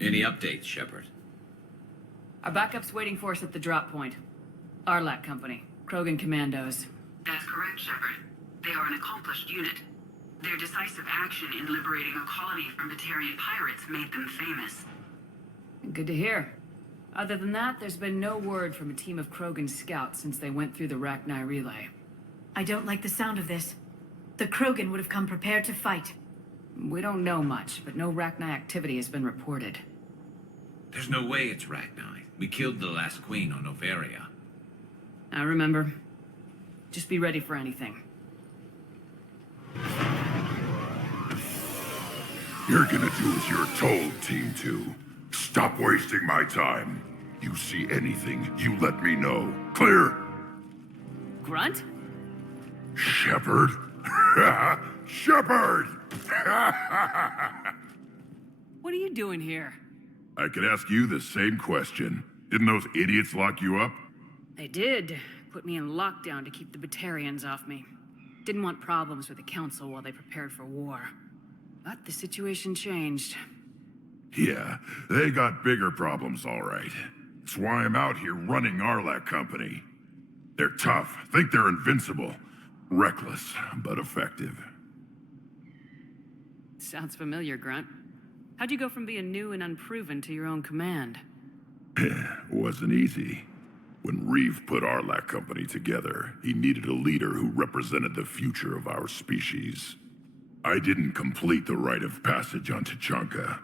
Any updates, Shepard? Our backup's waiting for us at the drop point. Arlac Company, Krogan Commandos. That's correct, Shepard. They are an accomplished unit. Their decisive action in liberating a colony from Batarian pirates made them famous. Good to hear. Other than that, there's been no word from a team of Krogan scouts since they went through the Rachni relay. I don't like the sound of this. The Krogan would have come prepared to fight. We don't know much, but no Rachni activity has been reported. There's no way it's Rachni. We killed the last queen on Noveria. I remember. Just be ready for anything. You're gonna do as you're told, Team 2. Stop wasting my time. You see anything, you let me know. Clear? Grunt? Shepard? Shepard! What are you doing here? I could ask you the same question. Didn't those idiots lock you up? They did. Put me in lockdown to keep the Batarians off me. Didn't want problems with the Council while they prepared for war. But the situation changed. Yeah, they got bigger problems, all right. That's why I'm out here running Arlac Company. They're tough, think they're invincible. Reckless, but effective. Sounds familiar, Grunt. How'd you go from being new and unproven to your own command? Wasn't easy. When Reeve put Arlac Company together, he needed a leader who represented the future of our species. I didn't complete the rite of passage on Tuchanka.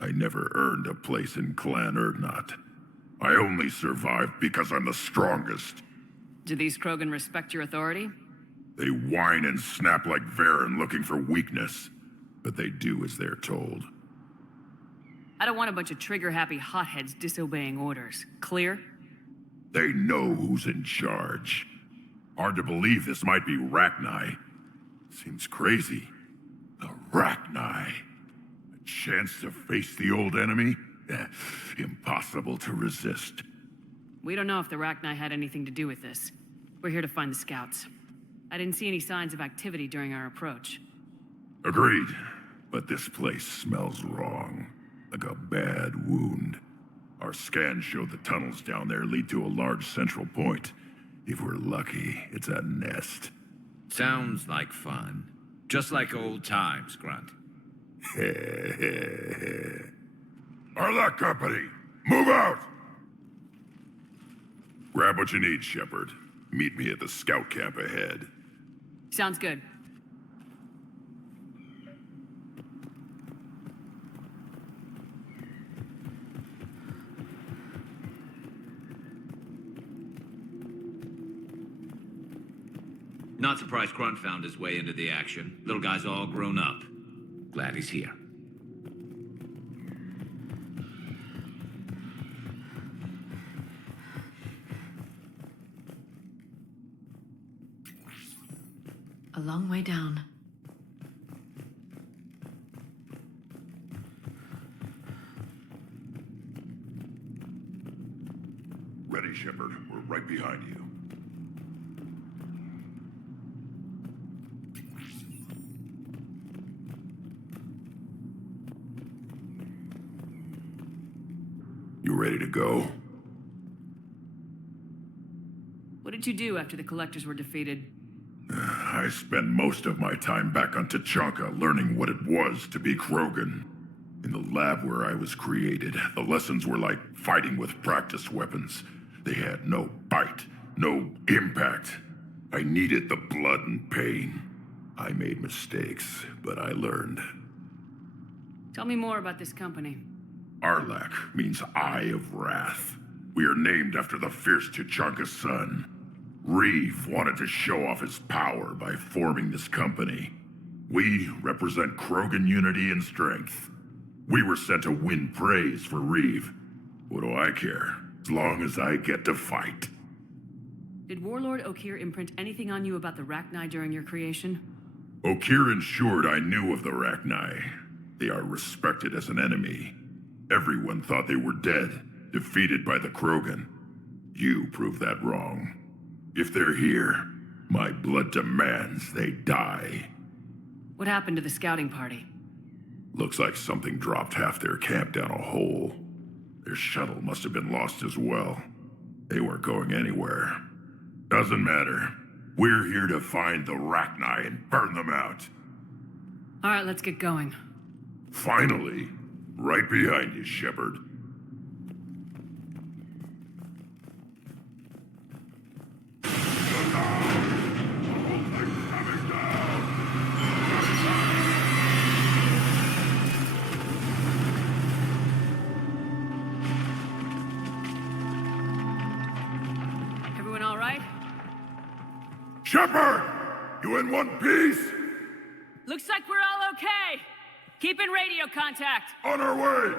I never earned a place in Clan Urdnot. I only survived because I'm the strongest. Do these Krogan respect your authority? They whine and snap like Varen looking for weakness, but they do as they're told. I don't want a bunch of trigger-happy hotheads disobeying orders. Clear? They know who's in charge. Hard to believe this might be Rachni. Seems crazy. The Rachni. A chance to face the old enemy? Impossible to resist. We don't know if the Rachni had anything to do with this. We're here to find the scouts. I didn't see any signs of activity during our approach. Agreed. But this place smells wrong. Like a bad wound. Our scans show the tunnels down there lead to a large central point. If we're lucky, it's a nest. Sounds like fun. Just like old times, Grunt. Arlac Company, move out! Grab what you need, Shepard. Meet me at the scout camp ahead. Sounds good. Not surprised Grunt found his way into the action. Little guy's all grown up. Glad he's here. A long way down. Ready, Shepard. We're right behind you. You ready to go? What did you do after the Collectors were defeated? I spent most of my time back on Tuchanka learning what it was to be Krogan. In the lab where I was created, the lessons were like fighting with practice weapons. They had no bite, no impact. I needed the blood and pain. I made mistakes, but I learned. Tell me more about this company. Arlac means Eye of Wrath. We are named after the fierce Tuchanka's son. Reeve wanted to show off his power by forming this company. We represent Krogan unity and strength. We were sent to win praise for Reeve. What do I care, as long as I get to fight? Did Warlord Okeer imprint anything on you about the Rachni during your creation? Okeer ensured I knew of the Rachni. They are respected as an enemy. Everyone thought they were dead, defeated by the Krogan. You proved that wrong. If they're here, my blood demands they die. What happened to the scouting party? Looks like something dropped half their camp down a hole. Their shuttle must have been lost as well. They weren't going anywhere. Doesn't matter. We're here to find the Rachni and burn them out. All right, let's get going. Finally. Right behind you, Shepard. Everyone all right? Shepard! You in one piece? Looks like we're all okay. Keep in radio contact. On our way!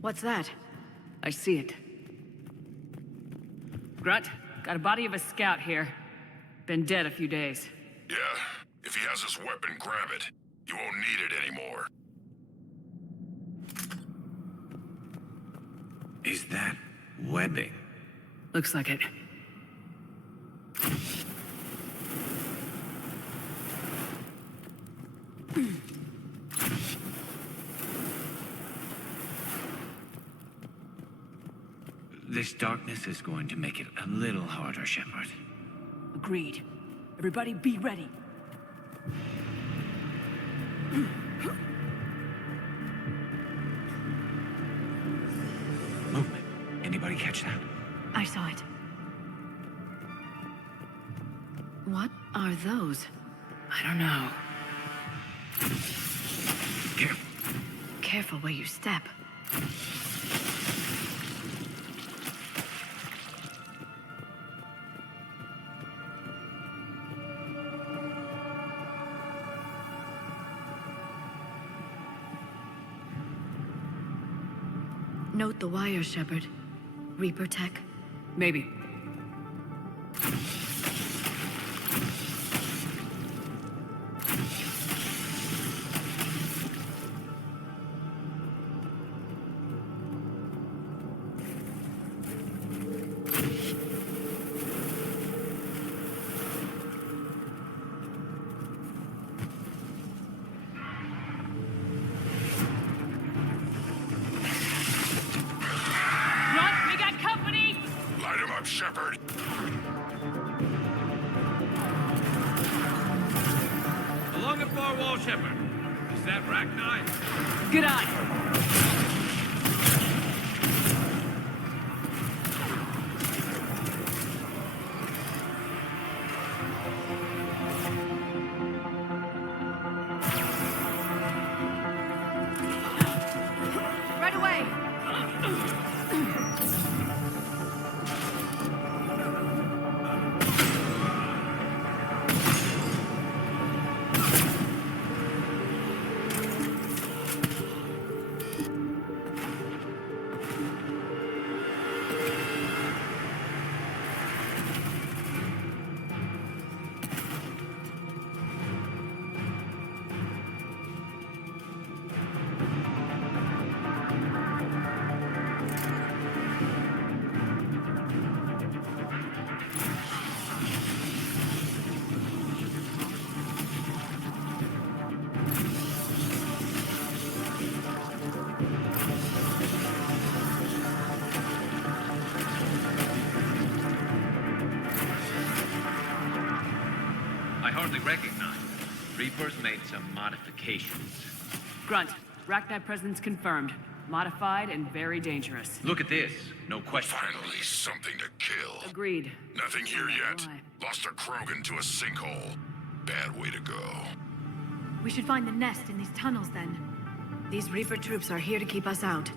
What's that? I see it. Grunt, got a body of a scout here. Been dead a few days. Yeah, if he has his weapon, grab it. You won't need it anymore. Is that webbing? Looks like it. This darkness is going to make it a little harder, Shepard. Agreed. Everybody be ready. Movement. Anybody catch that? I saw it. What are those? I don't know. Careful. Careful where you step. Note the wire, Shepard. Reaper tech. Maybe. Shepard. Along the far wall, Shepard. Is that Rachni? Good eye. Right away! I hardly recognize them. Reapers made some modifications. Grunt, Rachni presence confirmed. Modified and very dangerous. Look at this. No question. Finally, something to kill. Agreed. Nothing here yet. Why? Lost a Krogan to a sinkhole. Bad way to go. We should find the nest in these tunnels then. These Reaper troops are here to keep us out.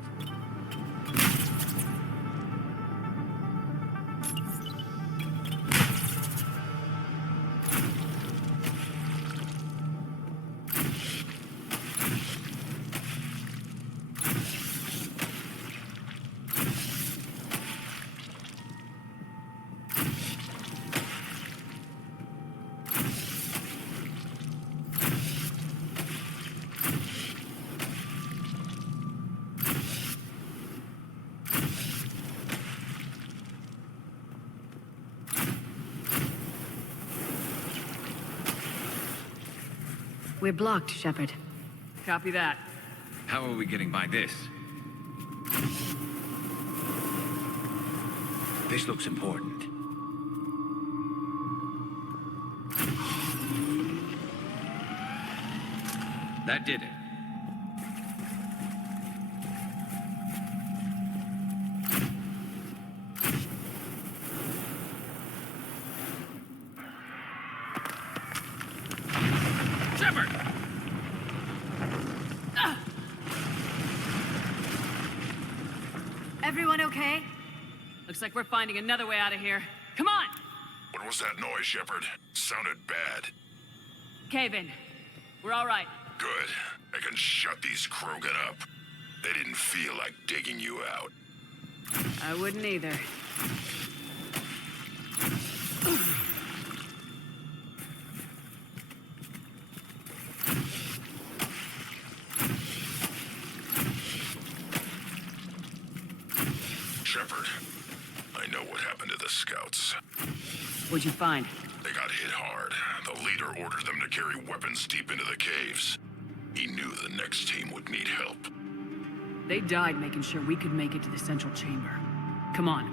We're blocked, Shepard. Copy that. How are we getting by this? This looks important. That did it. Shepard! Everyone okay? Looks like we're finding another way out of here. Come on! What was that noise, Shepard? Sounded bad. Cave in. We're all right. Good. I can shut these Krogan up. They didn't feel like digging you out. I wouldn't either. Shepard, I know what happened to the scouts. What'd you find? They got hit hard. The leader ordered them to carry weapons deep into the caves. He knew the next team would need help. They died making sure we could make it to the central chamber. Come on.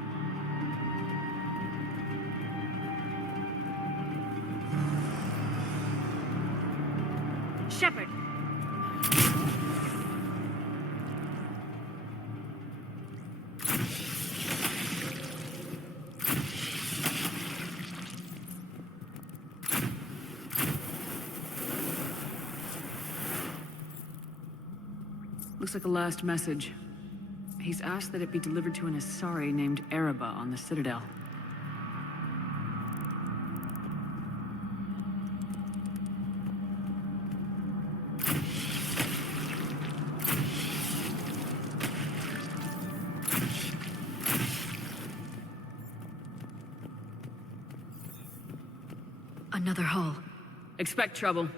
Shepard! Looks like a last message. He's asked that it be delivered to an Asari named Ereba on the Citadel. Another hull. Expect trouble.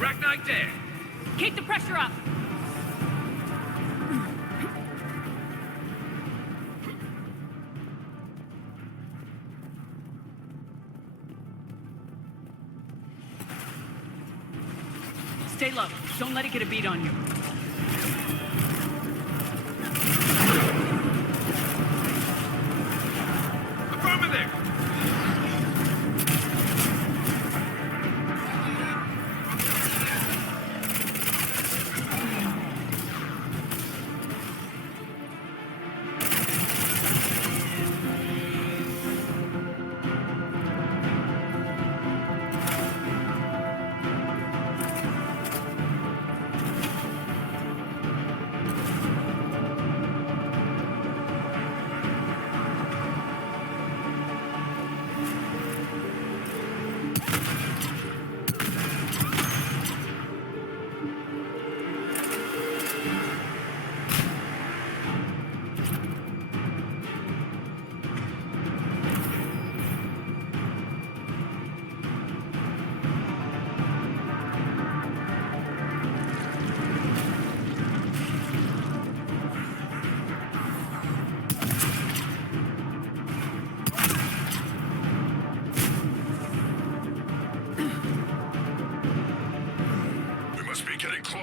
Rachni there! Keep the pressure up! Stay low. Don't let it get a beat on you. Affirmative!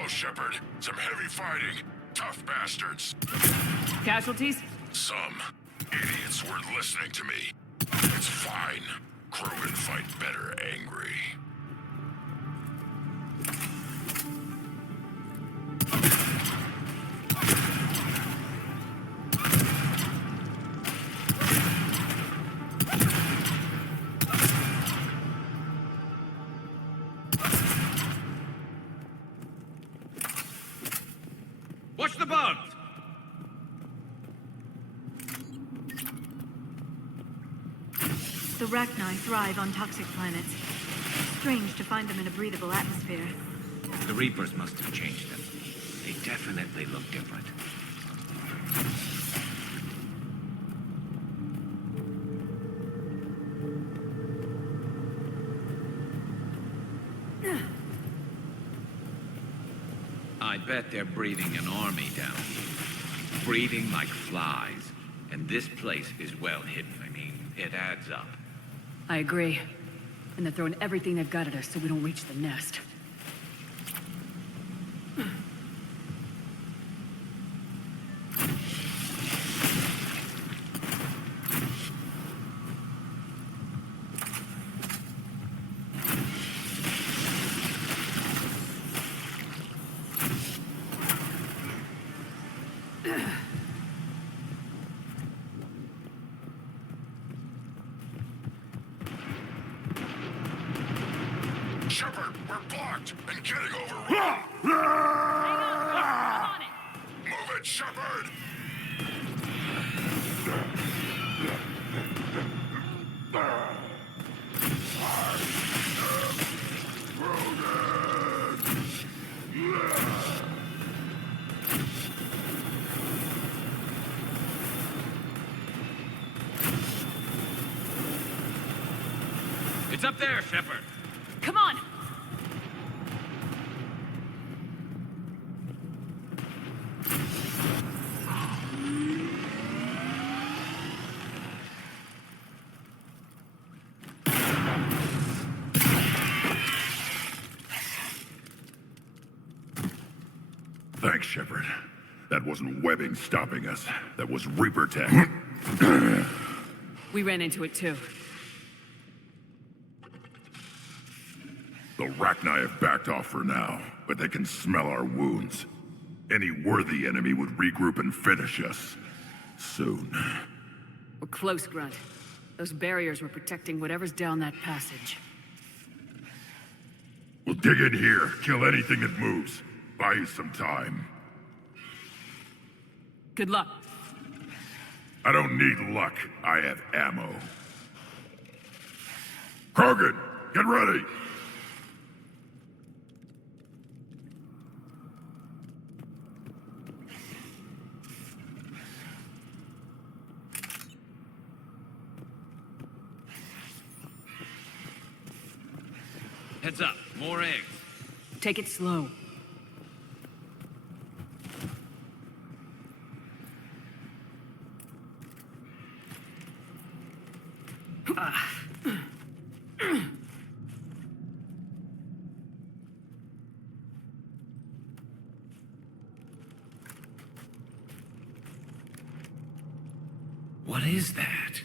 Shepard. Some heavy fighting. Tough bastards. Casualties? Some. Idiots weren't listening to me. It's Fine. Crewmen fight better angry. Watch the bugs! The Rachni thrive on toxic planets. Strange to find them in a breathable atmosphere. The Reapers must have changed them. They definitely look different. I bet they're breeding an army down here. Breeding like flies. And this place is well hidden. I mean, it adds up. I agree. And they're throwing everything they've got at us so we don't reach the nest. Shepard, we're blocked and getting overrun. Hang on! I'm on it! Move it, Shepard! It's up there, Shepard. Come on! Thanks, Shepard. That wasn't webbing stopping us. That was Reaper tech. We ran into it too. The Rachni have backed off for now, but they can smell our wounds. Any worthy enemy would regroup and finish us. Soon. We're close, Grunt. Those barriers were protecting whatever's down that passage. We'll dig in here, kill anything that moves. Buy you some time. Good luck. I don't need luck. I have ammo. Krogan, get ready! Heads up, more eggs. Take it slow. What is that?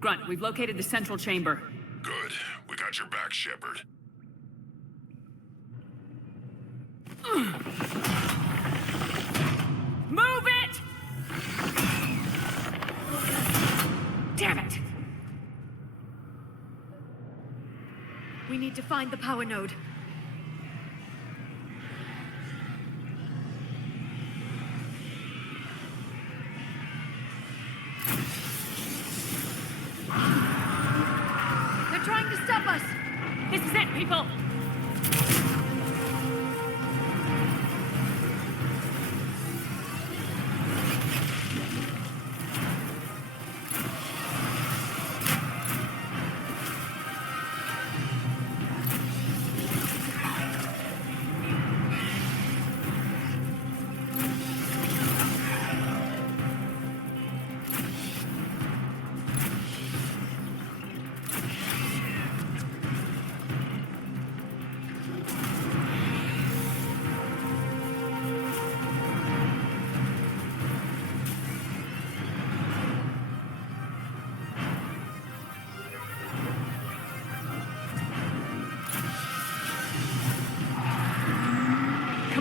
Grunt, we've located the central chamber. Good. We got your back, Shepard. Move it! Damn it! We need to find the power node. They're trying to stop us! This is it, people!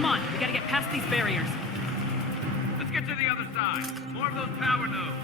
on, we gotta get past these barriers. Let's get to the other side. More of those power nodes.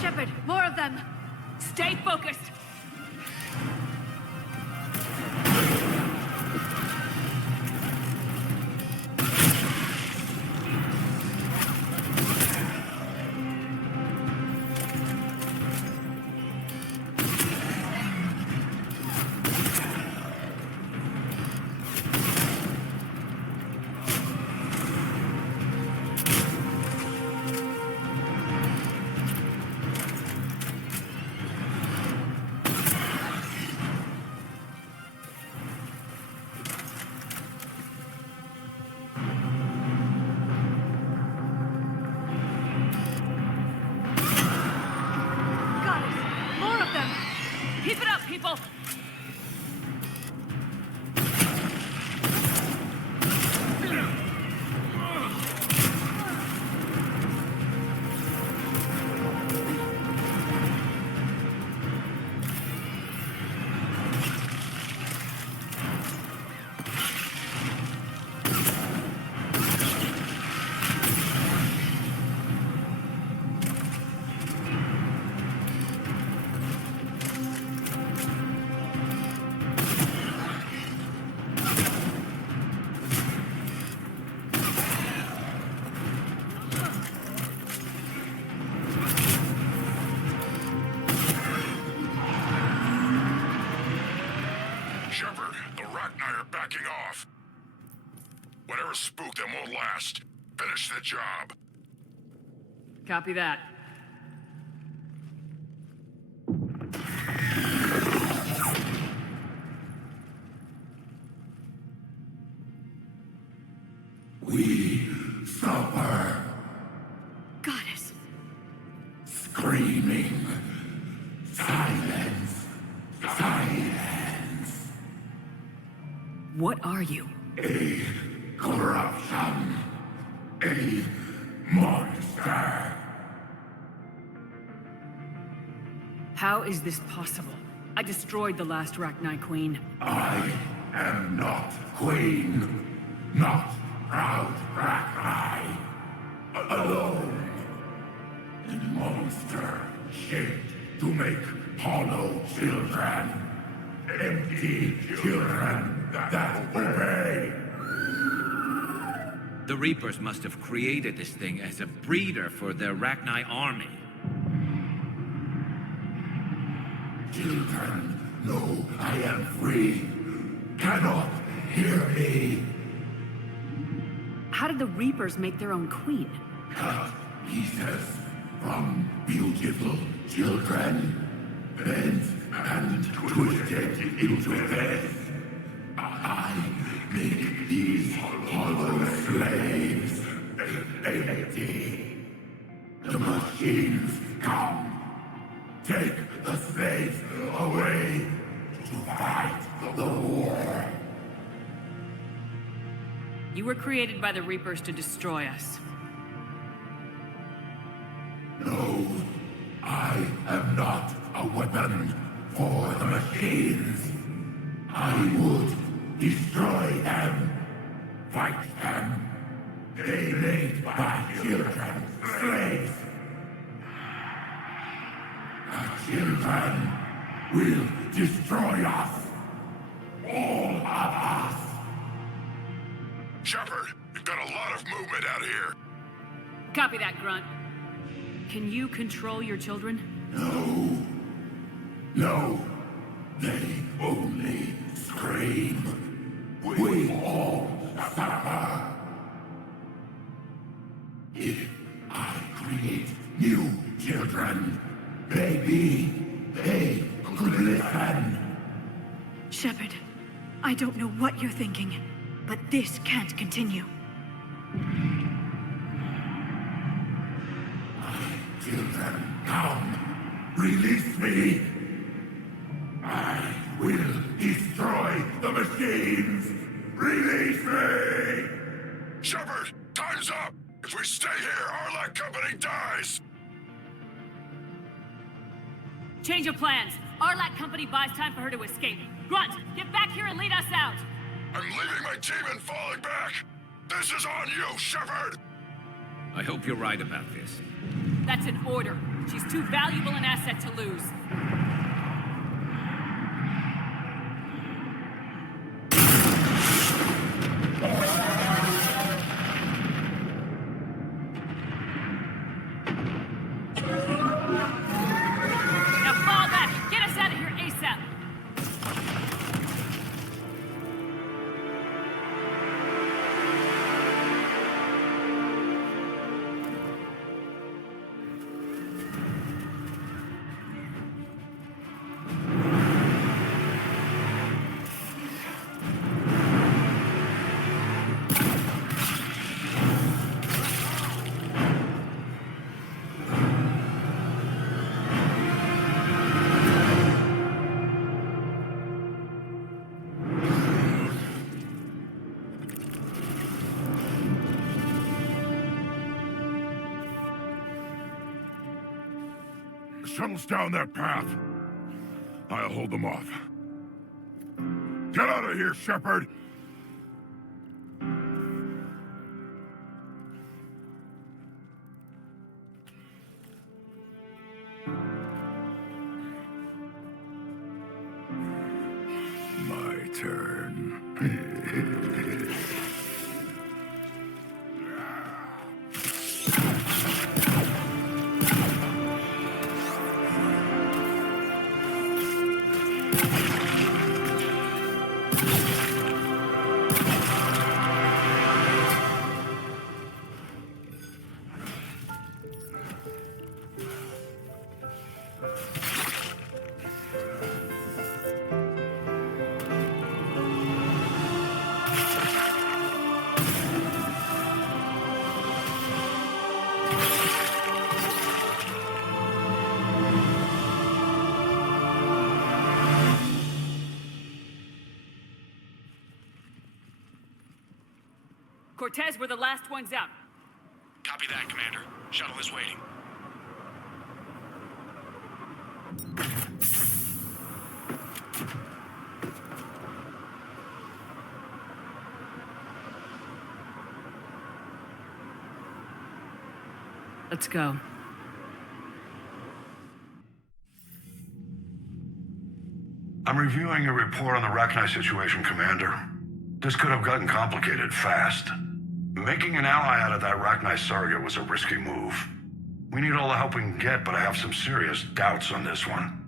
Shepard, more of them! Stay focused! Got it! More of them! Keep it up, people! Shepard, the Rachni are backing off. Whatever spooked them won't last. Finish the job. Copy that. We suffer, Goddess! screaming. Silence. Silence. What are you? A corruption. A monster. How is this possible? I destroyed the last Rachni Queen. I am not queen. Not proud Rachni. Alone. A monster shaped to make hollow children. Empty children that obey. The Reapers must have created this thing as a breeder for their Rachni army. Children know I am free. Cannot hear me. How did the Reapers make their own queen? Cut pieces from beautiful children. Bent and twisted into this. I make these hollow slaves empty. The machines come. Take the slaves away to fight the war. You were created by the Reapers to destroy us. No, I am not a weapon for the machines. I would destroy them, fight them. They made my children slaves. The children will destroy us. All of us. Shepard, we've got a lot of movement out here. Copy that, Grunt. Can you control your children? No. No. They only scream. We all suffer. If I create new children, maybe they could listen. Shepard, I don't know what you're thinking, but this can't continue. Children, come. Release me. I will destroy the machines. Release me. Shepard, time's up. If we stay here, our company dies. Change of plans. Arlac Company buys time for her to escape. Grunt, get back here and lead us out! I'm leaving my team and falling back. This is on you, Shepard. I hope you're right about this. That's an order. She's too valuable an asset to lose. Now fall back! Get us out of here ASAP! Shuttle's down that path. I'll hold them off. Get out of here, Shepard! My turn. Cortez, we're the last ones out. Copy that, Commander. Shuttle is waiting. Let's go. I'm reviewing your report on the Rachni situation, Commander. This could have gotten complicated fast. Making an ally out of that Rachni surrogate was a risky move. We need all the help we can get, but I have some serious doubts on this one.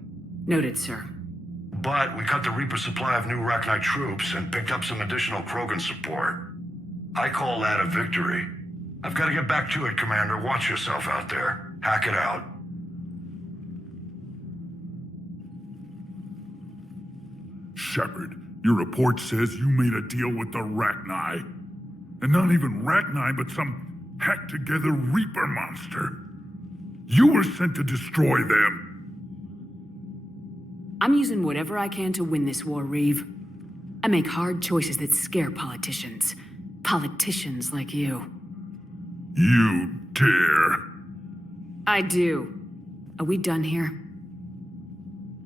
Noted, sir. But we cut the Reaper supply of new Rachni troops and picked up some additional Krogan support. I call that a victory. I've got to get back to it, Commander. Watch yourself out there. Hack it out. Shepard, your report says you made a deal with the Rachni. And not even Rachni, but some hacked-together Reaper monster. You were sent to destroy them. I'm using whatever I can to win this war, Reeve. I make hard choices that scare politicians. Politicians like you. You dare. I do. Are we done here?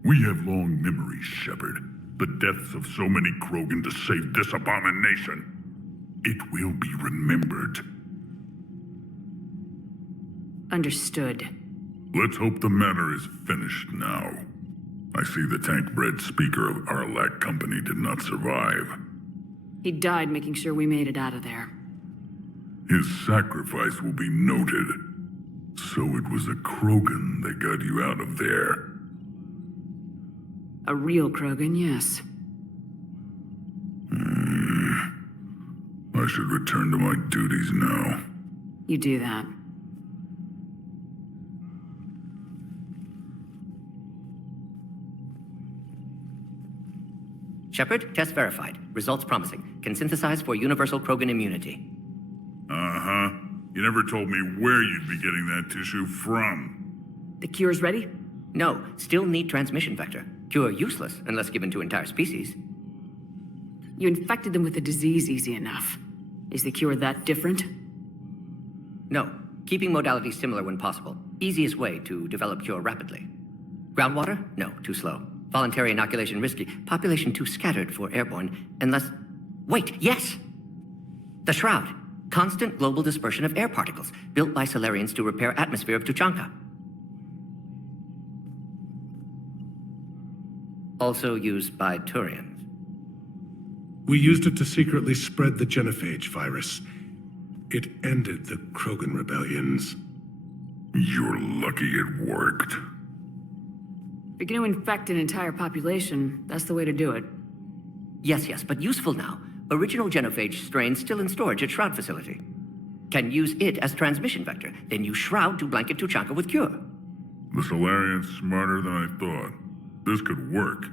We have long memories, Shepard. The deaths of so many Krogan to save this abomination. It will be remembered. Understood. Let's hope the matter is finished now. I see the tank-bred speaker of Arlac Company did not survive. He died making sure we made it out of there. His sacrifice will be noted. So it was a Krogan that got you out of there. A real Krogan, yes. should return to my duties now. You do that. Shepard, test verified. Results promising. Can synthesize for universal Krogan immunity. Uh-huh. You never told me where you'd be getting that tissue from. The cure's ready? No, still need transmission vector. Cure useless unless given to entire species. You infected them with the disease easy enough. Is the cure that different? No, keeping modalities similar when possible. Easiest way to develop cure rapidly. Groundwater? No, too slow. Voluntary inoculation risky. Population too scattered for airborne, unless... Wait, yes! The Shroud. Constant global dispersion of air particles, built by Solarians to repair atmosphere of Tuchanka. Also used by Turians. We used it to secretly spread the Genophage virus. It ended the Krogan rebellions. You're lucky it worked. If you're gonna infect an entire population, that's the way to do it. Yes, but useful now. Original Genophage strain still in storage at Shroud facility. Can use it as transmission vector, then use Shroud to blanket Tuchanka with cure. The Solarian's smarter than I thought. This could work.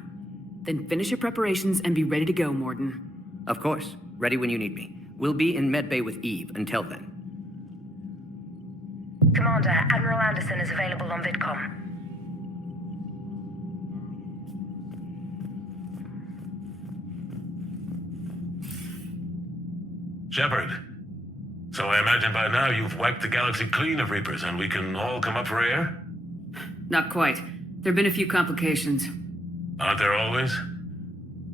Then finish your preparations and be ready to go, Morden. Of course. Ready when you need me. We'll be in medbay with Eve until then. Commander, Admiral Anderson is available on VidCom. Shepard. So I imagine by now you've wiped the galaxy clean of Reapers and we can all come up for air? Not quite. There've been a few complications. Aren't there always?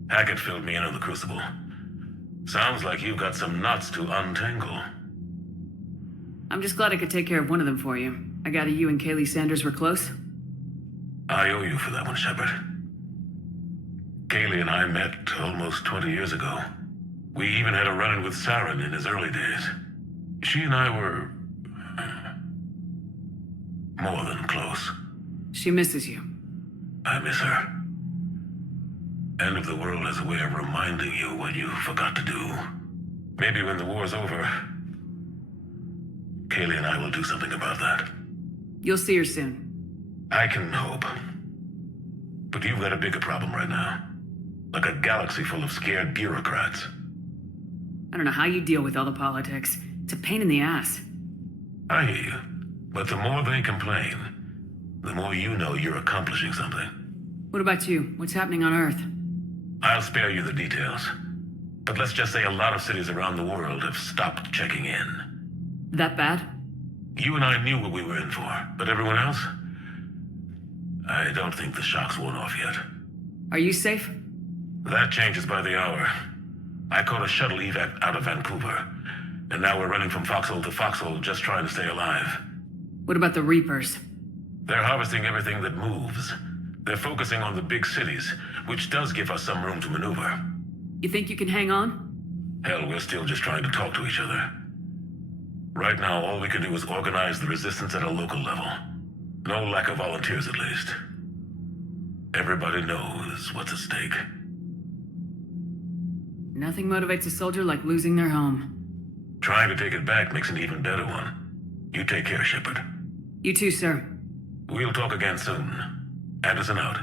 Hackett filled me in on the Crucible. Sounds like you've got some knots to untangle. I'm just glad I could take care of one of them for you. I got you and Kaylee Sanders were close. I owe you for that one, Shepard. Kaylee and I met almost 20 years ago. We even had a run-in with Saren in his early days. She and I were... more than close. She misses you. I miss her. End of the world has a way of reminding you what you forgot to do. Maybe when the war's over, Kaylee and I will do something about that. You'll see her soon. I can hope. But you've got a bigger problem right now. Like a galaxy full of scared bureaucrats. I don't know how you deal with all the politics. It's a pain in the ass. I hear you. But the more they complain, the more you know you're accomplishing something. What about you? What's happening on Earth? I'll spare you the details. But let's just say a lot of cities around the world have stopped checking in. That bad? You and I knew what we were in for, but everyone else? I don't think the shock's worn off yet. Are you safe? That changes by the hour. I caught a shuttle evac out of Vancouver, and now we're running from foxhole to foxhole just trying to stay alive. What about the Reapers? They're harvesting everything that moves. They're focusing on the big cities, which does give us some room to maneuver. You think you can hang on? Hell, we're still just trying to talk to each other. Right now, all we can do is organize the resistance at a local level. No lack of volunteers, at least. Everybody knows what's at stake. Nothing motivates a soldier like losing their home. Trying to take it back makes an even better one. You take care, Shepard. You too, sir. We'll talk again soon. Anderson out.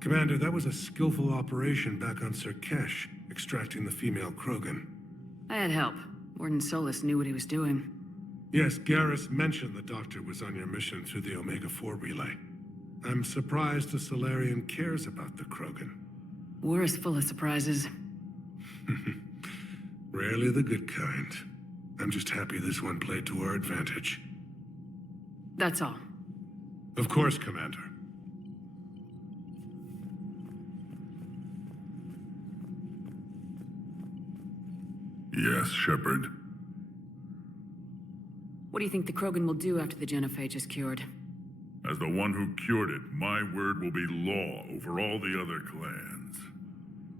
Commander, that was a skillful operation back on Serkesh, extracting the female Krogan. I had help. Warden Solis knew what he was doing. Yes, Garrus mentioned the doctor was on your mission through the Omega-4 relay. I'm surprised a Solarian cares about the Krogan. War is full of surprises. Rarely the good kind. I'm just happy this one played to our advantage. That's all. Of course, Commander. Yes, Shepard. What do you think the Krogan will do after the Genophage is cured? As the one who cured it, my word will be law over all the other clans.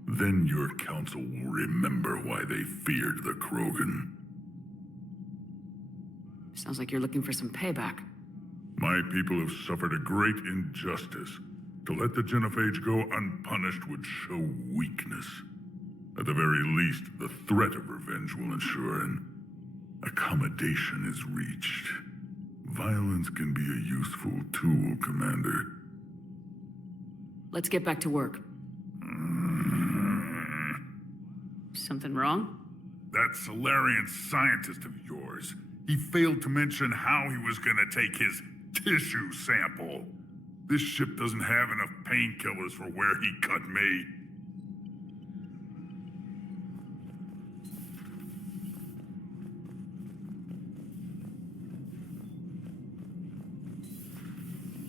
Then your council will remember why they feared the Krogan. Sounds like you're looking for some payback. My people have suffered a great injustice. To let the Genophage go unpunished would show weakness. At the very least, the threat of revenge will ensure an accommodation is reached. Violence can be a useful tool, Commander. Let's get back to work. Something wrong? That Solarian scientist of yours, he failed to mention how he was gonna take his tissue sample. This ship doesn't have enough painkillers for where he cut me.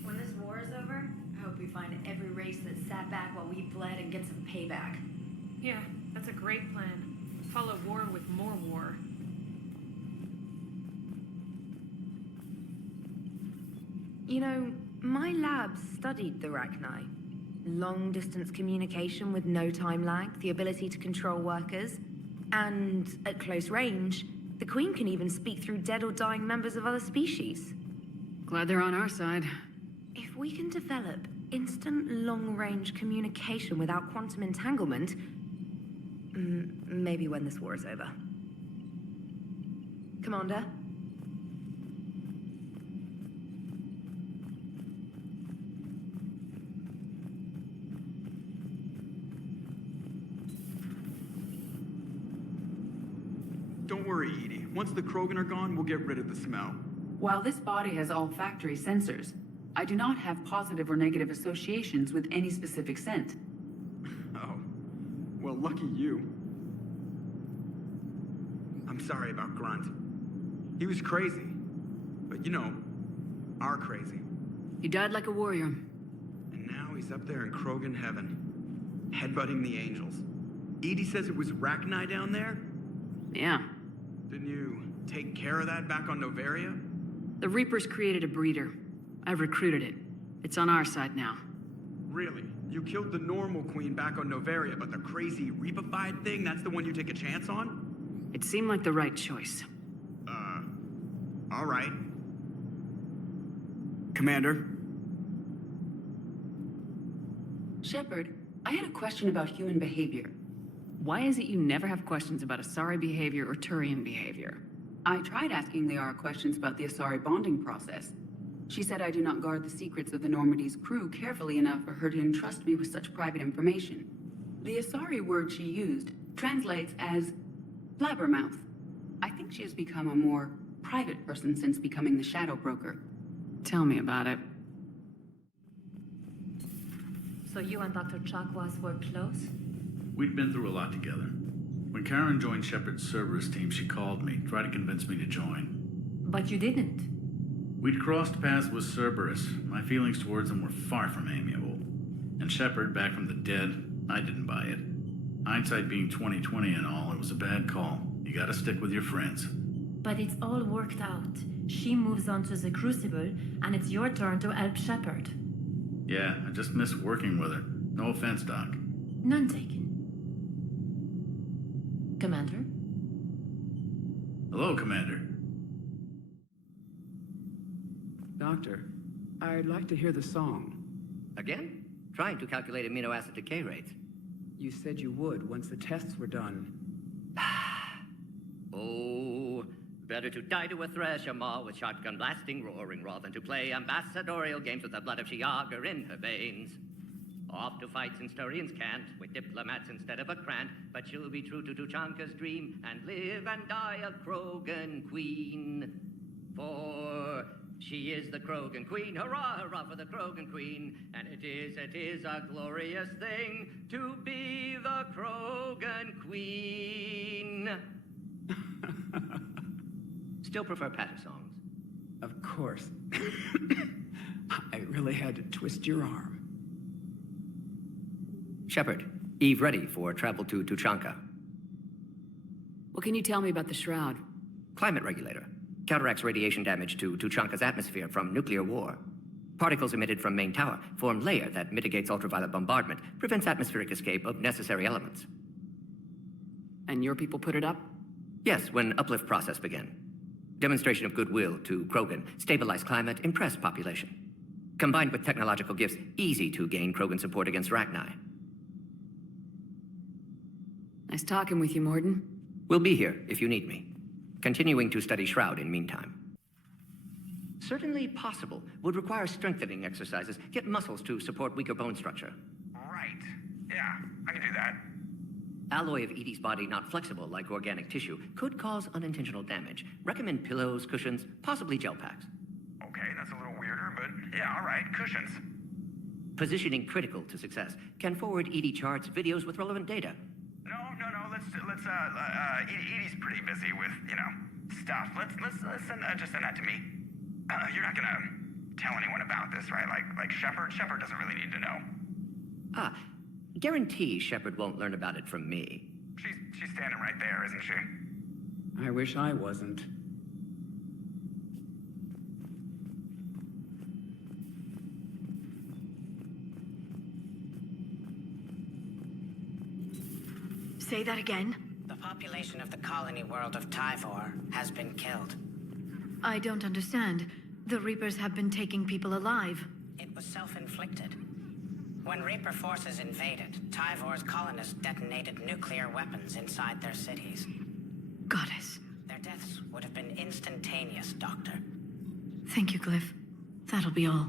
When this war is over, I hope we find every race that sat back while we bled and get some payback. Yeah, that's a great plan. Follow war with more war. You know, my lab studied the Rachni. Long-distance communication with no time lag, the ability to control workers, and at close range, the Queen can even speak through dead or dying members of other species. Glad they're on our side. If we can develop instant long-range communication without quantum entanglement, maybe when this war is over. Commander? Don't worry, Edie. Once the Krogan are gone, we'll get rid of the smell. While this body has olfactory sensors, I do not have positive or negative associations with any specific scent. Oh. Well, lucky you. I'm sorry about Grunt. He was crazy. But you know, our crazy. He died like a warrior. And now he's up there in Krogan heaven, headbutting the angels. Edie says it was Rachni down there? Yeah. Didn't you take care of that back on Noveria? The Reapers created a breeder. I've recruited it. It's on our side now. Really? You killed the normal queen back on Noveria, but the crazy Reapified thing, that's the one you take a chance on? It seemed like the right choice. All right. Commander? Shepard, I had a question about human behavior. Why is it you never have questions about Asari behavior or Turian behavior? I tried asking Liara questions about the Asari bonding process. She said I do not guard the secrets of the Normandy's crew carefully enough for her to entrust me with such private information. The Asari word she used translates as blabbermouth. I think she has become a more private person since becoming the Shadow Broker. Tell me about it. So you and Dr. Chakwas were close? We'd been through a lot together. When Karen joined Shepard's Cerberus team, she called me, tried to convince me to join. But you didn't. We'd crossed paths with Cerberus. My feelings towards them were far from amiable. And Shepard, back from the dead, I didn't buy it. Hindsight being 20/20 and all, it was a bad call. You gotta stick with your friends. But it's all worked out. She moves on to the Crucible, and it's your turn to help Shepard. Yeah, I just miss working with her. No offense, Doc. None taken. Commander? Hello, Commander. Doctor, I'd like to hear the song. Again? Trying to calculate amino acid decay rates. You said you would once the tests were done. Oh, better to die to a thresher maw with shotgun blasting, roaring raw than to play ambassadorial games with the blood of Shiagar in her veins. Off to fights in Sturians can't, with diplomats instead of a Krant, but she'll be true to Tuchanka's dream and live and die a Krogan queen. For she is the Krogan queen, hurrah, hurrah for the Krogan queen, and it is a glorious thing to be the Krogan queen. Still prefer patter songs. Of course. I really had to twist your arm. Shepard, Eve ready for travel to Tuchanka. What can you tell me about the Shroud? Climate regulator. Counteracts radiation damage to Tuchanka's atmosphere from nuclear war. Particles emitted from main tower form layer that mitigates ultraviolet bombardment, prevents atmospheric escape of necessary elements. And your people put it up? Yes, when uplift process began. Demonstration of goodwill to Krogan, stabilize climate, impress population. Combined with technological gifts, easy to gain Krogan support against Rachni. Nice talking with you, Morden. We'll be here if you need me. Continuing to study Shroud in meantime. Certainly possible. Would require strengthening exercises. Get muscles to support weaker bone structure. Right. Yeah, I can do that. Alloy of Edie's body not flexible like organic tissue could cause unintentional damage. Recommend pillows, cushions, possibly gel packs. Okay, that's a little weirder, but yeah, all right, cushions. Positioning critical to success. Can forward Edie charts, videos with relevant data. No, Edie's pretty busy with, stuff. Let's just send that to me. You're not gonna tell anyone about this, right? Like Shepard? Shepard doesn't really need to know. Guarantee Shepard won't learn about it from me. She's standing right there, isn't she? I wish I wasn't. Say that again? The population of the colony world of Tyvor has been killed. I don't understand. The Reapers have been taking people alive. It was self-inflicted. When Reaper forces invaded, Tyvor's colonists detonated nuclear weapons inside their cities. Goddess. Their deaths would have been instantaneous, Doctor. Thank you, Glyph. That'll be all.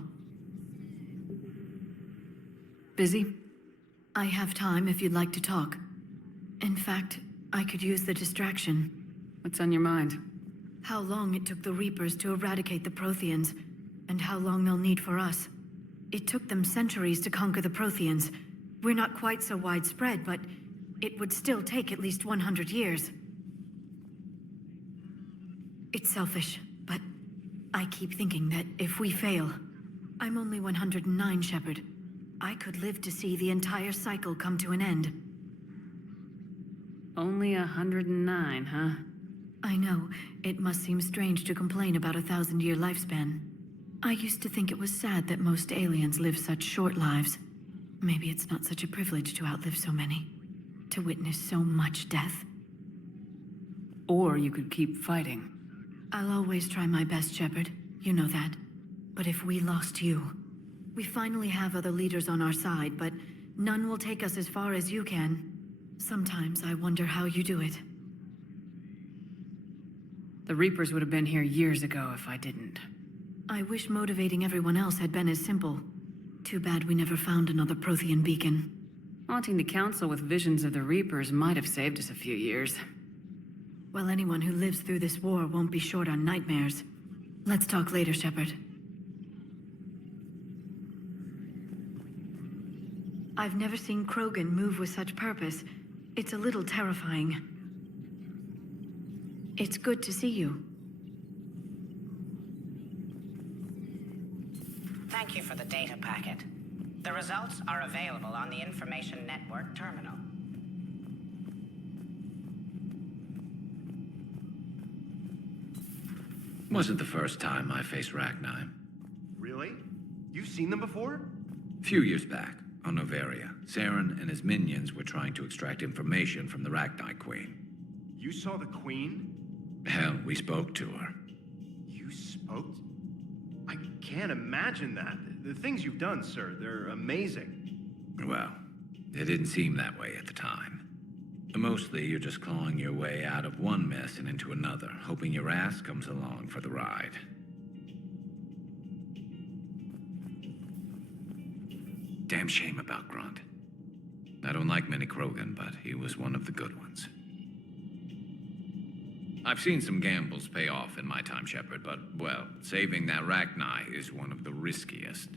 Busy? I have time if you'd like to talk. In fact, I could use the distraction. What's on your mind? How long it took the Reapers to eradicate the Protheans, and how long they'll need for us. It took them centuries to conquer the Protheans. We're not quite so widespread, but it would still take at least 100 years. It's selfish, but I keep thinking that if we fail... I'm only 109, Shepard. I could live to see the entire cycle come to an end. Only 109, huh? I know. It must seem strange to complain about a 1,000-year lifespan. I used to think it was sad that most aliens live such short lives. Maybe it's not such a privilege to outlive so many. To witness so much death. Or you could keep fighting. I'll always try my best, Shepard. You know that. But if we lost you... We finally have other leaders on our side, but none will take us as far as you can. Sometimes I wonder how you do it. The Reapers would have been here years ago if I didn't. I wish motivating everyone else had been as simple. Too bad we never found another Prothean beacon. Haunting the Council with visions of the Reapers might have saved us a few years. Well, anyone who lives through this war won't be short on nightmares. Let's talk later, Shepard. I've never seen Krogan move with such purpose. It's a little terrifying. It's good to see you. Thank you for the data packet. The results are available on the Information Network terminal. Wasn't the first time I faced Rachni. Really? You've seen them before? Few years back, on Noveria, Saren and his minions were trying to extract information from the Rachni Queen. You saw the Queen? Hell, we spoke to her. You spoke? I can't imagine that. The things you've done, sir, they're amazing. Well, it didn't seem that way at the time. Mostly, you're just clawing your way out of one mess and into another, hoping your ass comes along for the ride. Damn shame about Grunt. I don't like many Krogan, but he was one of the good ones. I've seen some gambles pay off in my time, Shepard, but, well, saving that Rachni is one of the riskiest.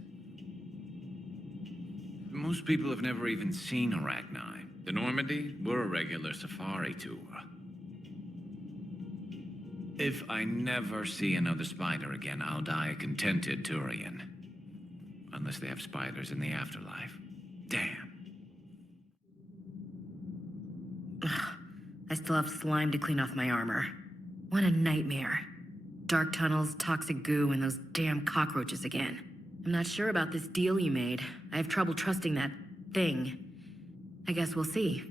Most people have never even seen a Rachni. The Normandy, we're a regular safari tour. If I never see another spider again, I'll die a contented Turian. Unless they have spiders in the afterlife. Damn. I still have slime to clean off my armor. What a nightmare. Dark tunnels, toxic goo, and those damn cockroaches again. I'm not sure about this deal you made. I have trouble trusting that thing. I guess we'll see.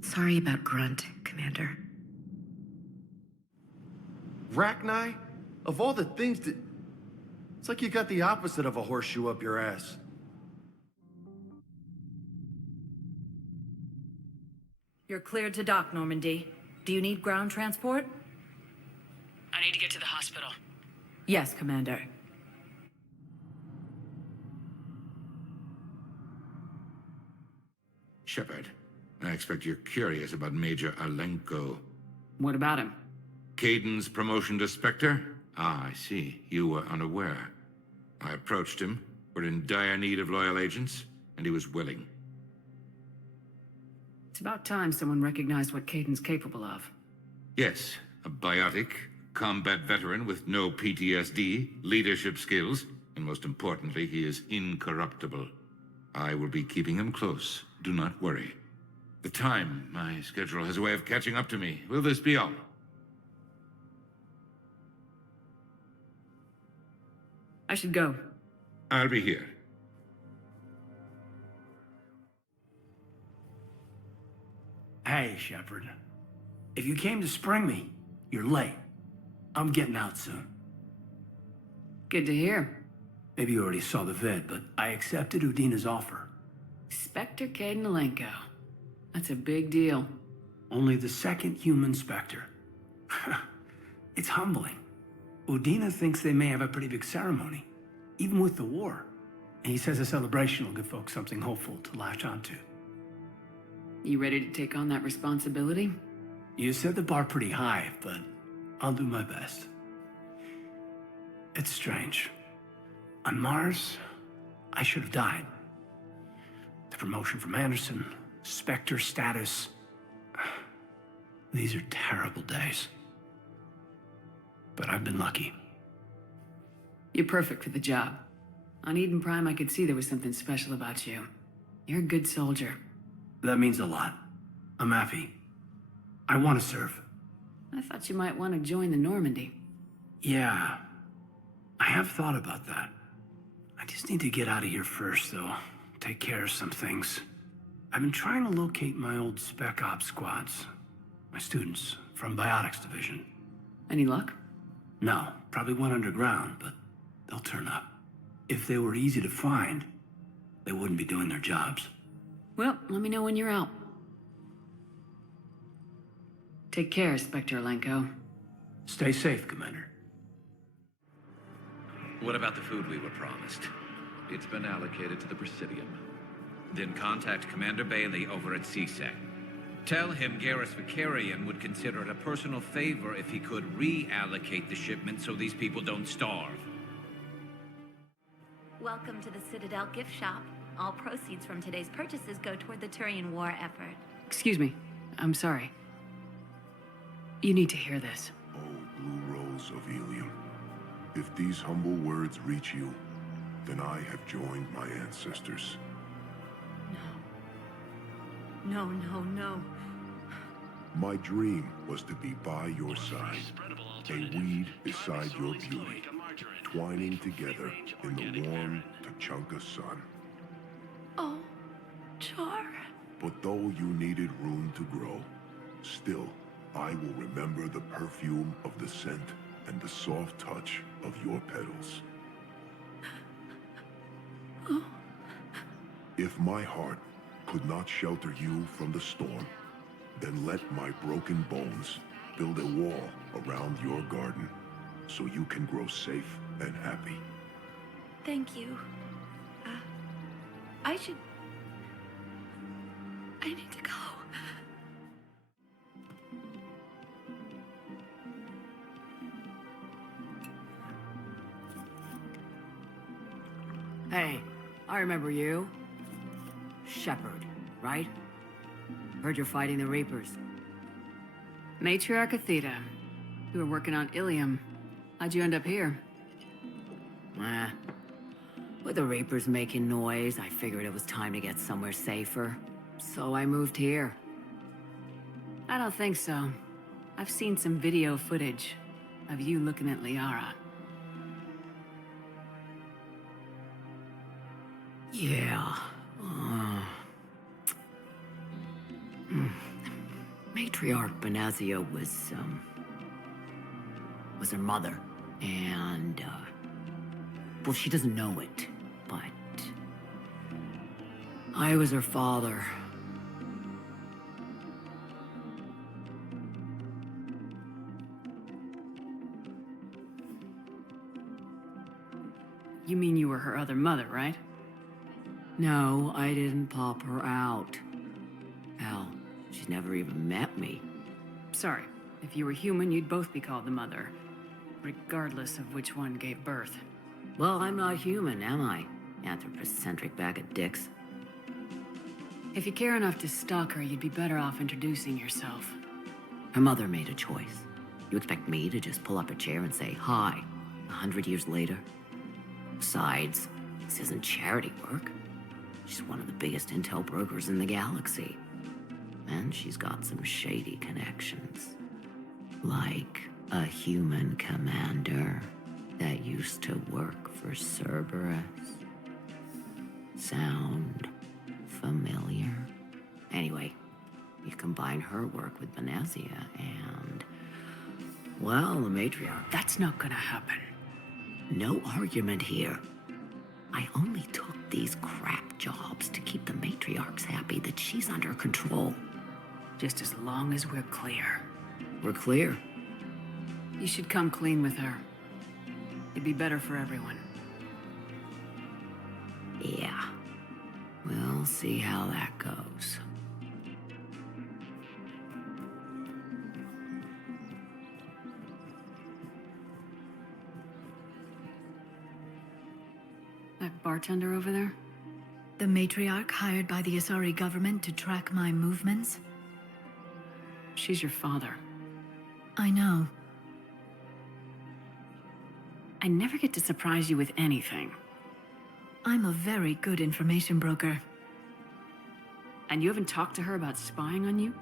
Sorry about Grunt, Commander. Rachni? Of all the things that... It's like you got the opposite of a horseshoe up your ass. You're cleared to dock, Normandy. Do you need ground transport? I need to get to the hospital. Yes, Commander. Shepard, I expect you're curious about Major Alenko. What about him? Caden's promotion to Spectre? Ah, I see. You were unaware. I approached him. We're in dire need of loyal agents, and he was willing. It's about time someone recognized what Caden's capable of. Yes, a biotic, combat veteran with no PTSD, leadership skills, and most importantly, he is incorruptible. I will be keeping him close. Do not worry. The time, my schedule has a way of catching up to me. Will this be all? I should go. I'll be here. Hey, Shepard. If you came to spring me, you're late. I'm getting out soon. Good to hear. Maybe you already saw the vid, but I accepted Udina's offer. Spectre Caden Alenko. That's a big deal. Only the second human Spectre. It's humbling. Udina thinks they may have a pretty big ceremony, even with the war. And he says a celebration will give folks something hopeful to latch onto. You ready to take on that responsibility? You set the bar pretty high, but I'll do my best. It's strange. On Mars, I should have died. The promotion from Anderson, Spectre status. These are terrible days. But I've been lucky. You're perfect for the job. On Eden Prime, I could see there was something special about you. You're a good soldier. That means a lot. I'm happy. I want to serve. I thought you might want to join the Normandy. Yeah, I have thought about that. I just need to get out of here first, though. Take care of some things. I've been trying to locate my old Spec Ops squads. My students from Biotics Division. Any luck? No, probably went underground, but they'll turn up. If they were easy to find, they wouldn't be doing their jobs. Well, let me know when you're out. Take care, Spectre Alenko. Stay safe, Commander. What about the food we were promised? It's been allocated to the Presidium. Then contact Commander Bailey over at CSEC. Tell him Garrus Vicarian would consider it a personal favor if he could reallocate the shipment so these people don't starve. Welcome to the Citadel gift shop. All proceeds from today's purchases go toward the Turian war effort. Excuse me. I'm sorry. You need to hear this. Oh, Blue Rose of Ilium. If these humble words reach you, then I have joined my ancestors. No, no, no. My dream was to be by your side, a weed beside your beauty, twining together in the warm Tachanka sun. Oh, Char. But though you needed room to grow, still, I will remember the perfume of the scent and the soft touch of your petals. Oh. If my heart could not shelter you from the storm, then let my broken bones build a wall around your garden so you can grow safe and happy. Thank you. I need to go. Hey, I remember you. Shepard, right? Heard you're fighting the Reapers. Matriarch Athena. You were working on Ilium. How'd you end up here? With the Reapers making noise, I figured it was time to get somewhere safer. So I moved here. I don't think so. I've seen some video footage of you looking at Liara. Yeah. Matriarch Benazia was her mother. And, well, she doesn't know it, but I was her father. You mean you were her other mother, right? No, I didn't pop her out. Hell, she's never even met me. Sorry. If you were human, you'd both be called the mother, regardless of which one gave birth. Well, I'm not human, am I? Anthropocentric bag of dicks. If you care enough to stalk her, you'd be better off introducing yourself. Her mother made a choice. You expect me to just pull up a chair and say hi 100 years later? Besides, this isn't charity work. She's one of the biggest intel brokers in the galaxy. And she's got some shady connections. Like a human commander that used to work for Cerberus. Sound familiar? Anyway, you combine her work with Venezia and... well, the matriarch. That's not gonna happen. No argument here. I only took these crap jobs to keep the matriarchs happy that she's under control. Just as long as we're clear. We're clear. You should come clean with her. It'd be better for everyone. Yeah. We'll see how that goes. That bartender over there? The matriarch hired by the Asari government to track my movements? She's your father. I know. I never get to surprise you with anything. I'm a very good information broker. And you haven't talked to her about spying on you?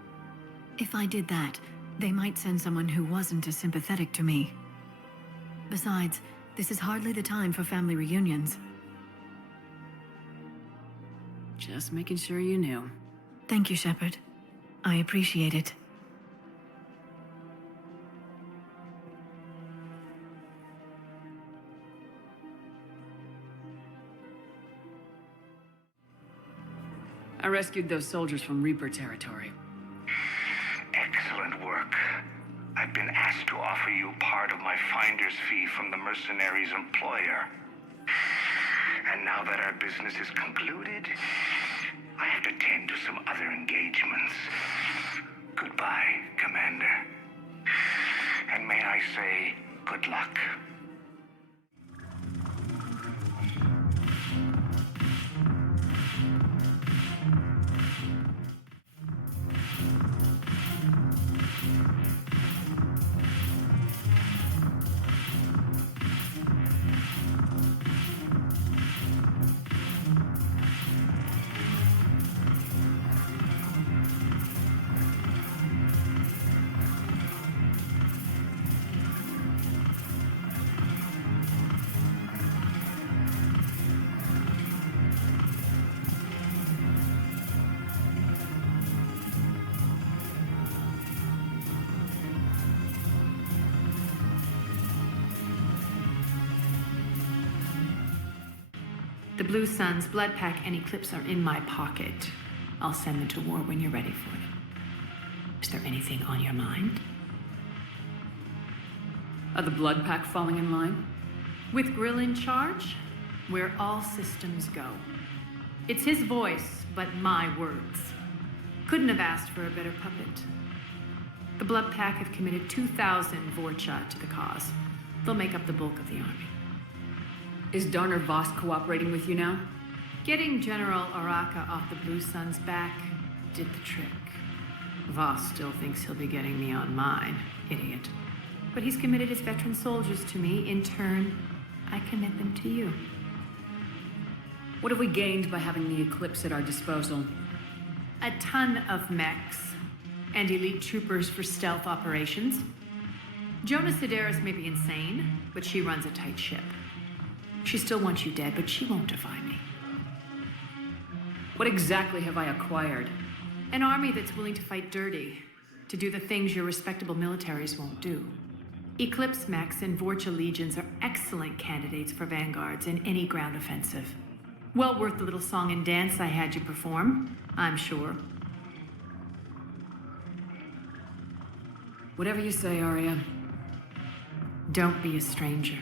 If I did that, they might send someone who wasn't as sympathetic to me. Besides, this is hardly the time for family reunions. Just making sure you knew. Thank you, Shepard. I appreciate it. I rescued those soldiers from Reaper territory. Excellent work. I've been asked to offer you part of my finder's fee from the mercenary's employer. And now that our business is concluded, I have to tend to some other engagements. Goodbye, Commander. And may I say, good luck. The Blue Suns, Blood Pack, and Eclipse are in my pocket. I'll send them to war when you're ready for them. Is there anything on your mind? Are the Blood Pack falling in line? With Grill in charge, where all systems go. It's his voice, but my words. Couldn't have asked for a better puppet. The Blood Pack have committed 2,000 Vorcha to the cause. They'll make up the bulk of the army. Is Darner Voss cooperating with you now? Getting General Araka off the Blue Suns' back did the trick. Voss still thinks he'll be getting me on mine, idiot. But he's committed his veteran soldiers to me. In turn, I commit them to you. What have we gained by having the Eclipse at our disposal? A ton of mechs and elite troopers for stealth operations. Jonah Sedaris may be insane, but she runs a tight ship. She still wants you dead, but she won't defy me. What exactly have I acquired? An army that's willing to fight dirty, to do the things your respectable militaries won't do. Eclipse mechs and Vorcha legions are excellent candidates for vanguards in any ground offensive. Well worth the little song and dance I had you perform, I'm sure. Whatever you say, Arya. Don't be a stranger.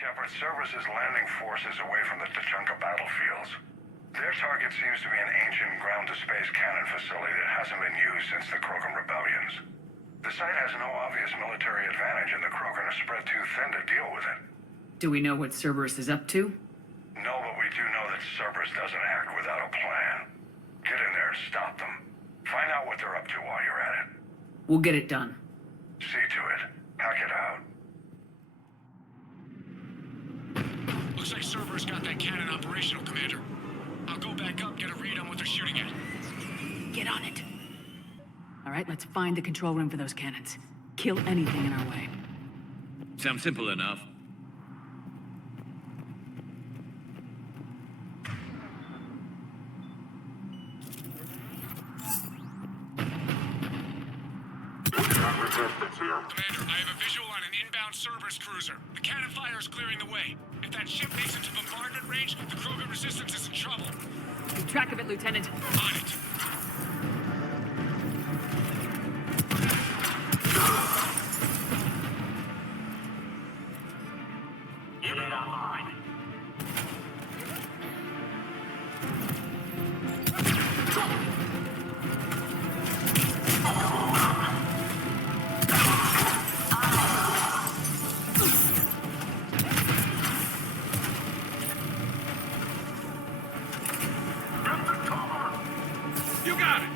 Shepard, Cerberus is landing forces away from the Tachanka battlefields. Their target seems to be an ancient ground-to-space cannon facility that hasn't been used since the Krogan rebellions. The site has no obvious military advantage, and the Krogan are spread too thin to deal with it. Do we know what Cerberus is up to? No, but we do know that Cerberus doesn't act without a plan. Get in there and stop them. Find out what they're up to while you're at it. We'll get it done. See to it. Hack it out. Looks like Cerberus got that cannon operational, Commander. I'll go back up, get a read on what they're shooting at. Get on it. All right, let's find the control room for those cannons. Kill anything in our way. Sounds simple enough. Commander, I have a visual on an inbound Cerberus cruiser. The cannon fire is clearing the way. If that ship makes it to bombardment range, the Krogan resistance is in trouble. Keep track of it, Lieutenant. On it. Unit online. You got it!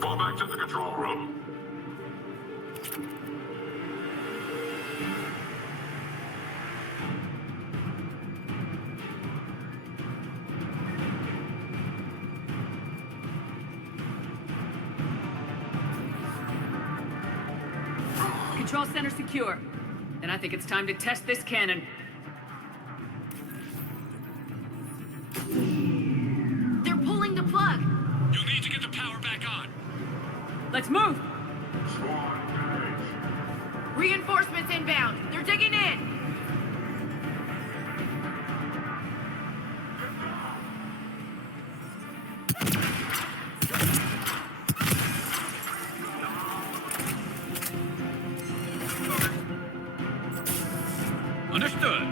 Fall back to the control room. Control center secure. Then I think it's time to test this cannon. They're pulling the plug. You'll need to get the power back on. Let's move! Reinforcements inbound. They're digging in. Understood.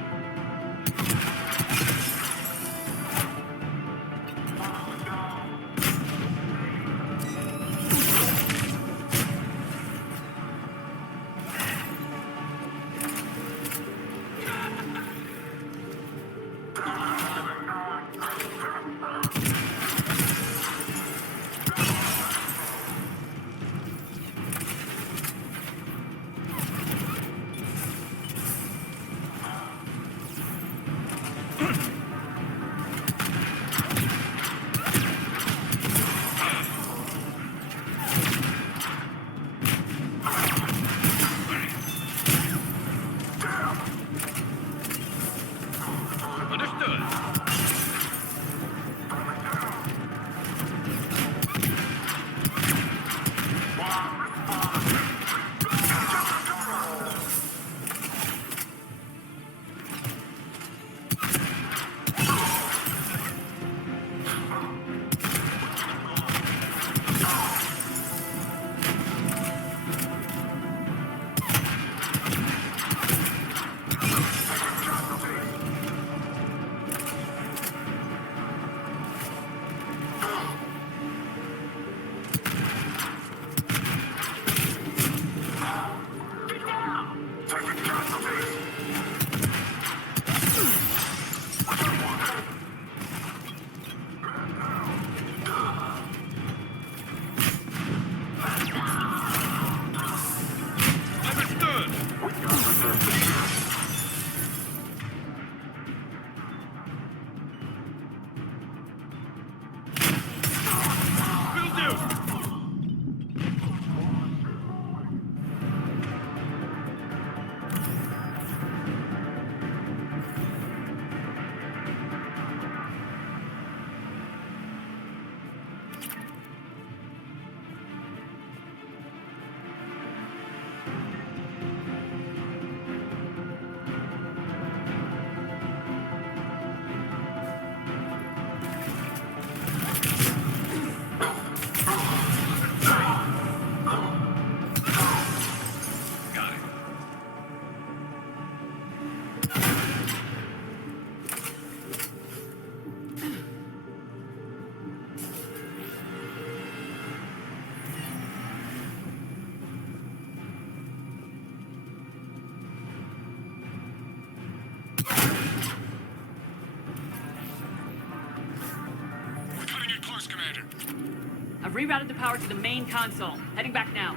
Understood. I've rerouted the power to the main console. Heading back now.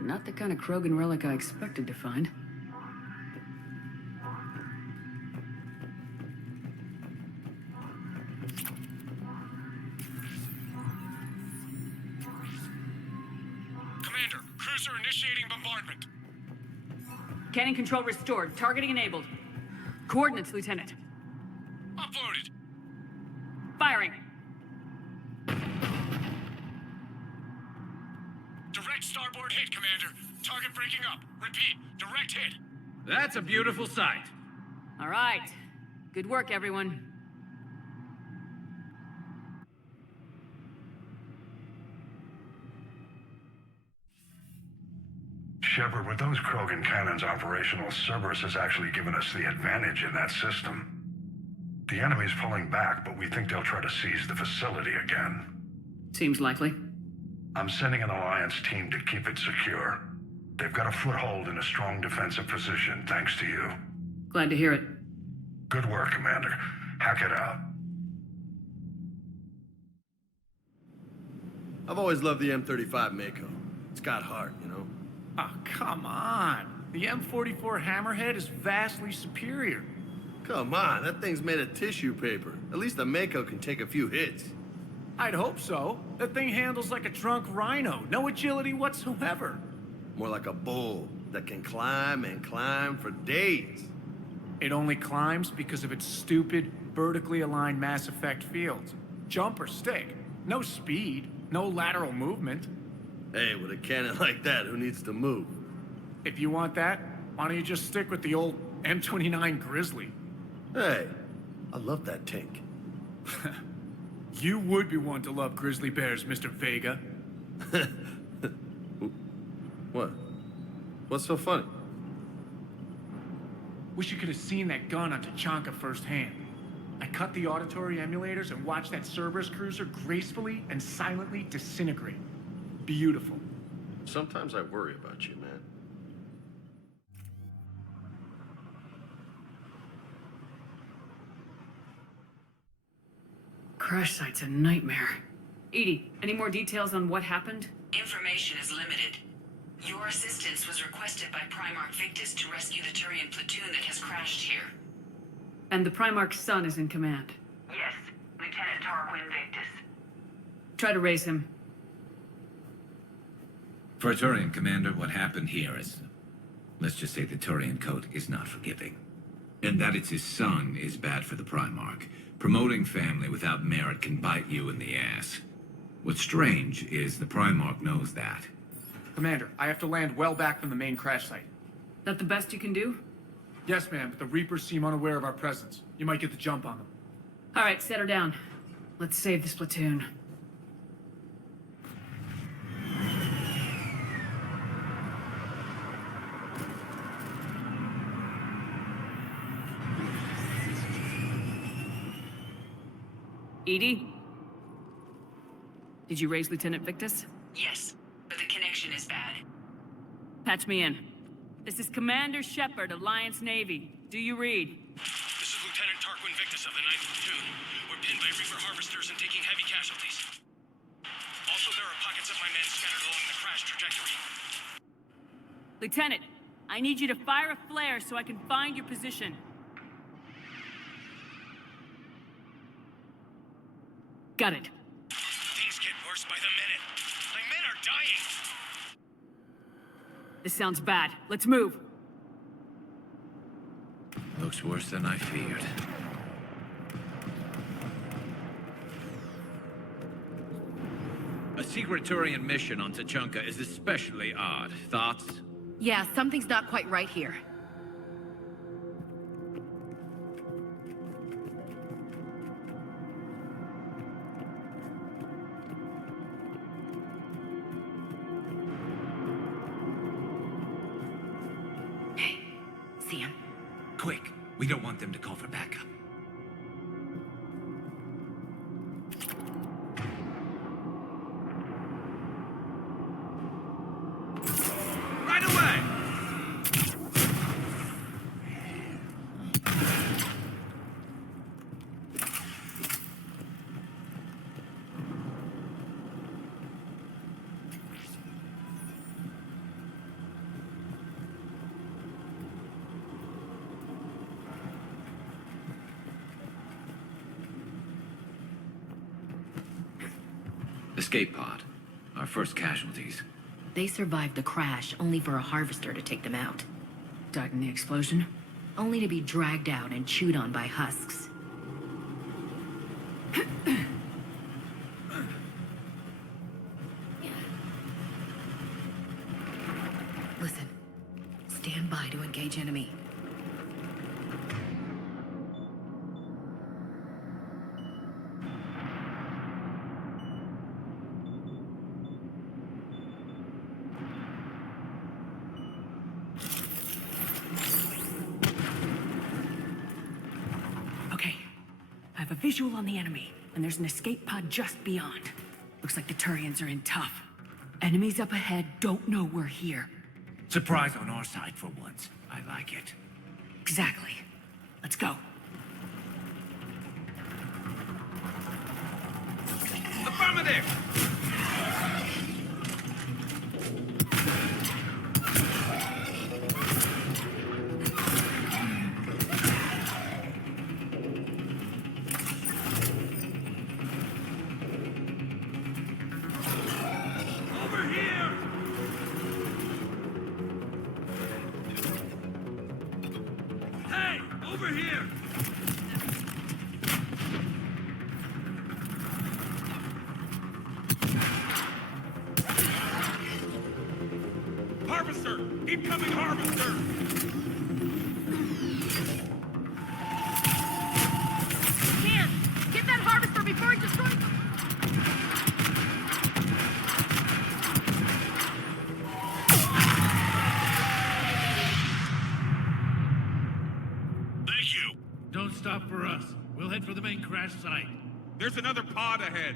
Not the kind of Krogan relic I expected to find. Commander, cruiser initiating bombardment. Cannon control restored. Targeting enabled. Coordinates, Lieutenant. Uploaded. Firing. Direct starboard hit, Commander. Target breaking up. Repeat, direct hit. That's a beautiful sight. All right. Good work, everyone. Shepard, with those Krogan cannons operational, Cerberus has actually given us the advantage in that system. The enemy's pulling back, but we think they'll try to seize the facility again. Seems likely. I'm sending an Alliance team to keep it secure. They've got a foothold in a strong defensive position, thanks to you. Glad to hear it. Good work, Commander. Hack it out. I've always loved the M35 Mako. It's got heart, you know? Oh, come on. The M44 Hammerhead is vastly superior. Come on, that thing's made of tissue paper. At least the Mako can take a few hits. I'd hope so. That thing handles like a drunk rhino. No agility whatsoever. More like a bull that can climb and climb for days. It only climbs because of its stupid, vertically aligned Mass Effect fields. Jump or stick. No speed, no lateral movement. Hey, with a cannon like that, who needs to move? If you want that, why don't you just stick with the old M29 Grizzly? Hey, I love that tank. You would be one to love grizzly bears, Mr. Vega. What? What's so funny? Wish you could have seen that gun on Tachanka firsthand. I cut the auditory emulators and watched that Cerberus cruiser gracefully and silently disintegrate. Beautiful. Sometimes I worry about you, man. Crash site's a nightmare. Edie, any more details on what happened? Information is limited. Your assistance was requested by Primarch Victus to rescue the Turian platoon that has crashed here. And the Primarch's son is in command. Yes, Lieutenant Tarquin Victus. Try to raise him. For a Turian commander, what happened here is... let's just say the Turian code is not forgiving. And that it's his son is bad for the Primarch. Promoting family without merit can bite you in the ass. What's strange is the Primarch knows that. Commander, I have to land well back from the main crash site. That the best you can do? Yes, ma'am, but the Reapers seem unaware of our presence. You might get the jump on them. All right, set her down. Let's save this platoon. Edie? Did you raise Lieutenant Victus? Yes, but the connection is bad. Patch me in. This is Commander Shepard, Alliance Navy. Do you read? This is Lieutenant Tarquin Victus of the 9th Platoon. We're pinned by Reaper harvesters and taking heavy casualties. Also, there are pockets of my men scattered along the crash trajectory. Lieutenant, I need you to fire a flare so I can find your position. Got it. Things get worse by the minute. My men are dying! This sounds bad. Let's move. Looks worse than I feared. A secret Turian mission on Tachanka is especially odd. Thoughts? Yeah, something's not quite right here. See him? Quick! We don't want them to call for backup. Right away! Escape pod. Our first casualties. They survived the crash only for a harvester to take them out. Died in the explosion? Only to be dragged out and chewed on by husks. Listen. Stand by to engage enemy. have a visual on the enemy, and there's an escape pod just beyond. Looks like the Turians are in tough. Enemies up ahead don't know we're here. Surprise on our side for once. I like it. Exactly. Let's go. Affirmative! Over here! Harvester! Incoming harvester! Can't! Get that harvester before he destroys them! Don't stop for us. We'll head for the main crash site. There's another pod ahead.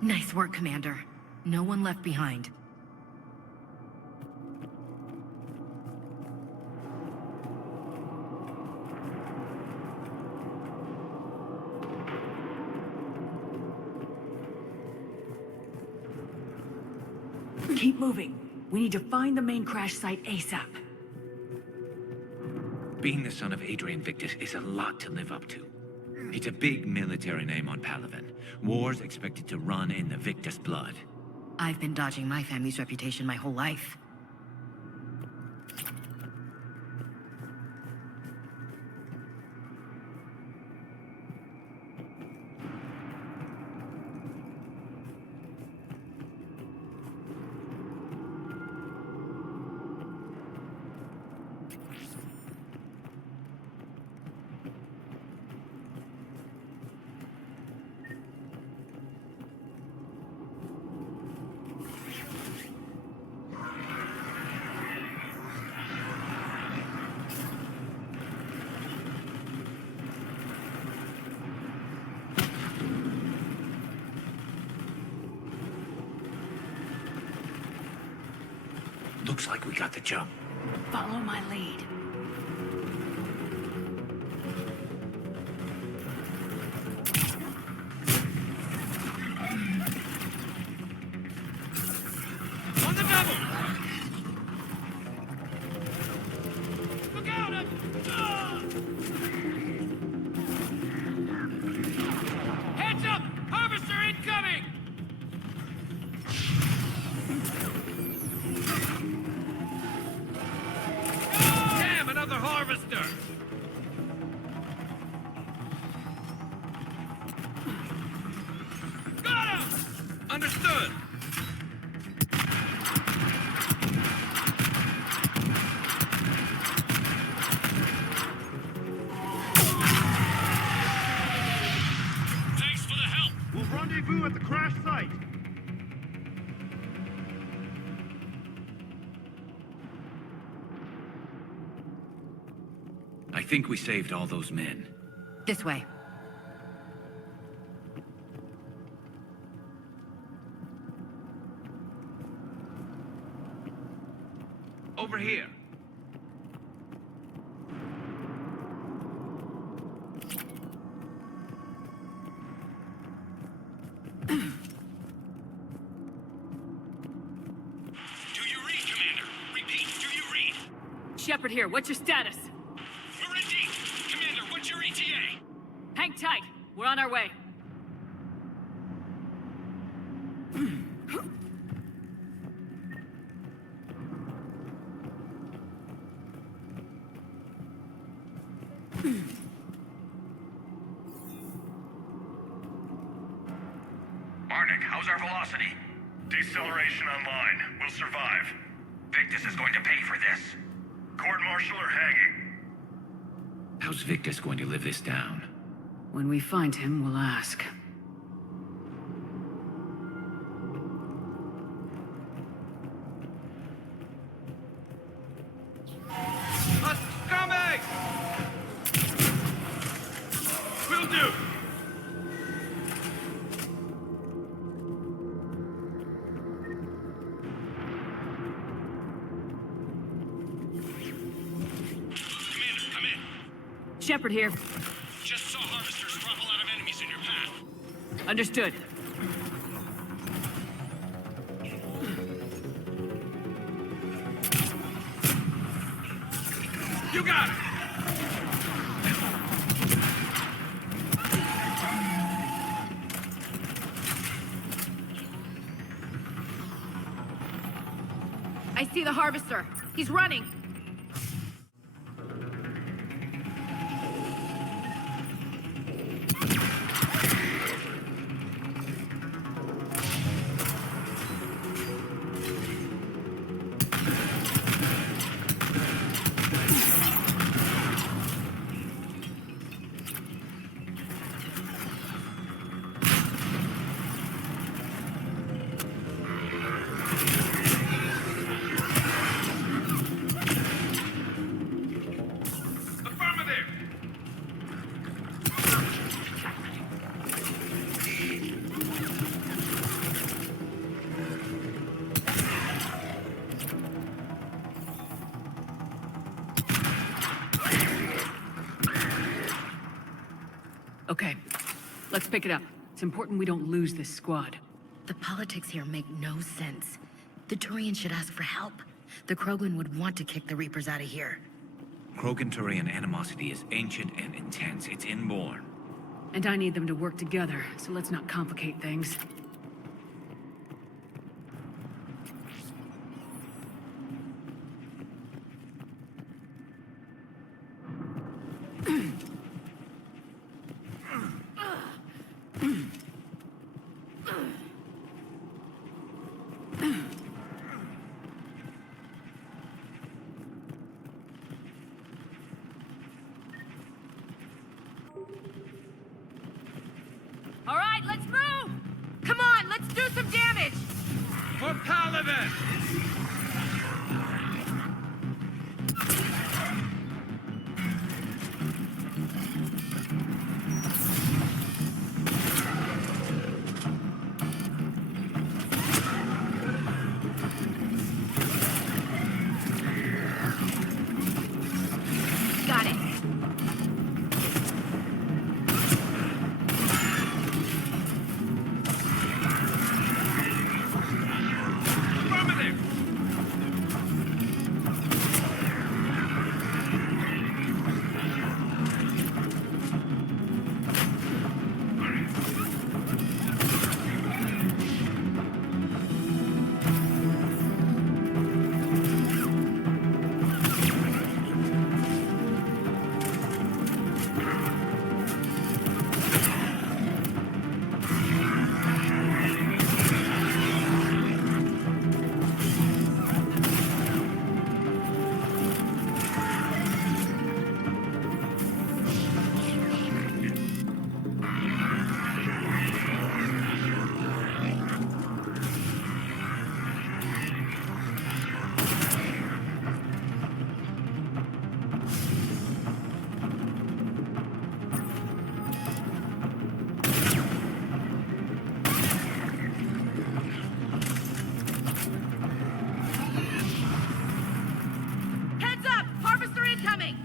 Nice work, Commander. No one left behind. Keep moving. We need to find the main crash site ASAP. Being the son of Adrian Victus is a lot to live up to. It's a big military name on Palaven. War's expected to run in the Victus blood. I've been dodging my family's reputation my whole life. Looks like we got the jump. Follow my lead. On the double! Look out! Heads up! Harvester incoming! Damn, another harvester! Got him! Understood! Thanks for the help! We'll rendezvous at the crash site. I think we saved all those men. This way. Over here. Do you read, Commander? Repeat, do you read? Shepard here, what's your status? We're in deep. Commander, what's your ETA? Hang tight, we're on our way. Marnik, how's our velocity? Deceleration online. We'll survive. Victus is going to pay for this. Court-martial or hanging? How's Victus going to live this down? When we find him, we'll ask. A scumbag! Shepard here. Just saw harvesters drop a lot of enemies in your path. Understood. You got it! I see the harvester. He's running. Okay, let's pick it up. It's important we don't lose this squad. The politics here make no sense. The Turians should ask for help. The Krogan would want to kick the Reapers out of here. Krogan-Turian animosity is ancient and intense. It's inborn. And I need them to work together, so let's not complicate things. All right, let's move! Come on, let's do some damage! For Paladin! Got it. Heads up! Harvester incoming!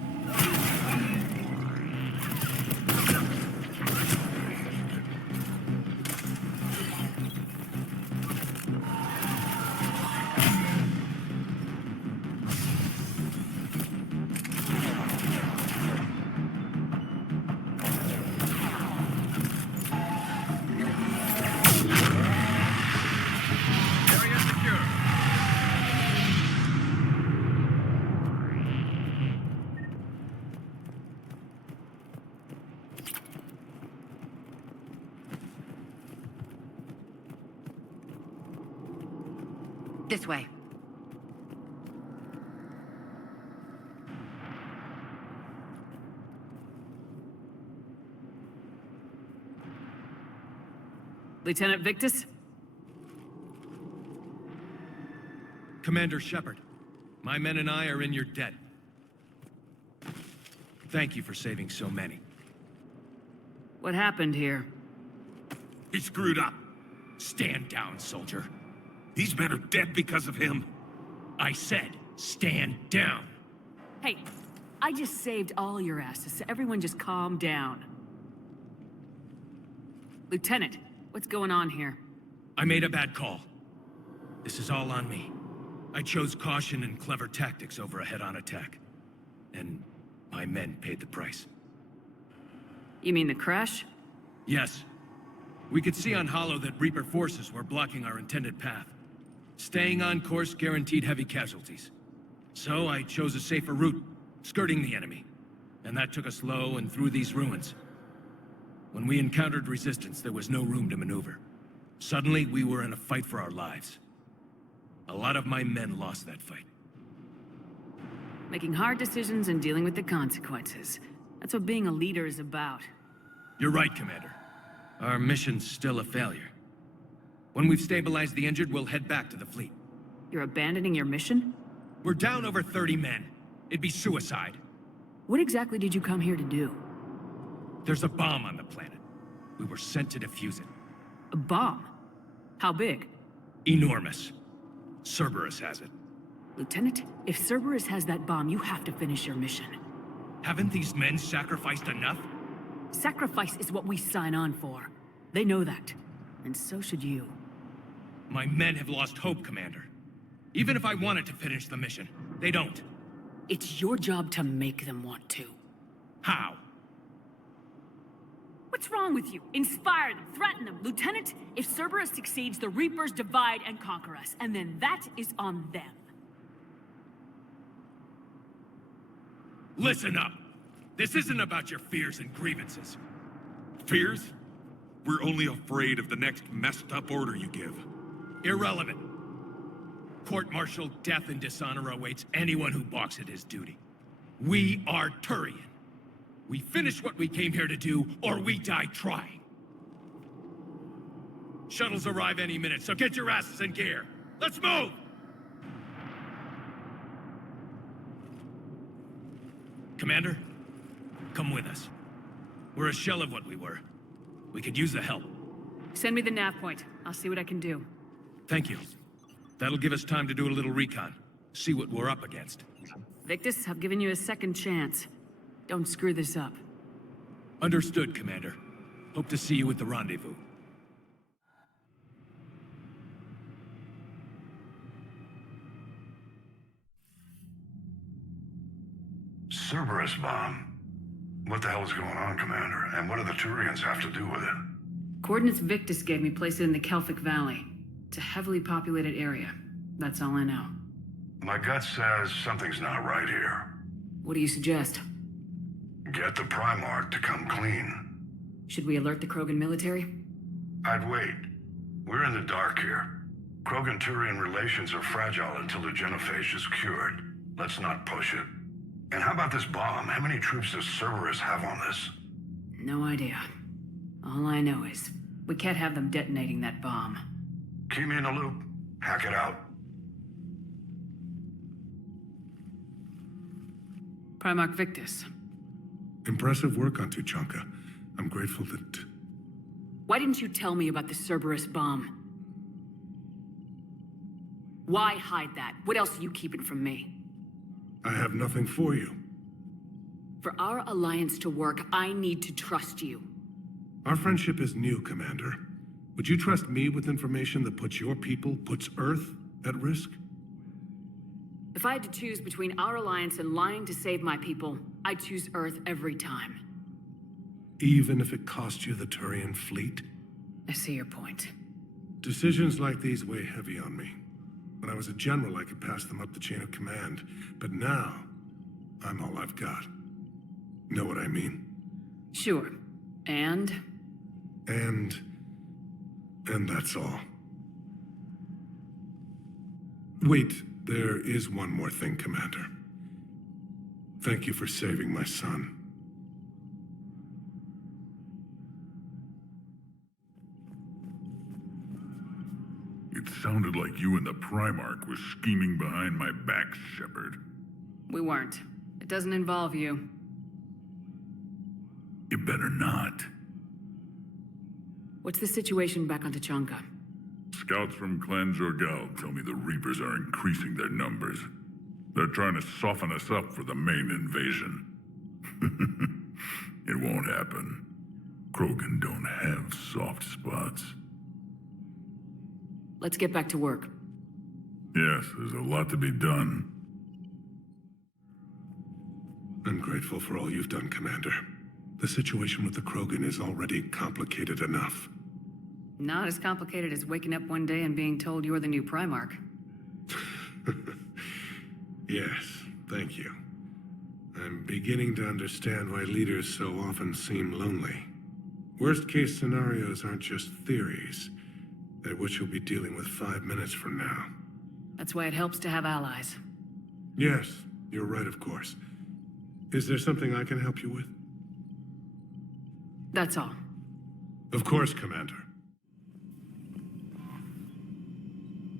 Area secure. This way. Lieutenant Victus? Commander Shepard, my men and I are in your debt. Thank you for saving so many. What happened here? He screwed up. Stand down, soldier. These men are dead because of him. I said, stand down. Hey, I just saved all your asses, so everyone just calm down. Lieutenant, what's going on here? I made a bad call. This is all on me. I chose caution and clever tactics over a head-on attack. And my men paid the price. You mean the crash? Yes. We could see on Hollow that Reaper forces were blocking our intended path. Staying on course guaranteed heavy casualties. So I chose a safer route, skirting the enemy. And that took us low and through these ruins. When we encountered resistance, there was no room to maneuver. Suddenly, we were in a fight for our lives. A lot of my men lost that fight. Making hard decisions and dealing with the consequences. That's what being a leader is about. You're right, Commander. Our mission's still a failure. When we've stabilized the injured, we'll head back to the fleet. You're abandoning your mission? We're down over 30 men. It'd be suicide. What exactly did you come here to do? There's a bomb on the planet. We were sent to defuse it. A bomb? How big? Enormous. Cerberus has it. Lieutenant, if Cerberus has that bomb, you have to finish your mission. Haven't these men sacrificed enough? Sacrifice is what we sign on for. They know that. And so should you. My men have lost hope, Commander. Even if I wanted to finish the mission, they don't. It's your job to make them want to. How? What's wrong with you? Inspire them, threaten them. Lieutenant, if Cerberus succeeds, the Reapers divide and conquer us, and then that is on them. Listen up. This isn't about your fears and grievances. Fears? We're only afraid of the next messed up order you give. Irrelevant. Court-martial death and dishonor awaits anyone who balks at his duty. We are Turian. We finish what we came here to do, or we die trying. Shuttles arrive any minute, so get your asses in gear. Let's move! Commander, come with us. We're a shell of what we were. We could use the help. Send me the nav point. I'll see what I can do. Thank you. That'll give us time to do a little recon. See what we're up against. Victus, I've given you a second chance. Don't screw this up. Understood, Commander. Hope to see you at the rendezvous. Cerberus bomb. What the hell is going on, Commander? And what do the Turians have to do with it? Coordinates Victus gave me place it in the Kelphic Valley. It's a heavily populated area. That's all I know. My gut says something's not right here. What do you suggest? Get the Primarch to come clean. Should we alert the Krogan military? I'd wait. We're in the dark here. Krogan-Turian relations are fragile until the Genophage is cured. Let's not push it. And how about this bomb? How many troops does Cerberus have on this? No idea. All I know is, we can't have them detonating that bomb. Keep me in the loop. Hack it out. Primarch Victus. Impressive work on Tuchanka. I'm grateful that... Why didn't you tell me about the Cerberus bomb? Why hide that? What else are you keeping from me? I have nothing for you. For our alliance to work, I need to trust you. Our friendship is new, Commander. Would you trust me with information that puts your people, puts Earth, at risk? If I had to choose between our alliance and lying to save my people, I'd choose Earth every time. Even if it cost you the Turian fleet? I see your point. Decisions like these weigh heavy on me. When I was a general, I could pass them up the chain of command. But now, I'm all I've got. Know what I mean? Sure. And that's all. Wait, there is one more thing, Commander. Thank you for saving my son. It sounded like you and the Primarch were scheming behind my back, Shepard. we weren't. It doesn't involve you. You better not. What's the situation back on Tuchanka? Scouts from Clan Jorgal tell me the Reapers are increasing their numbers. They're trying to soften us up for the main invasion. It won't happen. Krogan don't have soft spots. Let's get back to work. Yes, there's a lot to be done. I'm grateful for all you've done, Commander. The situation with the Krogan is already complicated enough. Not as complicated as waking up one day and being told you're the new Primarch. Yes, thank you. I'm beginning to understand why leaders so often seem lonely. Worst-case scenarios aren't just theories. They're what you'll be dealing with 5 minutes from now. That's why it helps to have allies. Yes, you're right, of course. Is there something I can help you with? That's all. Of course, Commander.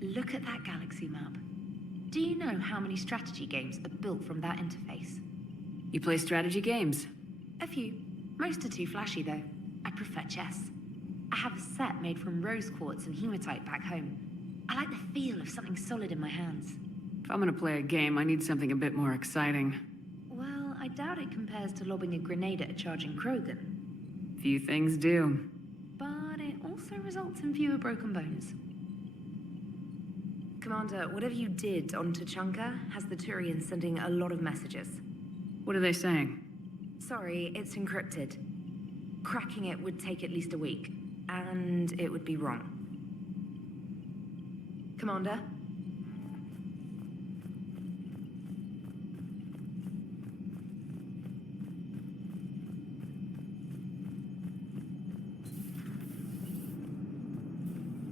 Look at that galaxy map. Do you know how many strategy games are built from that interface? You play strategy games? A few. Most are too flashy, though. I prefer chess. I have a set made from rose quartz and hematite back home. I like the feel of something solid in my hands. If I'm gonna play a game, I need something a bit more exciting. Well, I doubt it compares to lobbing a grenade at a charging Krogan. Few things do. But it also results in fewer broken bones. Commander, whatever you did on Tuchanka has the Turians sending a lot of messages. What are they saying? Sorry, it's encrypted. Cracking it would take at least a week, and it would be wrong. Commander?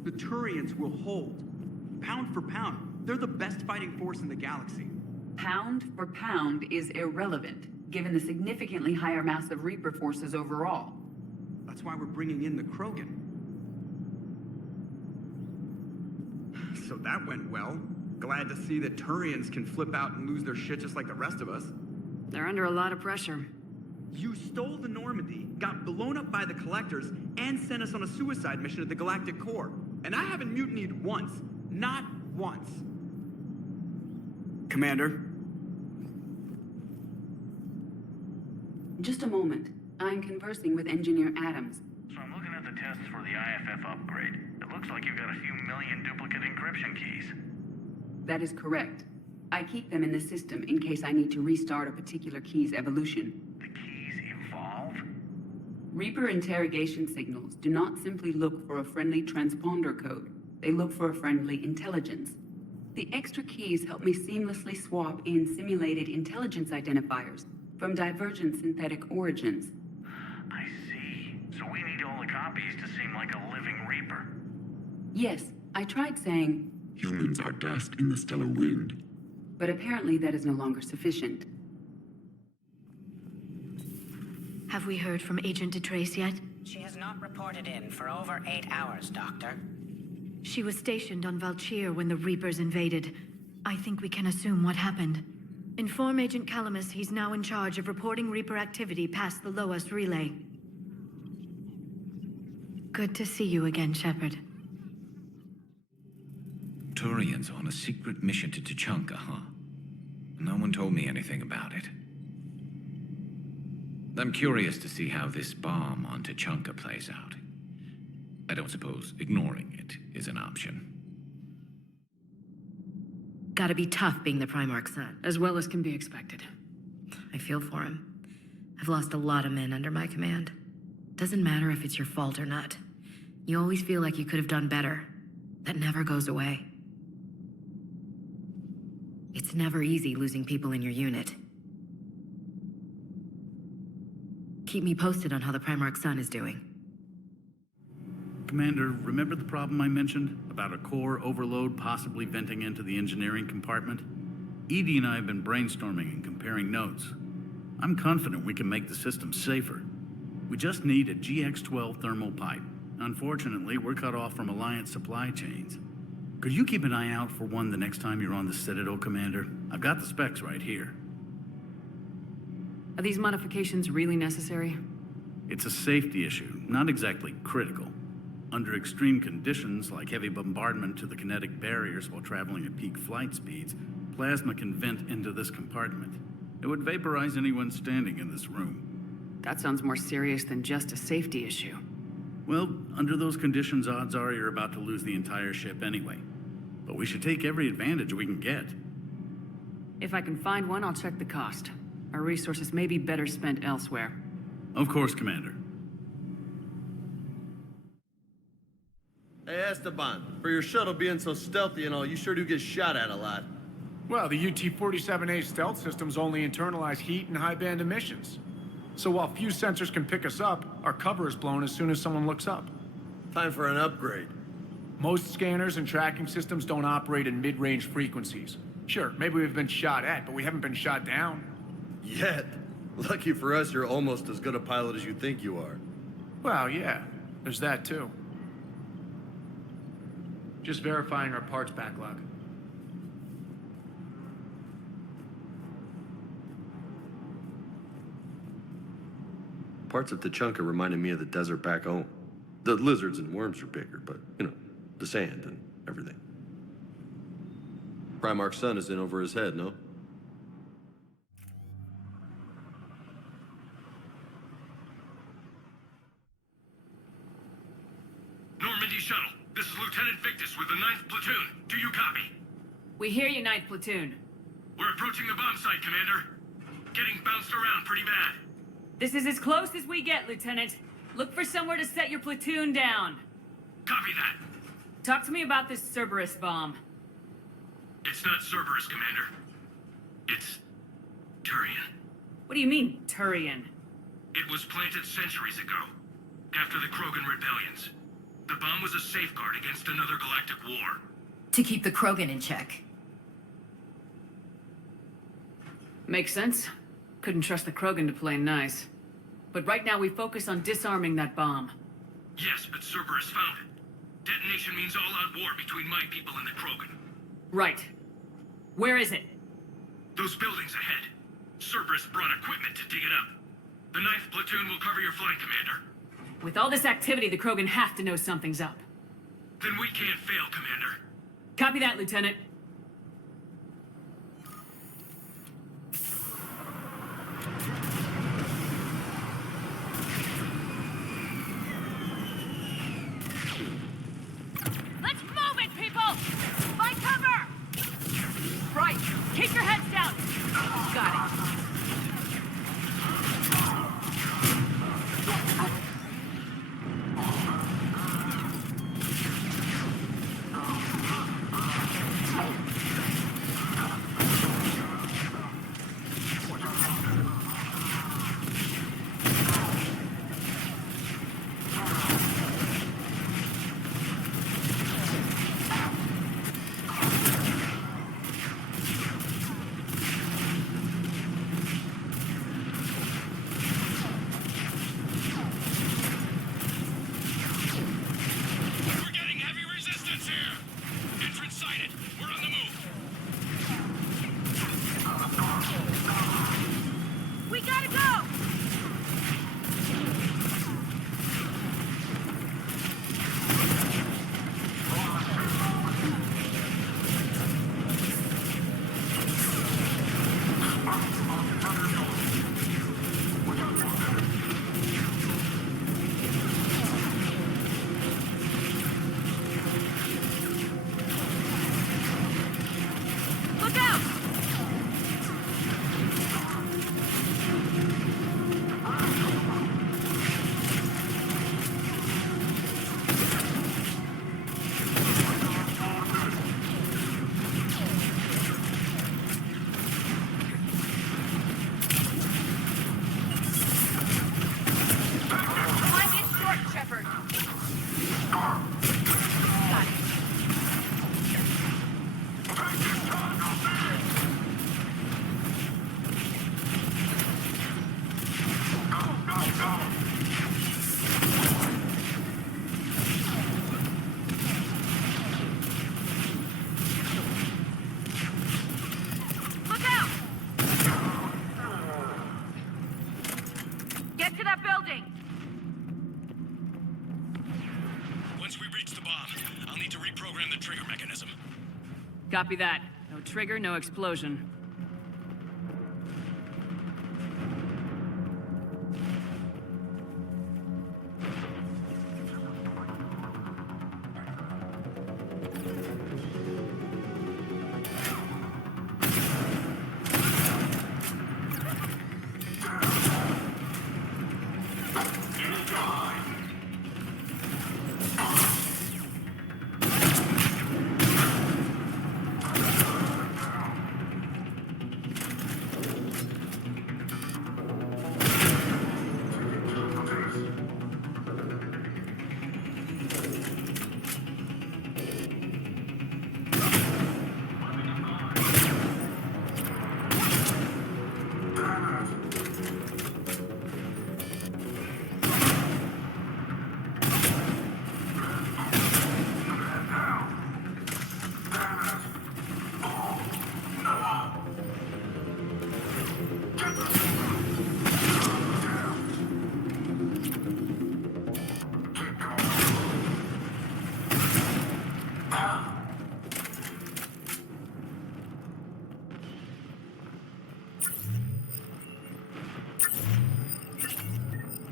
The Turians will hold. Pound for pound, they're the best fighting force in the galaxy. Pound for pound is irrelevant, given the significantly higher mass of Reaper forces overall. That's why we're bringing in the Krogan. So that went well. Glad to see that Turians can flip out and lose their shit just like the rest of us. They're under a lot of pressure. You stole the Normandy, got blown up by the Collectors, and sent us on a suicide mission at the Galactic Core. And I haven't mutinied once. Not once. Commander? Just a moment. I'm conversing with Engineer Adams. So I'm looking at the tests for the IFF upgrade. It looks like you've got a few million duplicate encryption keys. That is correct. I keep them in the system in case I need to restart a particular key's evolution. The keys evolve? Reaper interrogation signals do not simply look for a friendly transponder code. They look for a friendly intelligence. The extra keys help me seamlessly swap in simulated intelligence identifiers from divergent synthetic origins. I see. So we need all the copies to seem like a living Reaper. Yes, I tried saying, humans are dust in the stellar wind. But apparently that is no longer sufficient. Have we heard from Agent DeTrace yet? She has not reported in for over 8 hours, Doctor. She was stationed on Valchir when the Reapers invaded. I think we can assume what happened. Inform Agent Calamus he's now in charge of reporting Reaper activity past the Loas relay. Good to see you again, Shepard. Turians on a secret mission to Tuchanka, huh? No one told me anything about it. I'm curious to see how this bomb on Tuchanka plays out. I don't suppose ignoring it is an option. Gotta be tough being the Primarch's son. As well as can be expected. I feel for him. I've lost a lot of men under my command. Doesn't matter if it's your fault or not. You always feel like you could have done better. That never goes away. It's never easy losing people in your unit. Keep me posted on how the Primarch's son is doing. Commander, remember the problem I mentioned? About a core overload possibly venting into the engineering compartment? Edie and I have been brainstorming and comparing notes. I'm confident we can make the system safer. We just need a GX-12 thermal pipe. Unfortunately, we're cut off from Alliance supply chains. Could you keep an eye out for one the next time you're on the Citadel, Commander? I've got the specs right here. Are these modifications really necessary? It's a safety issue, not exactly critical. Under extreme conditions, like heavy bombardment to the kinetic barriers while traveling at peak flight speeds, plasma can vent into this compartment. It would vaporize anyone standing in this room. That sounds more serious than just a safety issue. Well, under those conditions, odds are you're about to lose the entire ship anyway. But we should take every advantage we can get. If I can find one, I'll check the cost. Our resources may be better spent elsewhere. Of course, Commander. Hey, Esteban, for your shuttle being so stealthy and all, you sure do get shot at a lot. Well, the UT-47A stealth systems only internalize heat and high-band emissions. So while few sensors can pick us up, our cover is blown as soon as someone looks up. Time for an upgrade. Most scanners and tracking systems don't operate in mid-range frequencies. Sure, maybe we've been shot at, but we haven't been shot down. Yet. Lucky for us, you're almost as good a pilot as you think you are. Well, yeah, there's that too. Just verifying our parts backlog. Parts of Tachanka reminded me of the desert back home. The lizards and worms are bigger, but, you know, the sand and everything. Primarch's sun is in over his head, no? Normandy shuttle. This is Lieutenant Victus with the 9th Platoon. Do you copy? We hear you, 9th Platoon. We're approaching the bomb site, Commander. Getting bounced around pretty bad. This is as close as we get, Lieutenant. Look for somewhere to set your platoon down. Copy that. Talk to me about this Cerberus bomb. It's not Cerberus, Commander. It's Turian. What do you mean, Turian? It was planted centuries ago, after the Krogan rebellions. The bomb was a safeguard against another galactic war. To keep the Krogan in check. Makes sense. Couldn't trust the Krogan to play nice. But right now we focus on disarming that bomb. Yes, but Cerberus found it. Detonation means all-out war between my people and the Krogan. Right. Where is it? Those buildings ahead. Cerberus brought equipment to dig it up. The 9th Platoon will cover your flank, Commander. With all this activity, the Krogan have to know something's up. Then we can't fail, Commander. Copy that, Lieutenant. Let's move it, people! Find cover! Right, keep your heads down. Got it. Once we reach the bomb, I'll need to reprogram the trigger mechanism. Copy that. No trigger, no explosion.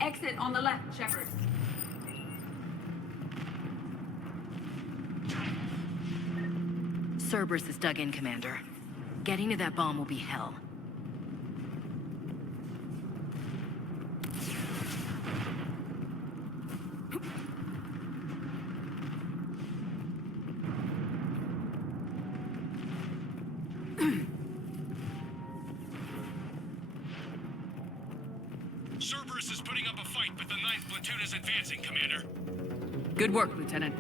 Exit on the left, Shepard. Cerberus is dug in, Commander. Getting to that bomb will be hell. Cerberus is putting up a fight, but the 9th platoon is advancing, Commander. Good work, Lieutenant.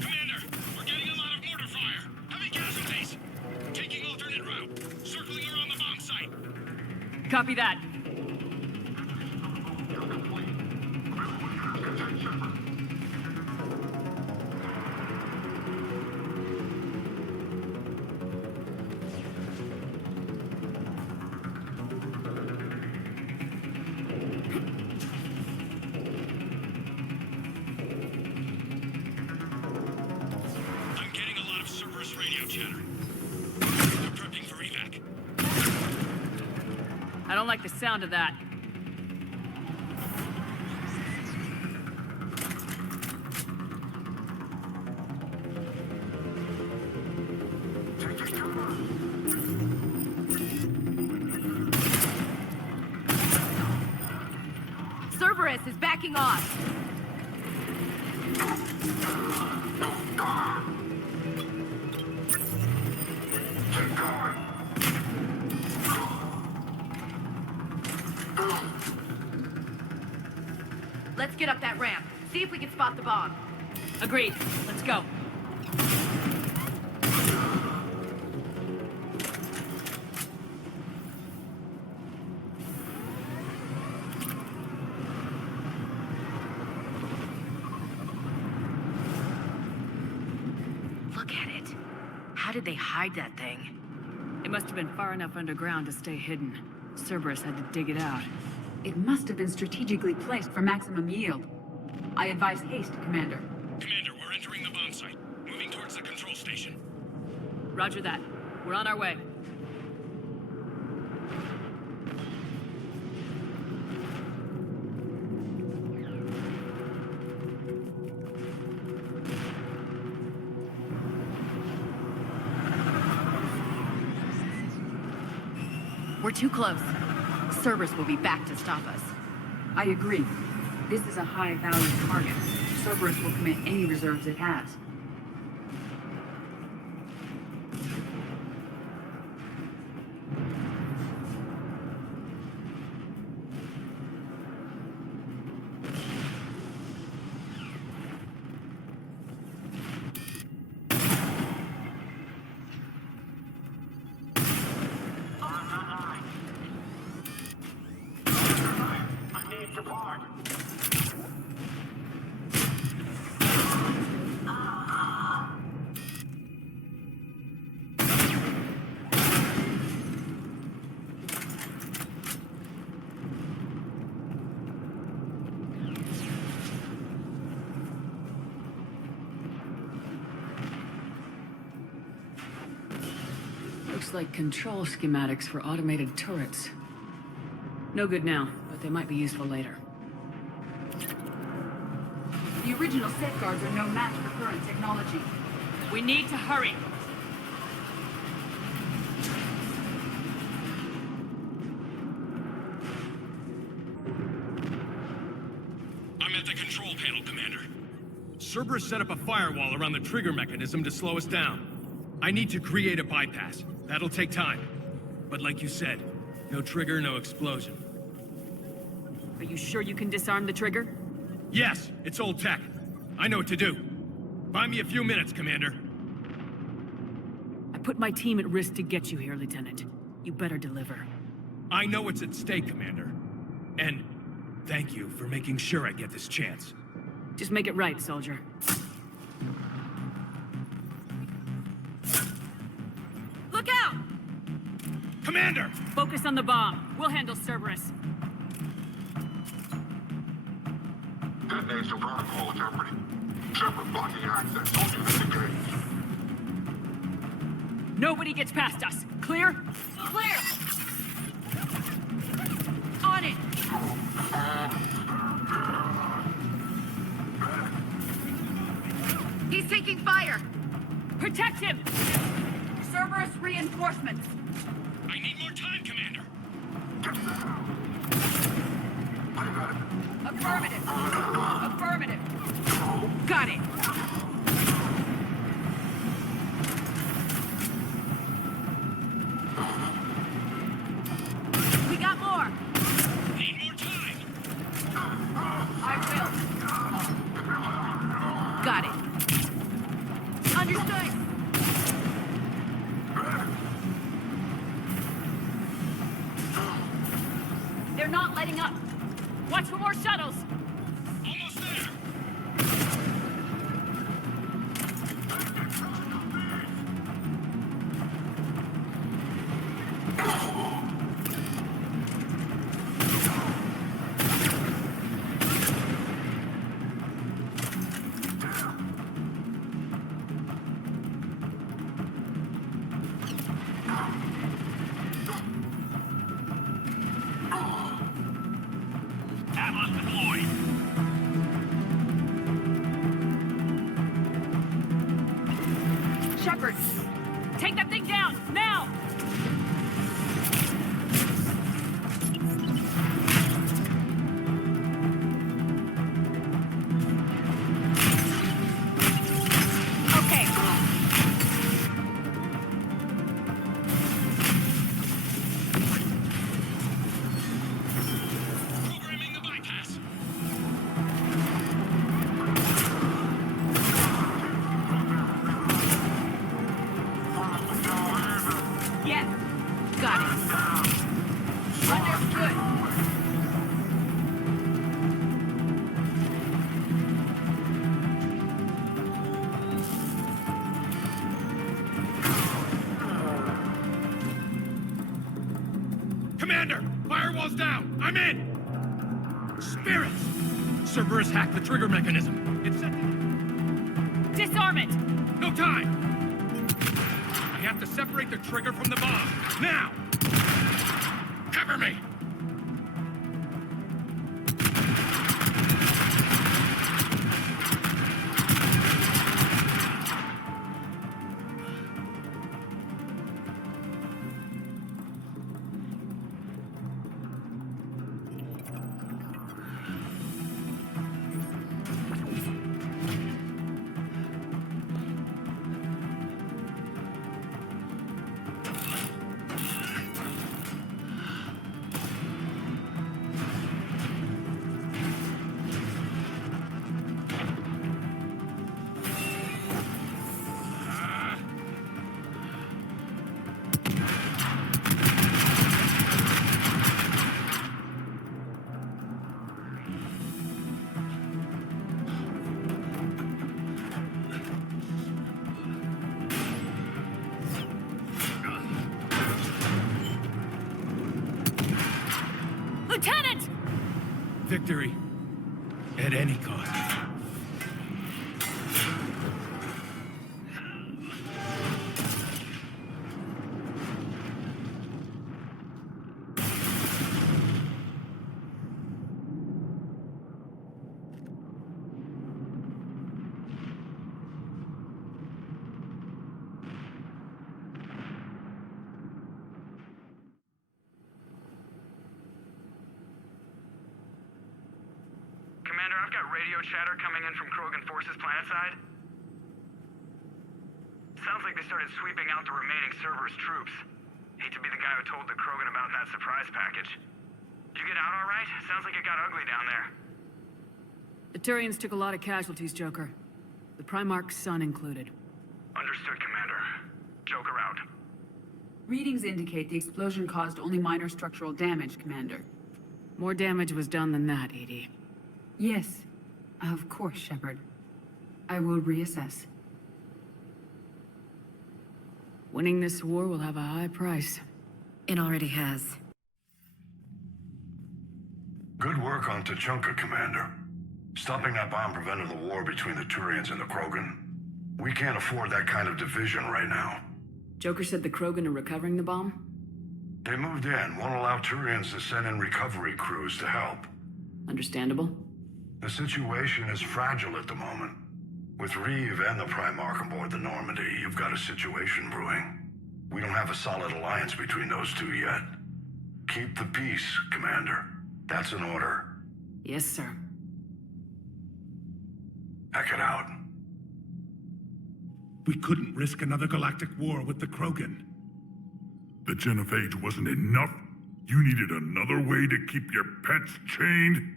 Commander, we're getting a lot of mortar fire. Heavy casualties. Taking alternate route. Circling around the bomb site. Copy that. I'm getting a lot of Cerberus radio chatter. They're prepping for evac. I don't like the sound of that. Cerberus is backing off. Let's get up that ramp. See if we can spot the bomb. Agreed. Let's go. Look at it. How did they hide that thing? It must have been far enough underground to stay hidden. Cerberus had to dig it out. It must have been strategically placed for maximum yield. I advise haste, Commander. Commander, we're entering the bomb site. Moving towards the control station. Roger that. We're on our way. We're too close. Cerberus will be back to stop us. I agree. This is a high-value target. Cerberus will commit any reserves it has. Looks like control schematics for automated turrets. No good now, but they might be useful later. The original safeguards are no match for current technology. We need to hurry. I'm at the control panel, Commander. Cerberus set up a firewall around the trigger mechanism to slow us down. I need to create a bypass. That'll take time. But like you said, no trigger, no explosion. Are you sure you can disarm the trigger? Yes, it's old tech. I know what to do. Buy me a few minutes, Commander. I put my team at risk to get you here, Lieutenant. You better deliver. I know what's at stake, Commander. And thank you for making sure I get this chance. Just make it right, soldier. Look out! Commander! Focus on the bomb. We'll handle Cerberus. Detonation protocol jeopardy. Shepard blocking access. Soldier disengaged. Nobody gets past us. Clear? Clear! On it! He's taking fire! Protect him! Cerberus reinforcements! I need more time, Commander. Affirmative! Affirmative! Got it! We got more! Need more time. I will. Got it. Understood! They're not letting up. Watch for more shuttles. Almost there. Shepard! Take that thing down! Now! Okay. Programming the bypass. Yes. Got it. Understood. Commander, firewall's down. I'm in. Spirits. Cerberus hacked the trigger mechanism. It's set. Disarm it! No time. I have to separate the trigger from the bomb. Now! Cover me! Lieutenant! Victory. At any cost. I've got radio chatter coming in from Krogan forces planetside. Sounds like they started sweeping out the remaining Cerberus troops. Hate to be the guy who told the Krogan about that surprise package. Did you get out all right? Sounds like it got ugly down there. The Turians took a lot of casualties, Joker. The Primarch's son included. Understood, Commander. Joker out. Readings indicate the explosion caused only minor structural damage, Commander. More damage was done than that, Edie. Yes, of course, Shepard. I will reassess. Winning this war will have a high price. It already has. Good work on Tuchanka, Commander. Stopping that bomb prevented the war between the Turians and the Krogan. We can't afford that kind of division right now. Joker said the Krogan are recovering the bomb? They moved in, won't allow Turians to send in recovery crews to help. Understandable. The situation is fragile at the moment. With Reeve and the Primarch aboard the Normandy, you've got a situation brewing. We don't have a solid alliance between those two yet. Keep the peace, Commander. That's an order. Yes, sir. Hack it out. We couldn't risk another galactic war with the Krogan. The Genophage wasn't enough? You needed another way to keep your pets chained?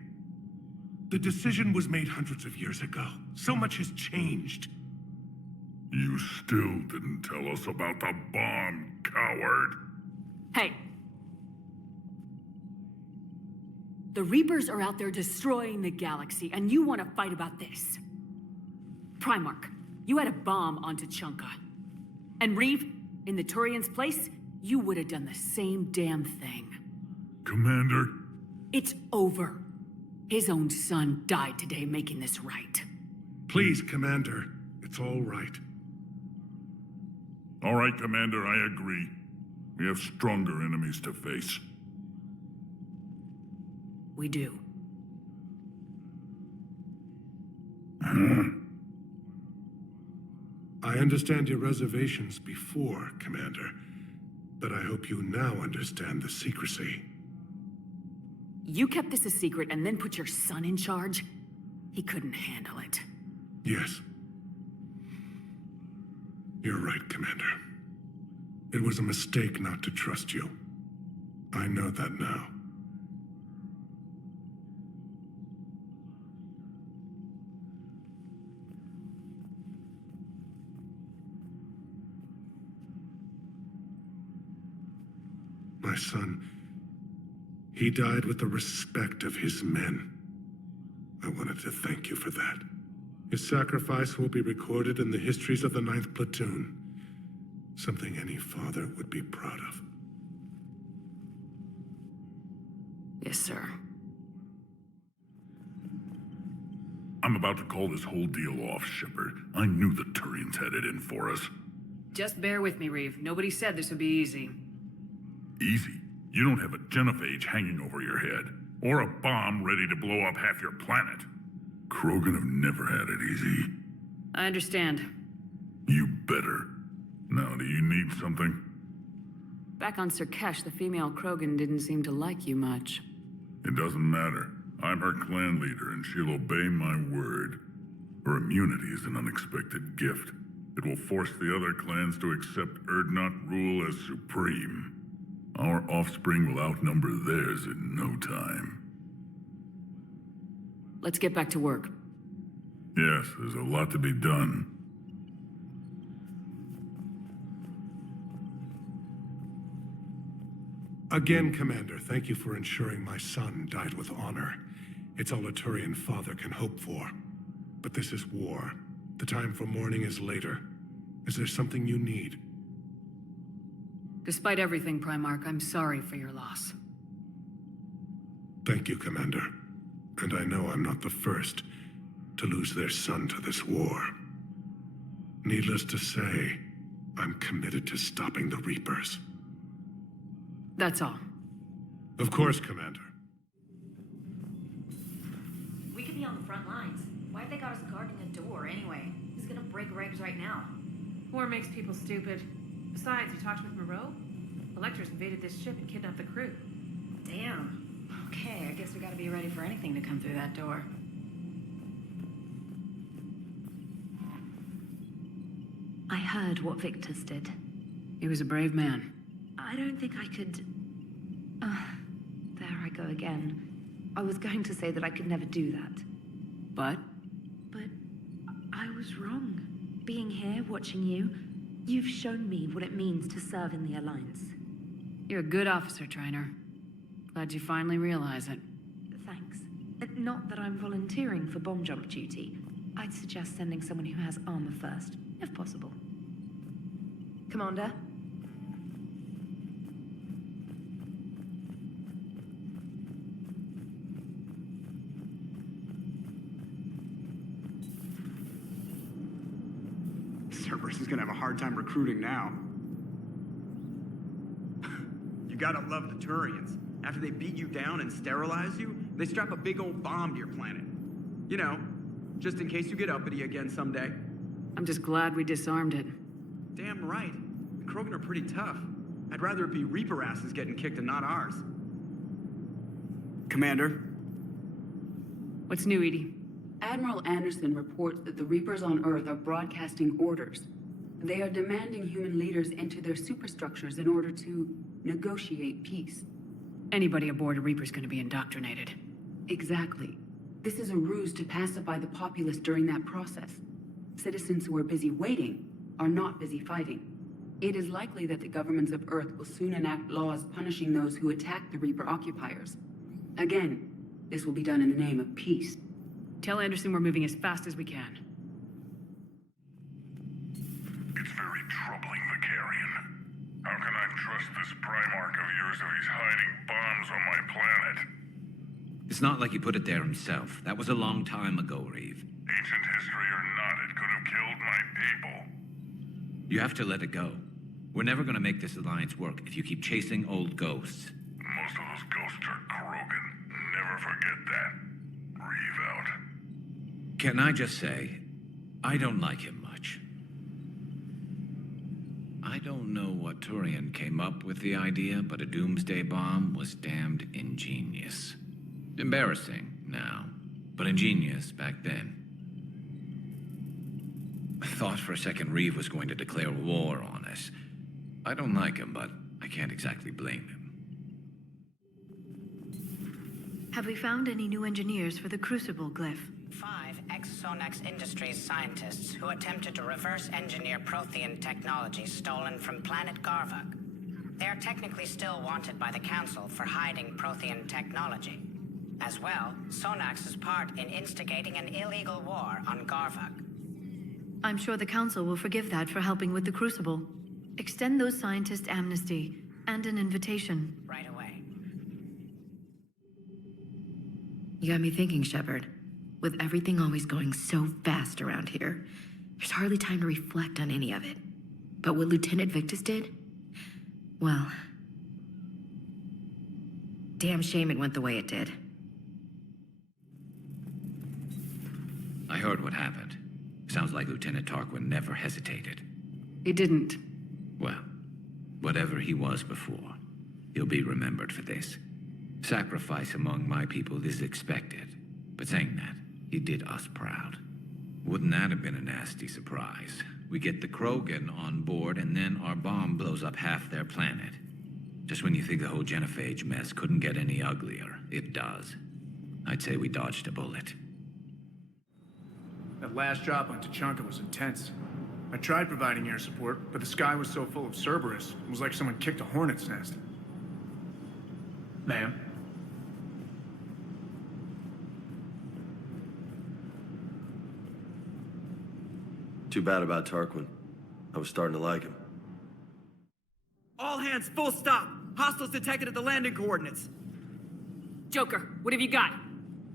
The decision was made hundreds of years ago. So much has changed. You still didn't tell us about the bomb, coward. Hey! The Reapers are out there destroying the galaxy, and you want to fight about this? Primarch, you had a bomb on Tuchanka. And Reeve, in the Turian's place, you would have done the same damn thing. Commander? It's over. His own son died today making this right. Please, Commander. It's all right. All right, Commander, I agree. We have stronger enemies to face. We do. I understand your reservations before, Commander, but I hope you now understand the secrecy. You kept this a secret and then put your son in charge? He couldn't handle it. Yes. You're right, Commander. It was a mistake not to trust you. I know that now. My son, he died with the respect of his men. I wanted to thank you for that. His sacrifice will be recorded in the histories of the 9th Platoon. Something any father would be proud of. Yes, sir. I'm about to call this whole deal off, Shepard. I knew the Turians had it in for us. Just bear with me, Reeve. Nobody said this would be easy. Easy? You don't have a Genophage hanging over your head, or a bomb ready to blow up half your planet. Krogan have never had it easy. I understand. You better. Now, do you need something? Back on Surkesh, the female Krogan didn't seem to like you much. It doesn't matter. I'm her clan leader, and she'll obey my word. Her immunity is an unexpected gift. It will force the other clans to accept Urdnot rule as supreme. Our offspring will outnumber theirs in no time. Let's get back to work. Yes, there's a lot to be done. Again, Commander, thank you for ensuring my son died with honor. It's all a Turian father can hope for. But this is war. The time for mourning is later. Is there something you need? Despite everything, Primarch, I'm sorry for your loss. Thank you, Commander. And I know I'm not the first to lose their son to this war. Needless to say, I'm committed to stopping the Reapers. That's all. Of course, Commander. We could be on the front lines. Why have they got us guarding a door anyway? Who's gonna break regs right now? War makes people stupid. Besides, you talked with Moreau? Electors invaded this ship and kidnapped the crew. Damn. Okay, I guess we gotta be ready for anything to come through that door. I heard what Victus did. He was a brave man. I don't think I could... there I go again. I was going to say that I could never do that. But? But I was wrong. Being here, watching you, you've shown me what it means to serve in the Alliance. You're a good officer, Trainer. Glad you finally realize it. Thanks. Not that I'm volunteering for bomb jump duty. I'd suggest sending someone who has armor first, if possible. Commander? Cerberus is gonna have a hard time recruiting now. You gotta love the Turians. After they beat you down and sterilize you, they strap a big old bomb to your planet. You know, just in case you get uppity again someday. I'm just glad we disarmed it. Damn right. The Krogan are pretty tough. I'd rather it be Reaper asses getting kicked and not ours. Commander? What's new, Edie? Admiral Anderson reports that the Reapers on Earth are broadcasting orders. They are demanding human leaders enter their superstructures in order to negotiate peace. Anybody aboard a Reaper's gonna be indoctrinated. Exactly. This is a ruse to pacify the populace during that process. Citizens who are busy waiting are not busy fighting. It is likely that the governments of Earth will soon enact laws punishing those who attack the Reaper occupiers. Again, this will be done in the name of peace. Tell Anderson we're moving as fast as we can. It's very troubling, Vicarian. How can I trust this Primarch of yours if he's hiding bombs on my planet? It's not like he put it there himself. That was a long time ago, Reeve. Ancient history or not, it could have killed my people. You have to let it go. We're never gonna make this alliance work if you keep chasing old ghosts. Most of those ghosts are Krogan. Never forget that. Reeve out. Can I just say, I don't like him much. I don't know what Turian came up with the idea, but a doomsday bomb was damned ingenious. Embarrassing now, but ingenious back then. I thought for a second Reeve was going to declare war on us. I don't like him, but I can't exactly blame him. Have we found any new engineers for the Crucible glyph? 5 ex-Sonax Industries scientists who attempted to reverse engineer Prothean technology stolen from planet Garvuk. They are technically still wanted by the Council for hiding Prothean technology. As well, Sonax's part in instigating an illegal war on Garvuk. I'm sure the Council will forgive that for helping with the Crucible. Extend those scientists amnesty and an invitation. Right away. You got me thinking, Shepard. With everything always going so fast around here, there's hardly time to reflect on any of it. But what Lieutenant Victus did? Well, damn shame it went the way it did. I heard what happened. Sounds like Lieutenant Tarquin never hesitated. He didn't. Well, whatever he was before, he'll be remembered for this. Sacrifice among my people is expected. But saying that, he did us proud. Wouldn't that have been a nasty surprise? We get the Krogan on board, and then our bomb blows up half their planet. Just when you think the whole Genophage mess couldn't get any uglier, it does. I'd say we dodged a bullet. That last drop on Tuchanka was intense. I tried providing air support, but the sky was so full of Cerberus, it was like someone kicked a hornet's nest. Ma'am? Too bad about Tarquin. I was starting to like him. All hands, full stop! Hostiles detected at the landing coordinates. Joker, what have you got?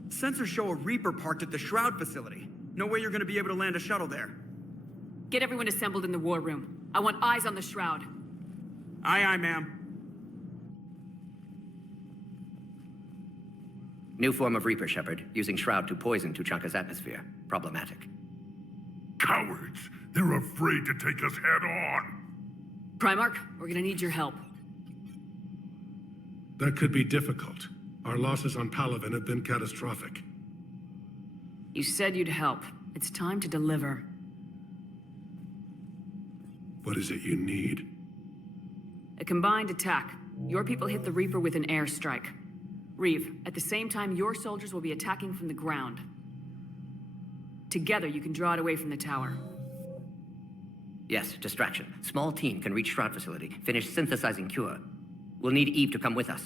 Sensors show a Reaper parked at the Shroud facility. No way you're gonna be able to land a shuttle there. Get everyone assembled in the war room. I want eyes on the Shroud. Aye, aye, ma'am. New form of Reaper, Shepard, using Shroud to poison Tuchanka's atmosphere. Problematic. Cowards! They're afraid to take us head-on! Primarch, we're gonna need your help. That could be difficult. Our losses on Palaven have been catastrophic. You said you'd help. It's time to deliver. What is it you need? A combined attack. Your people hit the Reaper with an airstrike. Reeve, at the same time, your soldiers will be attacking from the ground. Together, you can draw it away from the tower. Yes, distraction. Small team can reach Shroud facility, finish synthesizing cure. We'll need Eve to come with us.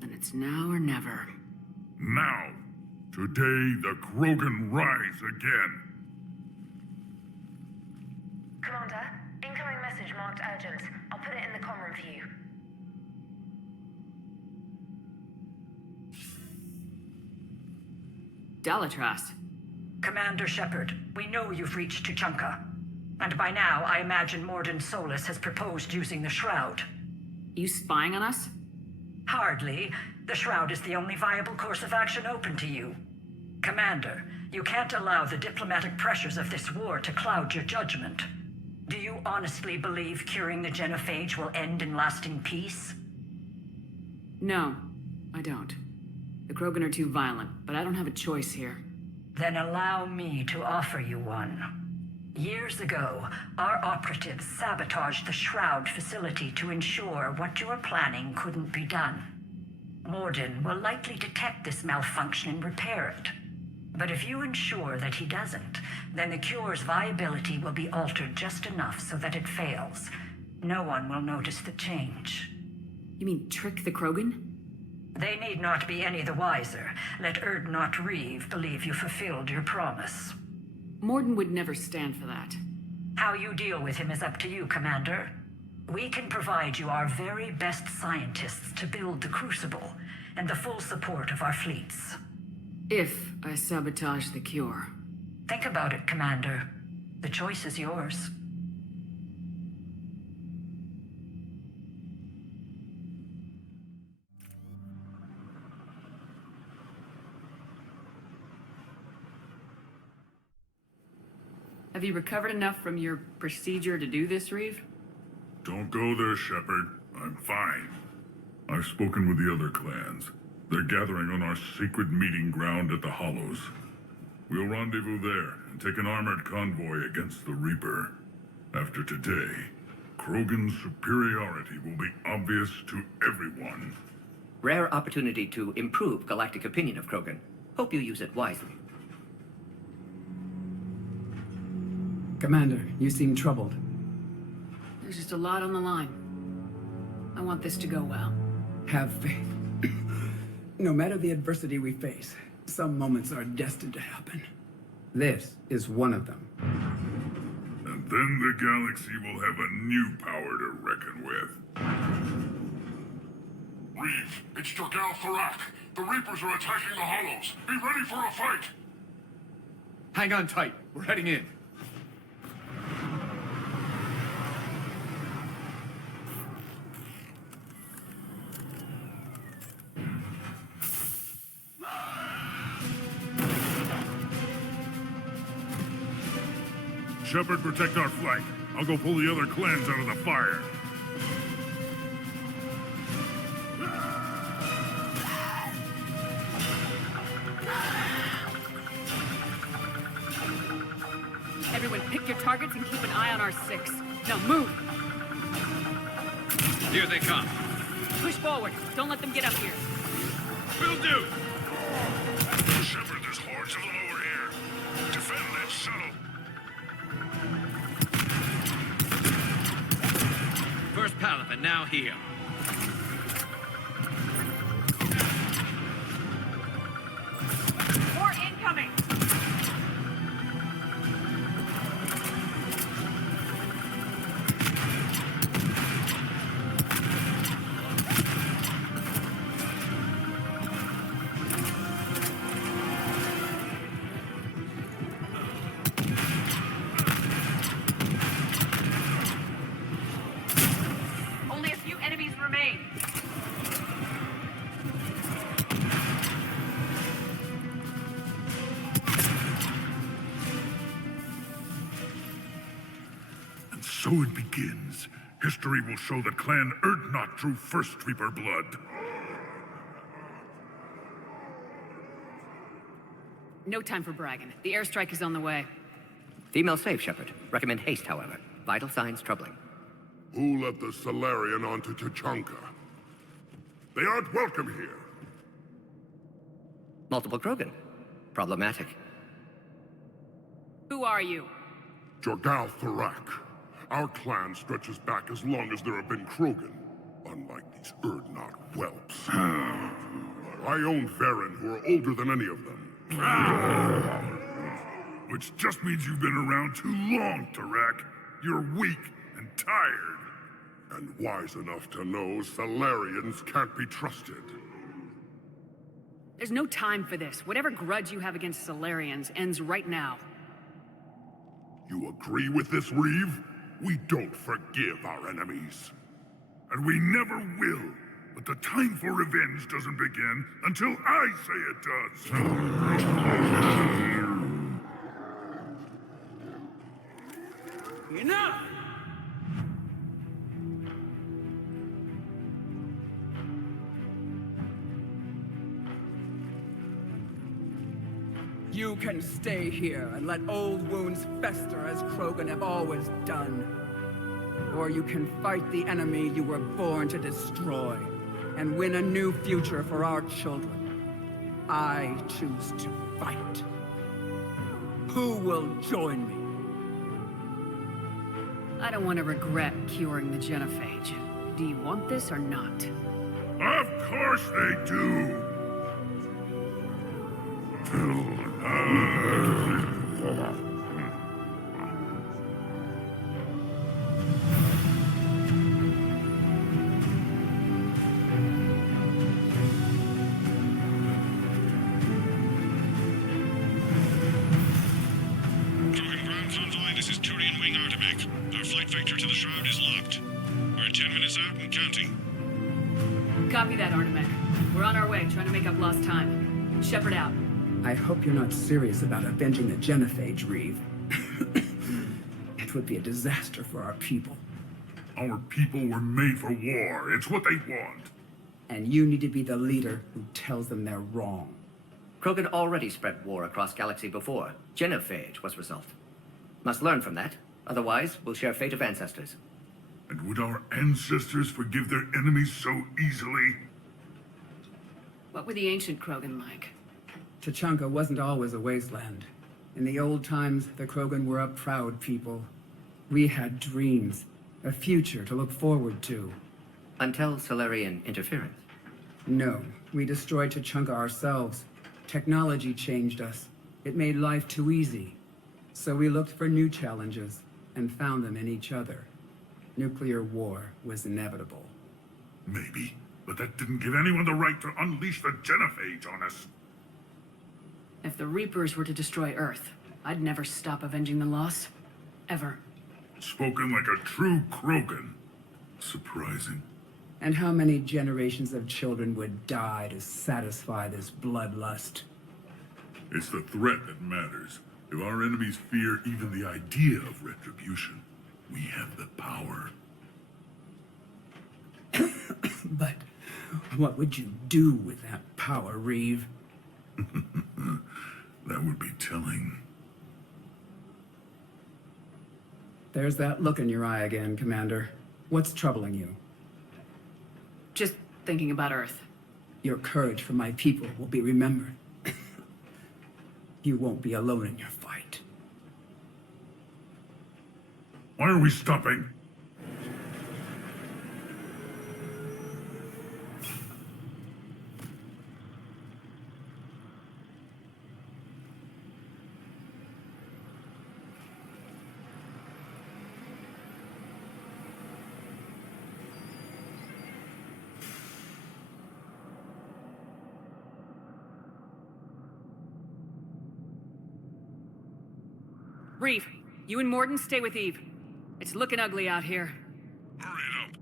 Then it's now or never. Now! Today, the Krogan rise again! Commander, incoming message marked urgent. I'll put it in the comm room for you. Dalatras. Commander Shepard, we know you've reached Tuchanka. And by now, I imagine Morden Solus has proposed using the Shroud. You spying on us? Hardly. The Shroud is the only viable course of action open to you. Commander, you can't allow the diplomatic pressures of this war to cloud your judgment. Do you honestly believe curing the Genophage will end in lasting peace? No, I don't. The Krogan are too violent, but I don't have a choice here. Then allow me to offer you one. Years ago, our operatives sabotaged the Shroud facility to ensure what you were planning couldn't be done. Morden will likely detect this malfunction and repair it. But if you ensure that he doesn't, then the cure's viability will be altered just enough so that it fails. No one will notice the change. You mean trick the Krogan? They need not be any the wiser. Let Urdnot Reeve believe you fulfilled your promise. Morden would never stand for that. How you deal with him is up to you, Commander. We can provide you our very best scientists to build the Crucible, and the full support of our fleets. If I sabotage the cure. Think about it, Commander. The choice is yours. Have you recovered enough from your procedure to do this, Reeve? Don't go there, Shepard. I'm fine. I've spoken with the other clans. They're gathering on our secret meeting ground at the Hollows. We'll rendezvous there and take an armored convoy against the Reaper. After today, Krogan's superiority will be obvious to everyone. Rare opportunity to improve galactic opinion of Krogan. Hope you use it wisely. Commander, you seem troubled. There's just a lot on the line. I want this to go well. Have faith. No matter the adversity we face, some moments are destined to happen. This is one of them. And then the galaxy will have a new power to reckon with. Reeve, it's Jorgal Thorak. The Reapers are attacking the Hollows. Be ready for a fight! Hang on tight. We're heading in. Shepard, protect our flank. I'll go pull the other clans out of the fire. Everyone pick your targets and keep an eye on our six. Now move! Here they come. Push forward. Don't let them get up here. Will do! Shepard, there's hordes of them over here. Defend that shuttle. First Palaven, now here. More incoming! Only a few enemies remain. And so it begins. History will show that Clan Urdnot drew first Reaper blood. No time for bragging. The airstrike is on the way. Female safe, Shepard. Recommend haste, however. Vital signs troubling. Who let the Salarian onto Tachanka? They aren't welcome here. Multiple Krogan. Problematic. Who are you? Jorgal Thorak. Our clan stretches back as long as there have been Krogan, unlike these Urdnot whelps. I own Varen, who are older than any of them. Which just means you've been around too long, Thorak. You're weak and tired. And wise enough to know Salarians can't be trusted. There's no time for this. Whatever grudge you have against Salarians ends right now. You agree with this, Reeve? We don't forgive our enemies. And we never will. But the time for revenge doesn't begin until I say it does. Enough! You can stay here and let old wounds fester as Krogan have always done. Or you can fight the enemy you were born to destroy and win a new future for our children. I choose to fight. Who will join me? I don't want to regret curing the Genophage. Do you want this or not? Of course they do! This is Turian Wing Artemech. Our flight vector to the Shroud is locked. We're 10 minutes out and counting. Copy that, Artemech. We're on our way, trying to make up lost time. Shepard out. I hope you're not serious about avenging the Genophage, Reeve. It would be a disaster for our people. Our people were made for war. It's what they want. And you need to be the leader who tells them they're wrong. Krogan already spread war across galaxy before. Genophage was result. Must learn from that. Otherwise, we'll share fate of ancestors. And would our ancestors forgive their enemies so easily? What were the ancient Krogan like? Tachanka wasn't always a wasteland. In the old times, the Krogan were a proud people. We had dreams, a future to look forward to. Until Salarian interference? No, we destroyed Tachanka ourselves. Technology changed us. It made life too easy. So we looked for new challenges, and found them in each other. Nuclear war was inevitable. Maybe, but that didn't give anyone the right to unleash the Genophage on us. If the Reapers were to destroy Earth, I'd never stop avenging the loss. Ever. Spoken like a true Krogan. Surprising. And how many generations of children would die to satisfy this bloodlust? It's the threat that matters. If our enemies fear even the idea of retribution, we have the power. But what would you do with that power, Reeve? That would be telling. There's that look in your eye again, Commander. What's troubling you? Just thinking about Earth. Your courage for my people will be remembered. You won't be alone in your fight. Why are we stopping? Reeve, you and Mordin stay with Eve. It's looking ugly out here. Hurry it up.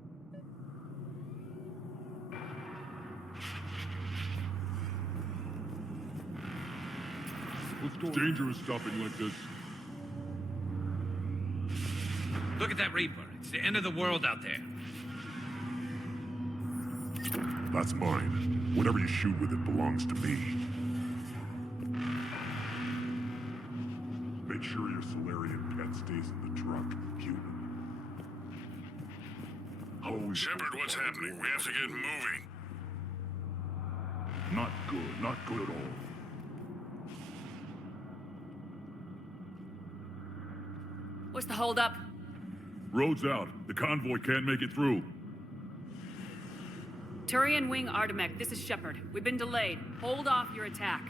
It's dangerous stopping like this. Look at that Reaper. It's the end of the world out there. That's mine. Whatever you shoot with it belongs to me. They sure your Solarian pet stays in the truck, human. Shepard, what's happening? We have to get moving. Not good at all. What's the holdup? Road's out. The convoy can't make it through. Turian Wing Artemek, this is Shepard. We've been delayed. Hold off your attack.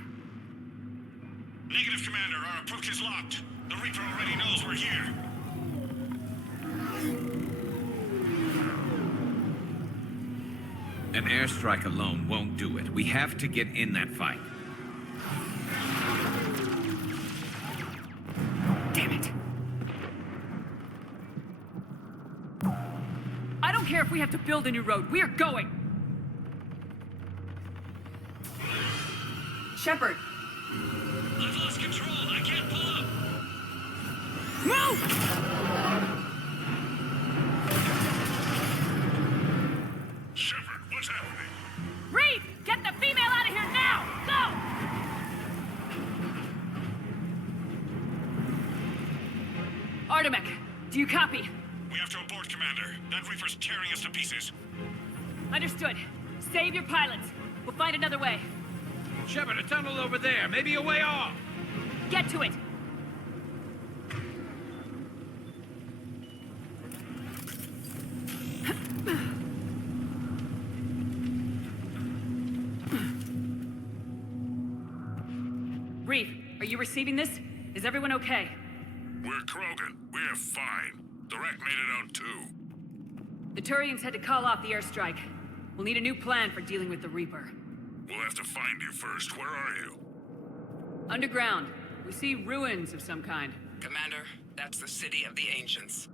Negative, Commander. Our approach is locked. The Reaper already knows we're here. An airstrike alone won't do it. We have to get in that fight. Damn it! I don't care if we have to build a new road. We are going! Shepard! I've lost control. I can't pull up. Move! Shepard, what's happening? Reed! Get the female out of here now! Go! Artemek, do you copy? We have to abort, Commander. That Reaper's tearing us to pieces. Understood. Save your pilots. We'll find another way. Shepard, a tunnel over there. Maybe a way off. Get to it! Reef, are you receiving this? Is everyone okay? We're Krogan. We're fine. The wreck made it out too. The Turians had to call off the airstrike. We'll need a new plan for dealing with the Reaper. We'll have to find you first. Where are you? Underground. We see ruins of some kind. Commander, that's the City of the Ancients.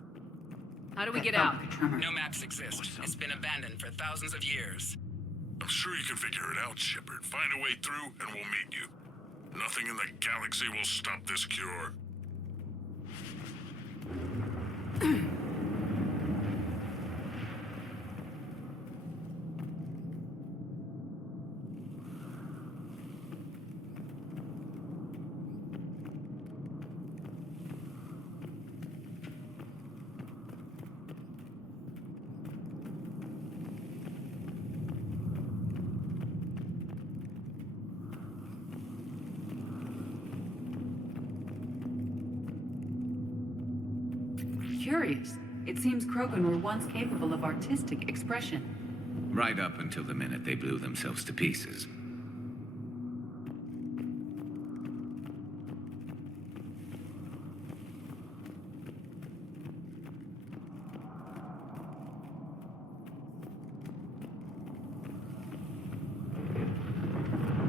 How do we get out? No maps exist. It's been abandoned for thousands of years. I'm sure you can figure it out, Shepard. Find a way through, and we'll meet you. Nothing in the galaxy will stop this cure. Curious. It seems Krogan were once capable of artistic expression. Right up until the minute they blew themselves to pieces.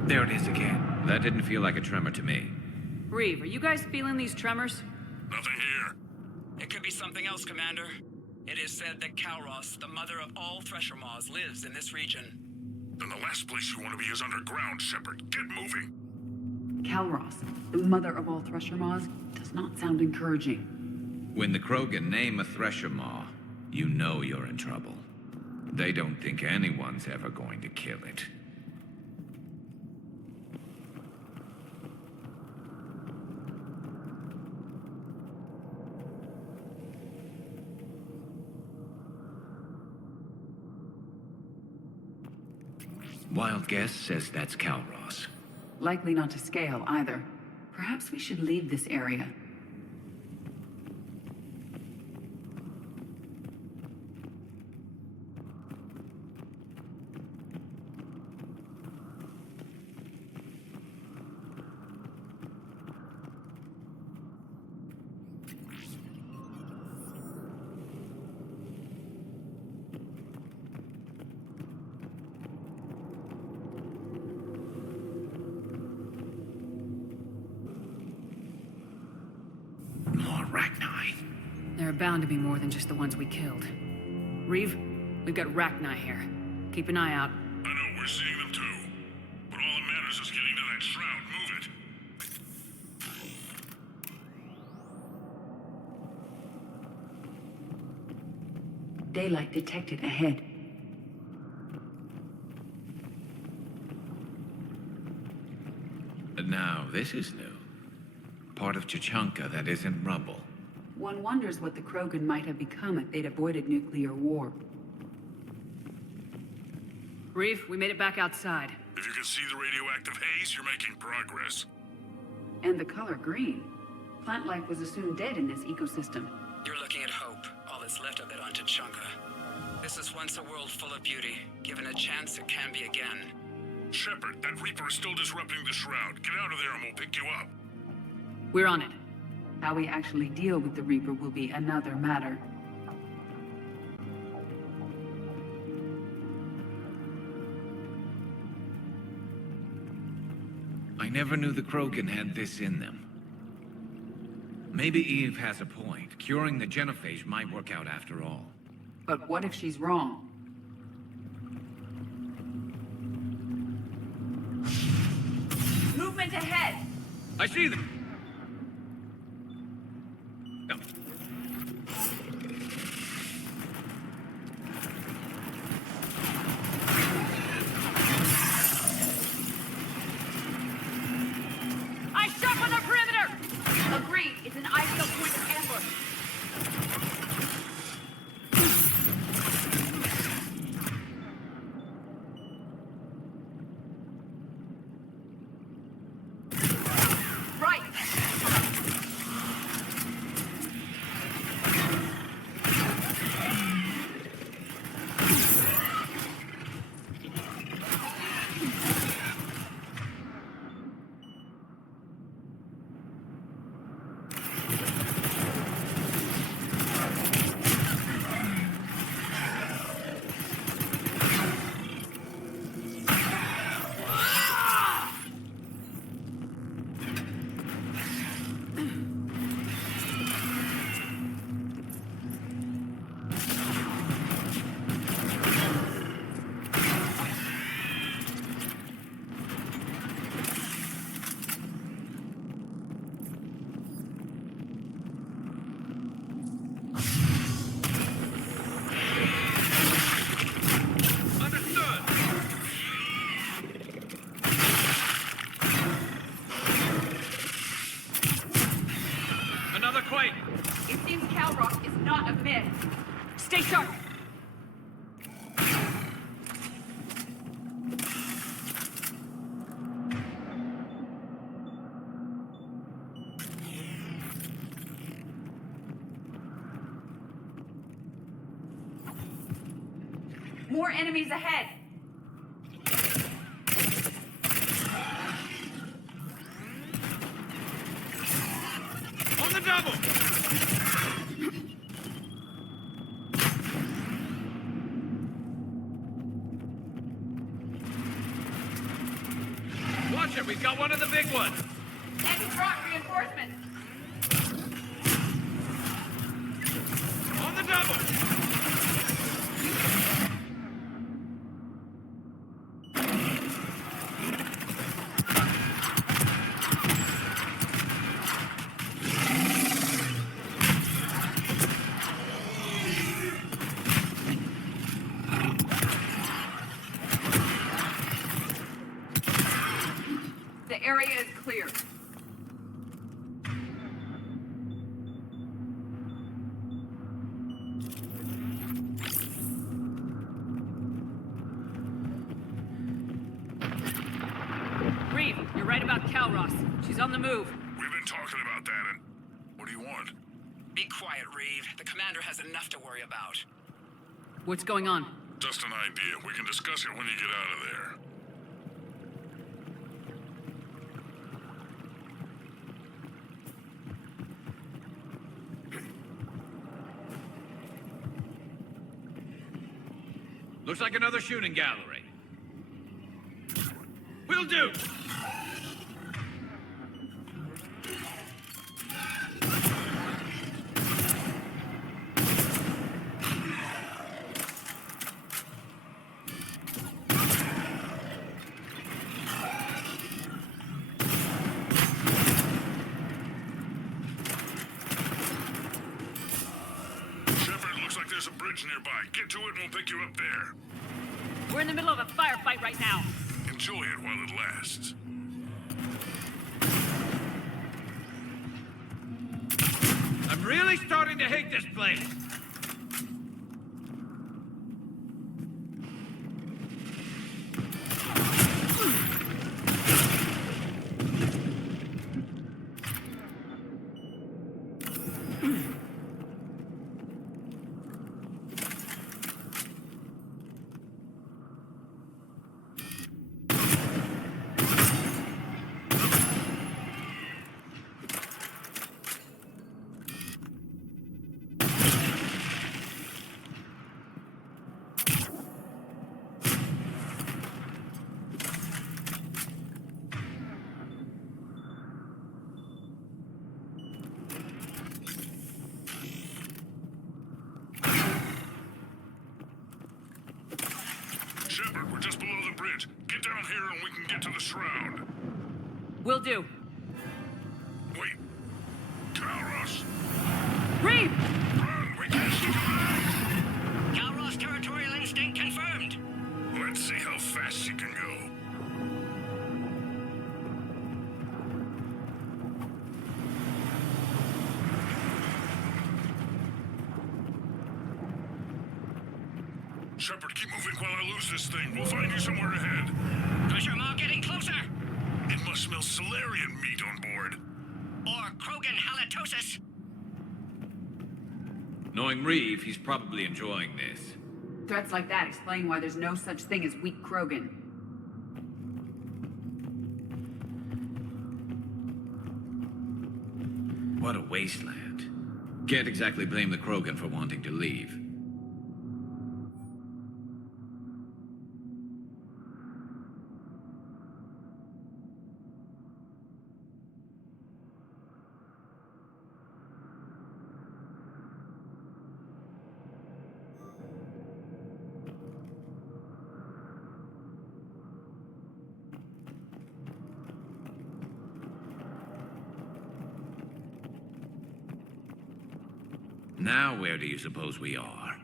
There it is again. That didn't feel like a tremor to me. Reeve, are you guys feeling these tremors? Nothing here. It could be something else, Commander. It is said that Kalros, the mother of all Thresher Maws, lives in this region. Then the last place you want to be is underground, Shepard. Get moving. Kalros, the mother of all Thresher Maws, does not sound encouraging. When the Krogan name a Thresher Maw, you know you're in trouble. They don't think anyone's ever going to kill it. Wild guess says that's Kalros. Likely not to scale either. Perhaps we should leave this area. Rachni. There are bound to be more than just the ones we killed. Reeve, we've got Rachni here. Keep an eye out. I know, we're seeing them too. But all that matters is getting to that shroud. Move it. Daylight detected ahead. Now, this is new. part of Tuchanka that isn't rubble. One wonders what the Krogan might have become if they'd avoided nuclear war. Reeve, we made it back outside. If you can see the radioactive haze, you're making progress. And the color green. Plant life was assumed dead in this ecosystem. You're looking at hope, all that's left of it on Tuchanka. This is once a world full of beauty. Given a chance, it can be again. Shepard, that Reaper is still disrupting the Shroud. Get out of there and we'll pick you up. We're on it. How we actually deal with the Reaper will be another matter. I never knew the Krogan had this in them. Maybe Eve has a point. Curing the Genophage might work out after all. But what if she's wrong? Movement ahead! I see them! No. I shot on the perimeter! Agreed, it's an ideal point of ambush. Stay sharp! More enemies ahead! On the double! Watch it, we've got one of the big ones! Enemy brought reinforcements! On the double! The area is clear. Reeve, you're right about Calros. She's on the move. We've been talking about that, and what do you want? Be quiet, Reeve. The commander has enough to worry about. What's going on? Just an idea. We can discuss it when you get out of there. Looks like another shooting gallery. Will do! Shepard, looks like there's a bridge nearby. Get to it and we'll pick you up there. We're in the middle of a firefight right now. Enjoy it while it lasts. I'm really starting to hate this place. Shepard, we're just below the bridge. Get down here and we can get to the shroud. Will do. Wait. Kairos. Reeve! Run, we can't stick around. Calros territorial instinct confirmed. Let's see how fast she can go. Shepard, keep moving while I lose this thing. We'll find you somewhere ahead. Pressure Maw getting closer. It must smell Solarian meat on board. Or Krogan halitosis. Knowing Reeve, he's probably enjoying this. Threats like that explain why there's no such thing as weak Krogan. What a wasteland. Can't exactly blame the Krogan for wanting to leave. Now where do you suppose we are?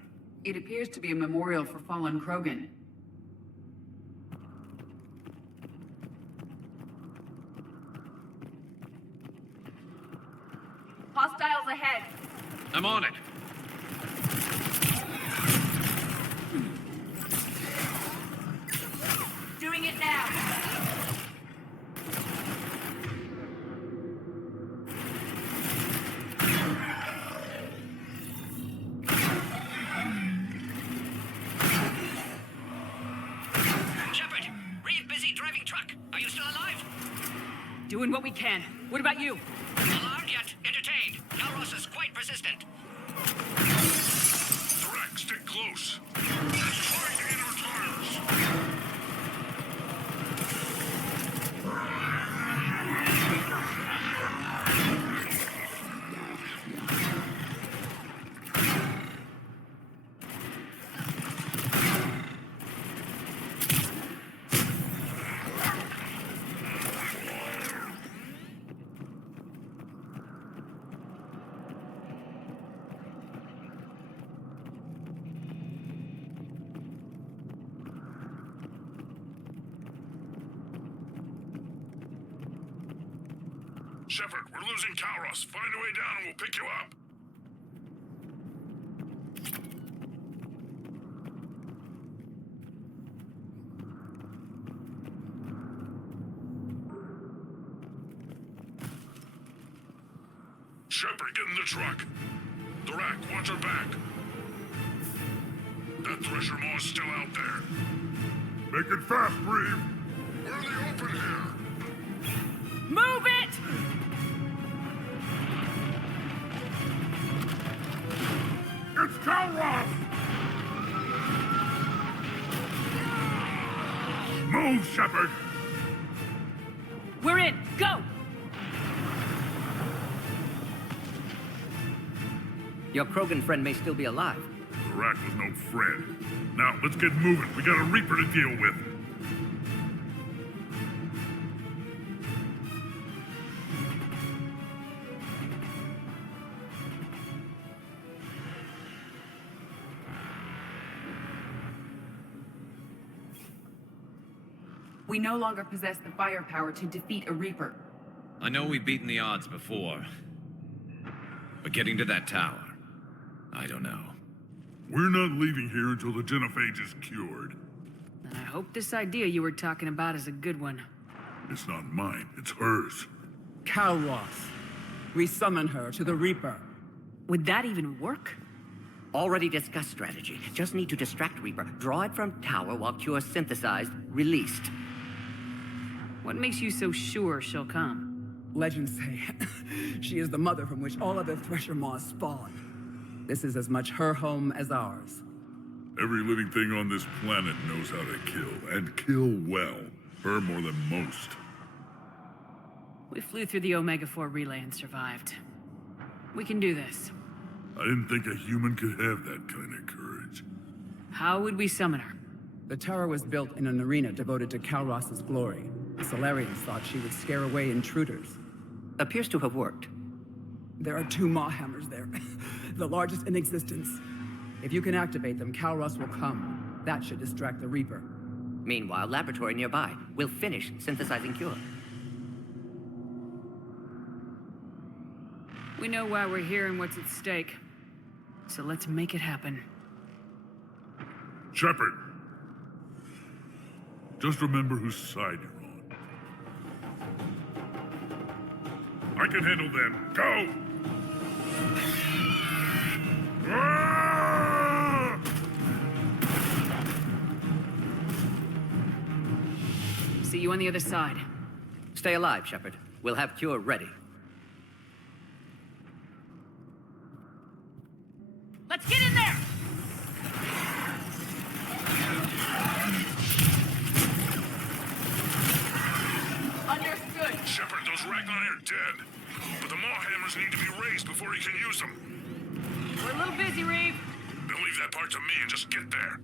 It appears to be a memorial for fallen Krogan. Hostiles ahead! I'm on it. Doing it now! Doing what we can. What about you? Alarmed yet? Entertained. Calros is quite persistent. Thrak, stick close. It's trying to hit our tires. Shepard, we're losing Kairos. Find a way down and we'll pick you up. Shepard, get in the truck. Thrak, watch her back. That Thresher Maw's still out there. Make it fast, Reeve. We're in the open here. Move it! It's Kairos! Move, Shepard! We're in! Go! Your Krogan friend may still be alive. Thrak was no friend. Now, let's get moving. We got a Reaper to deal with. We no longer possess the firepower to defeat a Reaper. I know we've beaten the odds before. But getting to that tower, I don't know. We're not leaving here until the Genophage is cured. And I hope this idea you were talking about is a good one. It's not mine, it's hers. Calroth. We summon her to the Reaper. Would that even work? Already discussed strategy. Just need to distract Reaper. Draw it from tower while Cure synthesized, released. What makes you so sure she'll come? Legends say she is the mother from which all other Thresher Maws spawn. This is as much her home as ours. Every living thing on this planet knows how to kill, and kill well. Her more than most. We flew through the Omega-4 relay and survived. We can do this. I didn't think a human could have that kind of courage. How would we summon her? The tower was built in an arena devoted to Calroth's glory. The Solarians thought she would scare away intruders. Appears to have worked. There are 2 Maw hammers there, the largest in existence. If you can activate them, Calroth will come. That should distract the Reaper. Meanwhile, laboratory nearby. We'll finish synthesizing Cure. We know why we're here and what's at stake. So let's make it happen. Shepard! Just remember whose side you're on. I can handle them. Go! Ah! See you on the other side. Stay alive, Shepard. We'll have Cure ready. Let's get in there! Understood. Shepard, those Rachni are dead. But the Maw hammers need to be raised before he can use them. We're a little busy, Reeve. Then leave that part to me and just get there.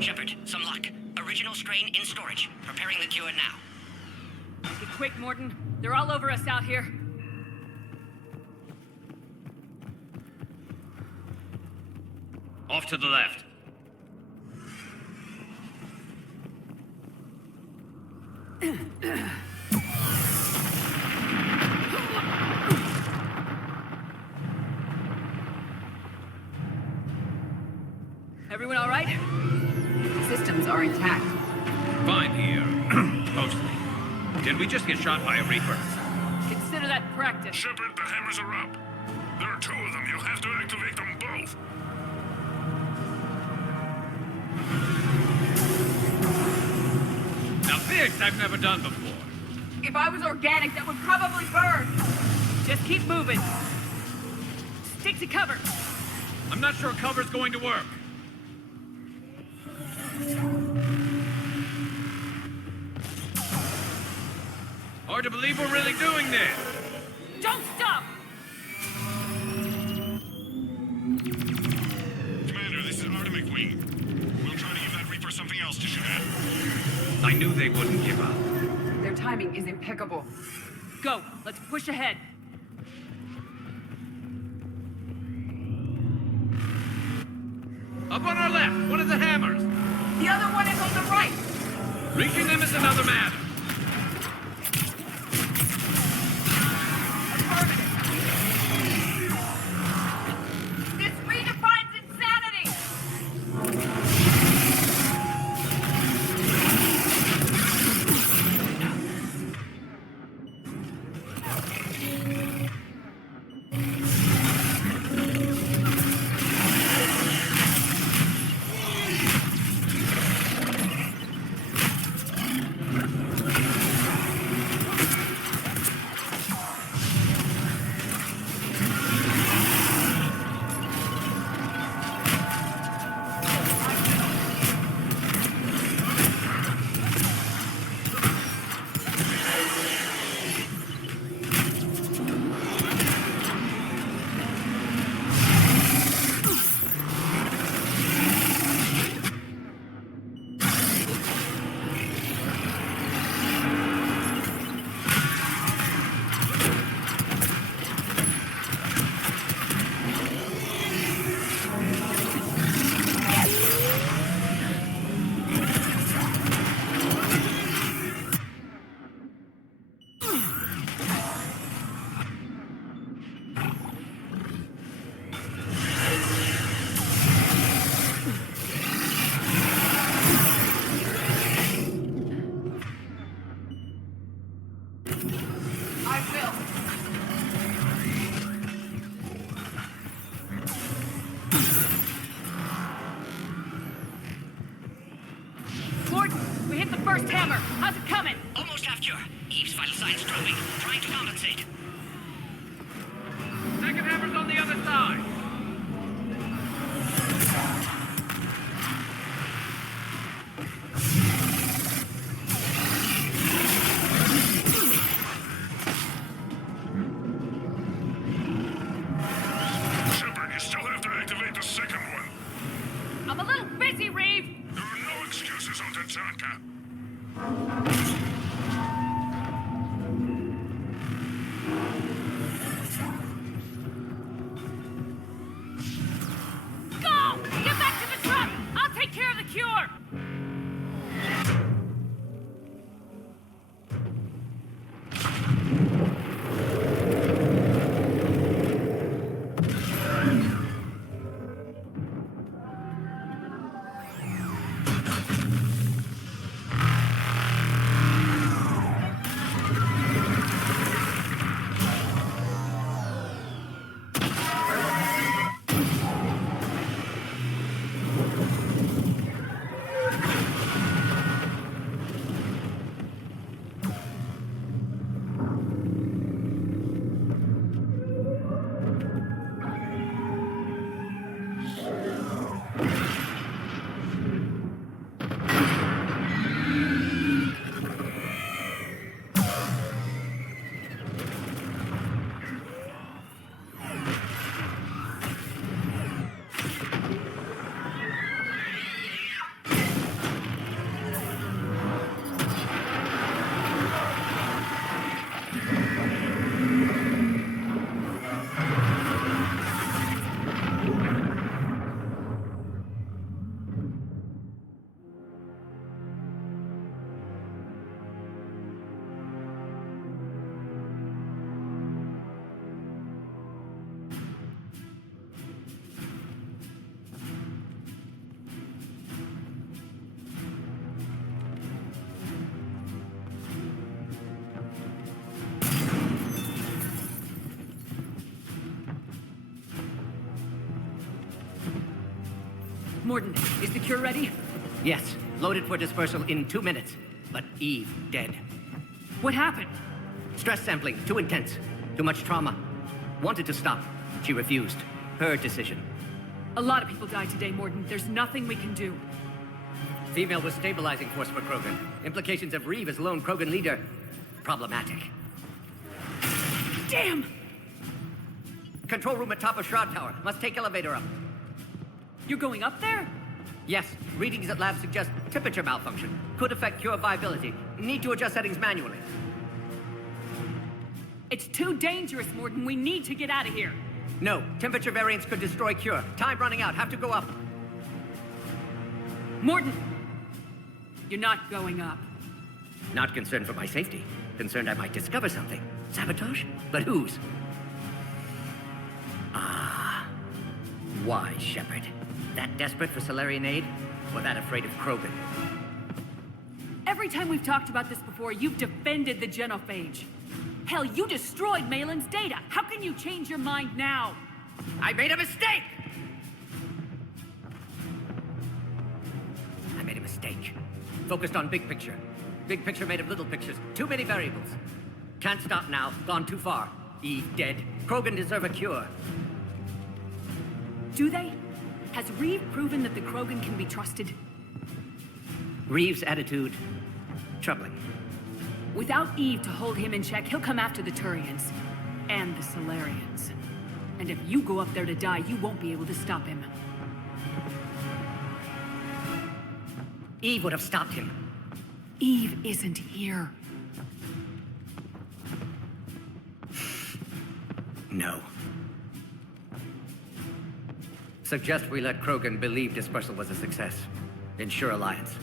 Shepard, some luck. Original strain in storage. Preparing the Cure now. Get quick, Morton. They're all over us out here. Off to the left. Everyone all right? Systems are intact. Fine here. Mostly. Did we just get shot by a Reaper? Consider that practice. Shepard, the hammers are up. There are 2 of them. You'll have to activate them both. Now this I've never done before. If I was organic, that would probably burn. Just keep moving. Stick to cover. I'm not sure cover's going to work. Hard to believe we're really doing this. Don't stop! Commander, this is Artemic Wing. We'll try to give that Reaper something else to shoot at. I knew they wouldn't give up. Their timing is impeccable. Go. Let's push ahead. Up on our left, one of the hammers. The other one is on the right! Reaching them is another matter. This redefines insanity! We hit the first hammer. How's it coming? Almost half cure. Eve's vital signs dropping. Trying to compensate. Second hammer's on the other side. Shepard, you still have to activate the second one. I'm a little busy, Reeve. There are no excuses on Tatanka. Go! Get back to the truck! I'll take care of the cure! Mordin, is the cure ready? Yes, loaded for dispersal in 2 minutes. But Eve, dead. What happened? Stress sampling, too intense. Too much trauma. Wanted to stop. She refused. Her decision. A lot of people died today, Mordin. There's nothing we can do. Female was stabilizing force for Krogan. Implications of Reeve as lone Krogan leader. Problematic. Damn! Control room at top of Shroud Tower. Must take elevator up. You're going up there? Yes, readings at lab suggest temperature malfunction. Could affect cure viability. Need to adjust settings manually. It's too dangerous, Mordin. We need to get out of here. No, temperature variance could destroy cure. Time running out. Have to go up. Mordin! You're not going up. Not concerned for my safety. Concerned I might discover something. Sabotage? But whose? Ah. Why, Shepard? That desperate for Solarian aid? Or that afraid of Krogan? Every time we've talked about this before, you've defended the Genophage. Hell, you destroyed Malin's data. How can you change your mind now? I made a mistake! I made a mistake. Focused on big picture. Big picture made of little pictures. Too many variables. Can't stop now. Gone too far. Eve dead. Krogan deserve a cure. Do they? Has Reeve proven that the Krogan can be trusted? Reeve's attitude, troubling. Without Eve to hold him in check, he'll come after the Turians. And the Solarians. And if you go up there to die, you won't be able to stop him. Eve would have stopped him. Eve isn't here. No. Suggest we let Krogan believe dispersal was a success. Ensure alliance.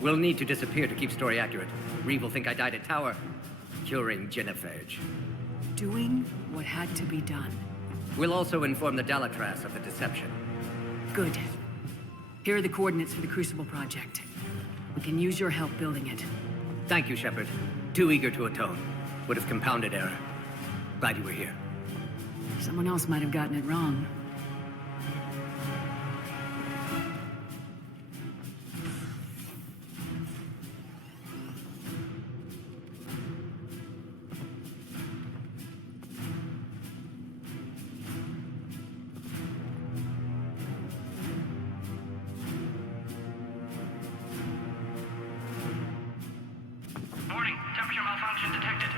We'll need to disappear to keep story accurate. Reeve will think I died at Tower, curing Genophage. Doing what had to be done. We'll also inform the Dalatras of the deception. Good. Here are the coordinates for the Crucible project. We can use your help building it. Thank you, Shepard. Too eager to atone. Would have compounded error. Glad you were here. Someone else might have gotten it wrong. malfunction detected.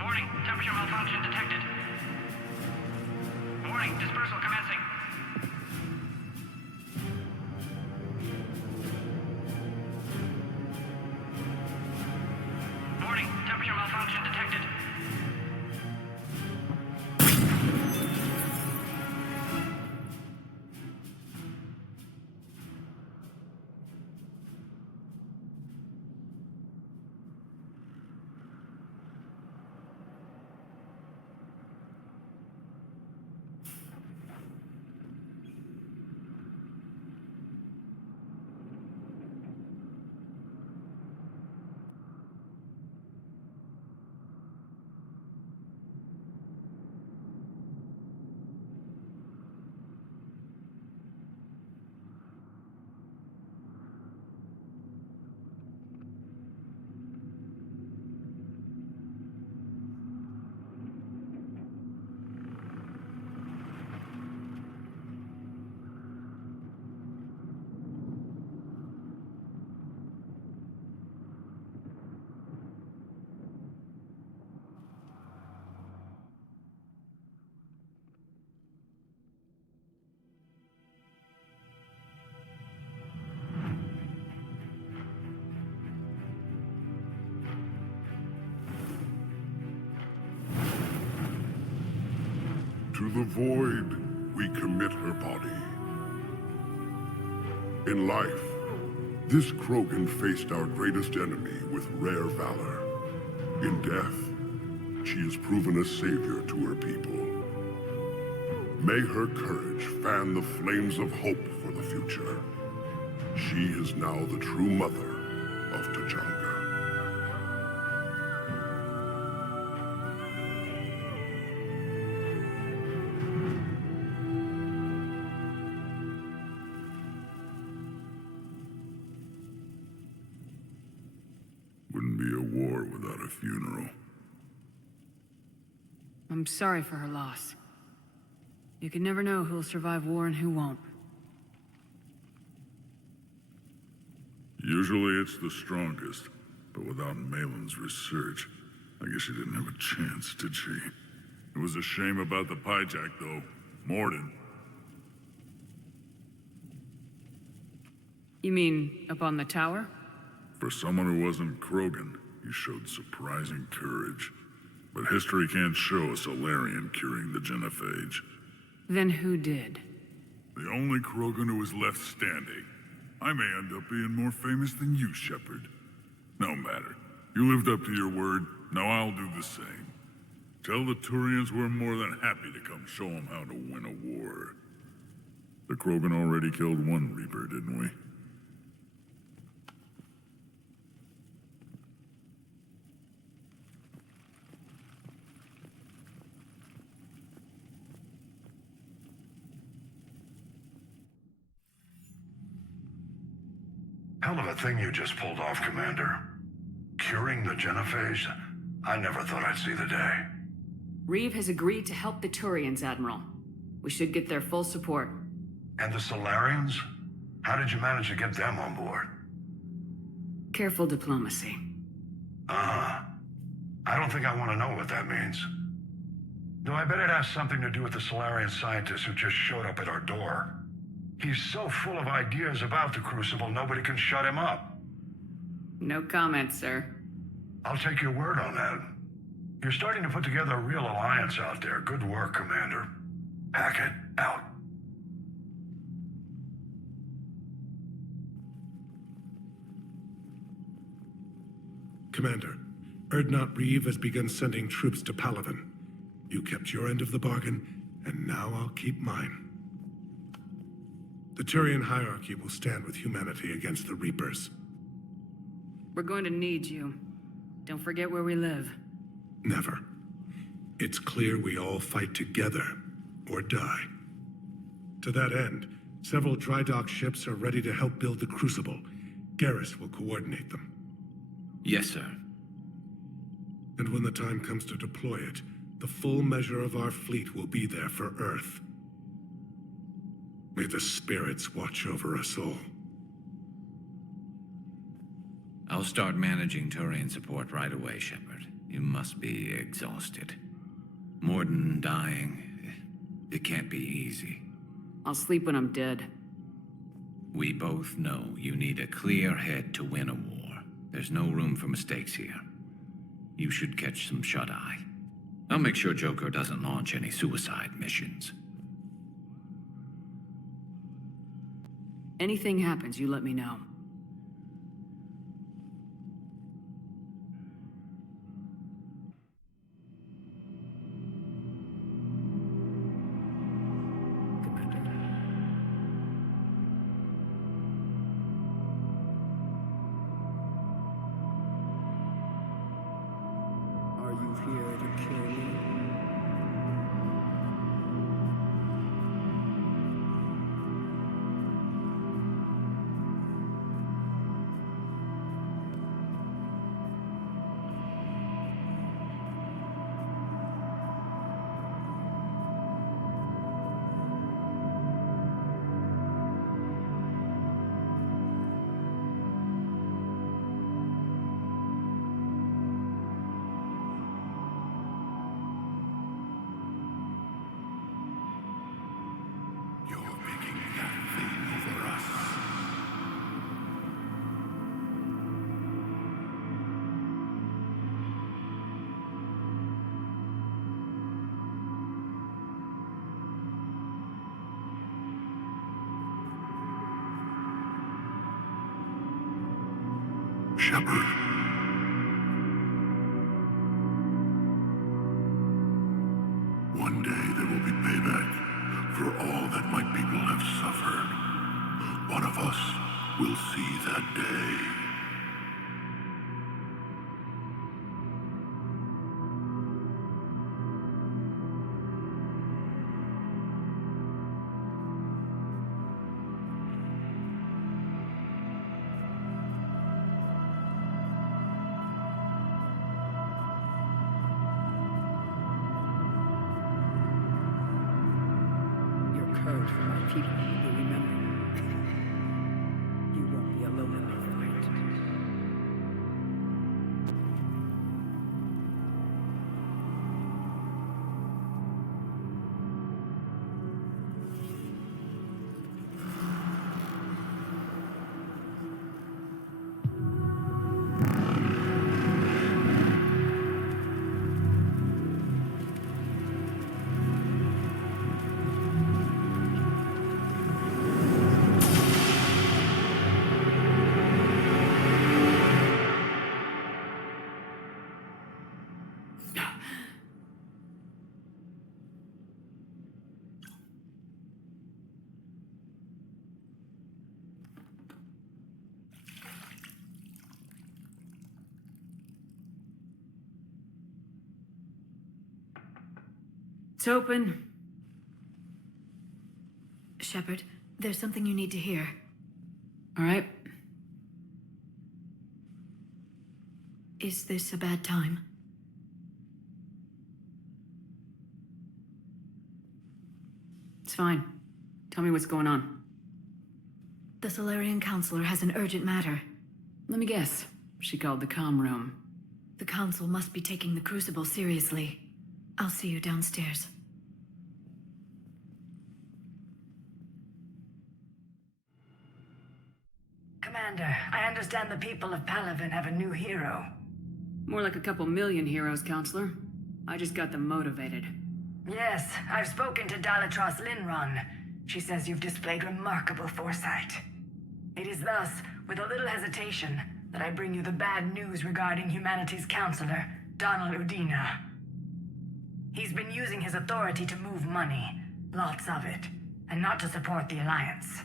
Warning, temperature malfunction detected. Warning, dispersal commencing. Warning, temperature malfunction detected. To the void, we commit her body. In life, this Krogan faced our greatest enemy with rare valor. In death, she has proven a savior to her people. May her courage fan the flames of hope for the future. She is now the true mother of Tachanka. Wouldn't be a war without a funeral. I'm sorry for her loss. You can never know who'll survive war and who won't. Usually it's the strongest, but without Malin's research, I guess she didn't have a chance, did she? It was a shame about the hijack, though. Morden. You mean up on the tower? For someone who wasn't Krogan, he showed surprising courage. But history can't show a Solarian curing the Genophage. Then who did? The only Krogan who was left standing. I may end up being more famous than you, Shepard. No matter. You lived up to your word, now I'll do the same. Tell the Turians we're more than happy to come show them how to win a war. The Krogan already killed one Reaper, didn't we? Hell of a thing you just pulled off, Commander. Curing the Genophage? I never thought I'd see the day. Reeve has agreed to help the Turians, Admiral. We should get their full support. And the Solarians? How did you manage to get them on board? Careful diplomacy. I don't think I want to know what that means. Though I bet it has something to do with the Solarian scientist who just showed up at our door. He's so full of ideas about the Crucible, nobody can shut him up. No comment, sir. I'll take your word on that. You're starting to put together a real alliance out there. Good work, Commander. Hackett, out. Commander, Urdnot Reeve has begun sending troops to Palaven. You kept your end of the bargain, and now I'll keep mine. The Turian hierarchy will stand with humanity against the Reapers. We're going to need you. Don't forget where we live. Never. It's clear we all fight together, or die. To that end, several dry dock ships are ready to help build the Crucible. Garrus will coordinate them. Yes, sir. And when the time comes to deploy it, the full measure of our fleet will be there for Earth. May the spirits watch over us all. I'll start managing Turian support right away, Shepard. You must be exhausted. Morden dying, it can't be easy. I'll sleep when I'm dead. We both know you need a clear head to win a war. There's no room for mistakes here. You should catch some shut-eye. I'll make sure Joker doesn't launch any suicide missions. Anything happens, you let me know. Are you here to kill me? Shepard. One day there will be payback for all that my people have suffered. One of us will see that day. Courage for my people will be remembered. You won't be alone in my fight. It's open. Shepard, there's something you need to hear. All right. Is this a bad time? It's fine. Tell me what's going on. The Solarian Counselor has an urgent matter. Let me guess. She called the comm room. The Council must be taking the Crucible seriously. I'll see you downstairs. Commander, I understand the people of Palaven have a new hero. More like a couple million heroes, Counselor. I just got them motivated. Yes, I've spoken to Dalatros Linron. She says you've displayed remarkable foresight. It is thus, with a little hesitation, that I bring you the bad news regarding humanity's counselor, Donald Udina. He's been using his authority to move money, lots of it, and not to support the Alliance.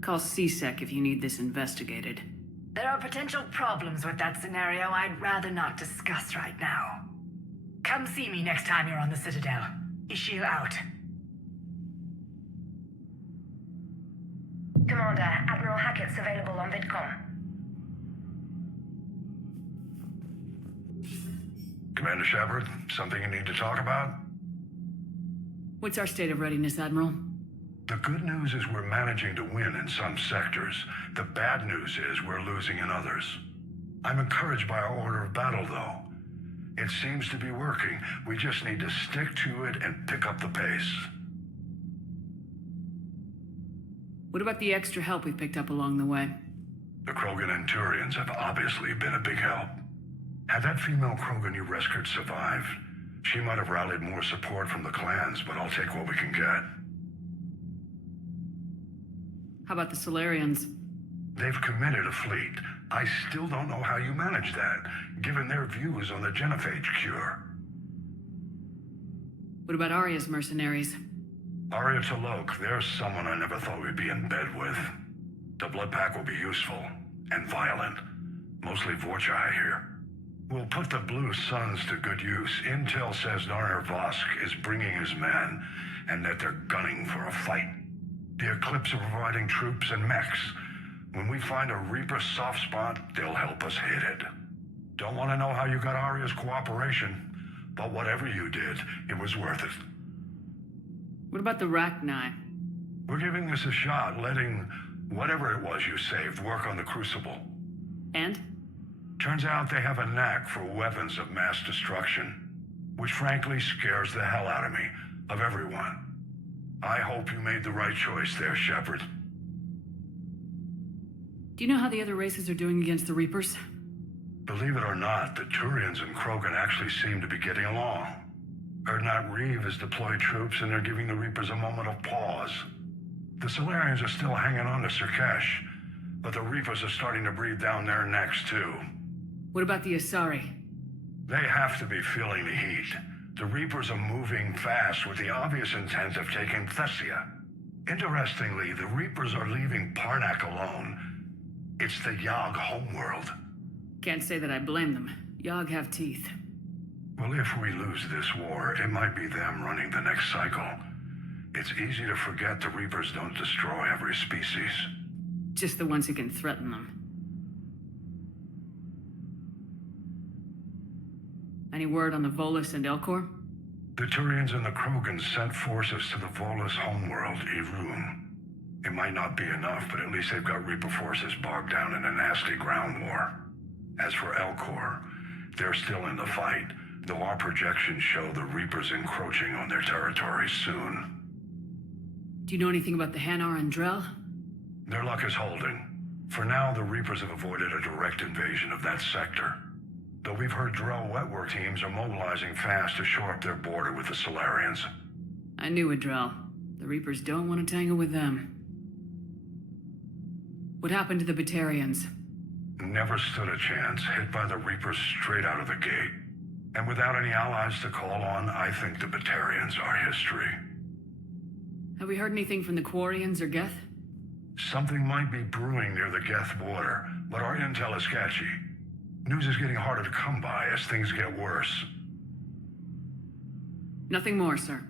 Call CSEC if you need this investigated. There are potential problems with that scenario I'd rather not discuss right now. Come see me next time you're on the Citadel. Ishil out. Commander, Admiral Hackett's available on VidCom. Commander Shepard, something you need to talk about? What's our state of readiness, Admiral? The good news is we're managing to win in some sectors. The bad news is we're losing in others. I'm encouraged by our order of battle, though. It seems to be working. We just need to stick to it and pick up the pace. What about the extra help we picked up along the way? The Krogan and Turians have obviously been a big help. Had that female Krogan you rescued survived, she might have rallied more support from the clans, but I'll take what we can get. How about the Solarians? They've committed a fleet. I still don't know how you manage that, given their views on the Genophage cure. What about Arya's mercenaries? Arya Talok, there's someone I never thought we'd be in bed with. The Blood Pack will be useful, and violent. Mostly Vorcha, I hear. We'll put the Blue Suns to good use. Intel says Narner Vosk is bringing his men, and that they're gunning for a fight. The Eclipse are providing troops and mechs. When we find a Reaper soft spot, they'll help us hit it. Don't want to know how you got Arya's cooperation, but whatever you did, it was worth it. What about the Rachni? We're giving this a shot, letting whatever it was you saved work on the Crucible. And? Turns out they have a knack for weapons of mass destruction, which frankly scares the hell out of me, of everyone. I hope you made the right choice there, Shepard. Do you know how the other races are doing against the Reapers? Believe it or not, the Turians and Krogan actually seem to be getting along. Erdnot Reeve has deployed troops and they're giving the Reapers a moment of pause. The Solarians are still hanging on to Surkesh, but the Reapers are starting to breathe down their necks too. What about the Asari? They have to be feeling the heat. The Reapers are moving fast with the obvious intent of taking Thessia. Interestingly, the Reapers are leaving Parnak alone. It's the Yogg homeworld. Can't say that I blame them. Yogg have teeth. Well, if we lose this war, it might be them running the next cycle. It's easy to forget the Reapers don't destroy every species. Just the ones who can threaten them. Any word on the Volus and Elcor? The Turians and the Krogan sent forces to the Volus homeworld, Irun. It might not be enough, but at least they've got Reaper forces bogged down in a nasty ground war. As for Elcor, they're still in the fight, though our projections show the Reapers encroaching on their territory soon. Do you know anything about the Hanar and Drell? Their luck is holding. For now, the Reapers have avoided a direct invasion of that sector. Though we've heard Drell wetwork teams are mobilizing fast to shore up their border with the Solarians. I knew it, Drell. The Reapers don't want to tangle with them. What happened to the Batarians? Never stood a chance, hit by the Reapers straight out of the gate. And without any allies to call on, I think the Batarians are history. Have we heard anything from the Quarians or Geth? Something might be brewing near the Geth border, but our intel is sketchy. News is getting harder to come by as things get worse. Nothing more, sir.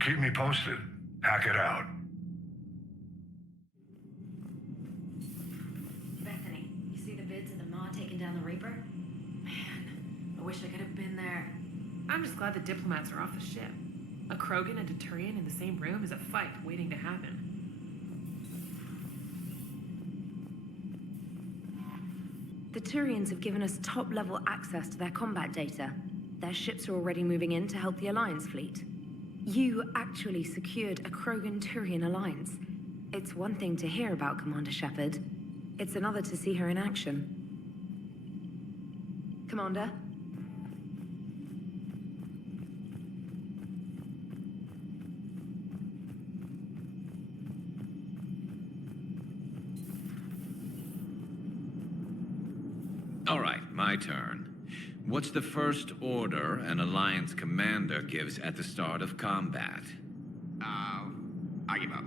Keep me posted. Hack it out. Bethany, you see the vids of the Maw taking down the Reaper? Man, I wish I could have been there. I'm just glad the diplomats are off the ship. A Krogan and a Turian in the same room is a fight waiting to happen. The Turians have given us top-level access to their combat data. Their ships are already moving in to help the Alliance fleet. You actually secured a Krogan-Turian alliance. It's one thing to hear about Commander Shepard. It's another to see her in action. Commander? All right, my turn. What's the first order an Alliance commander gives at the start of combat? I give up.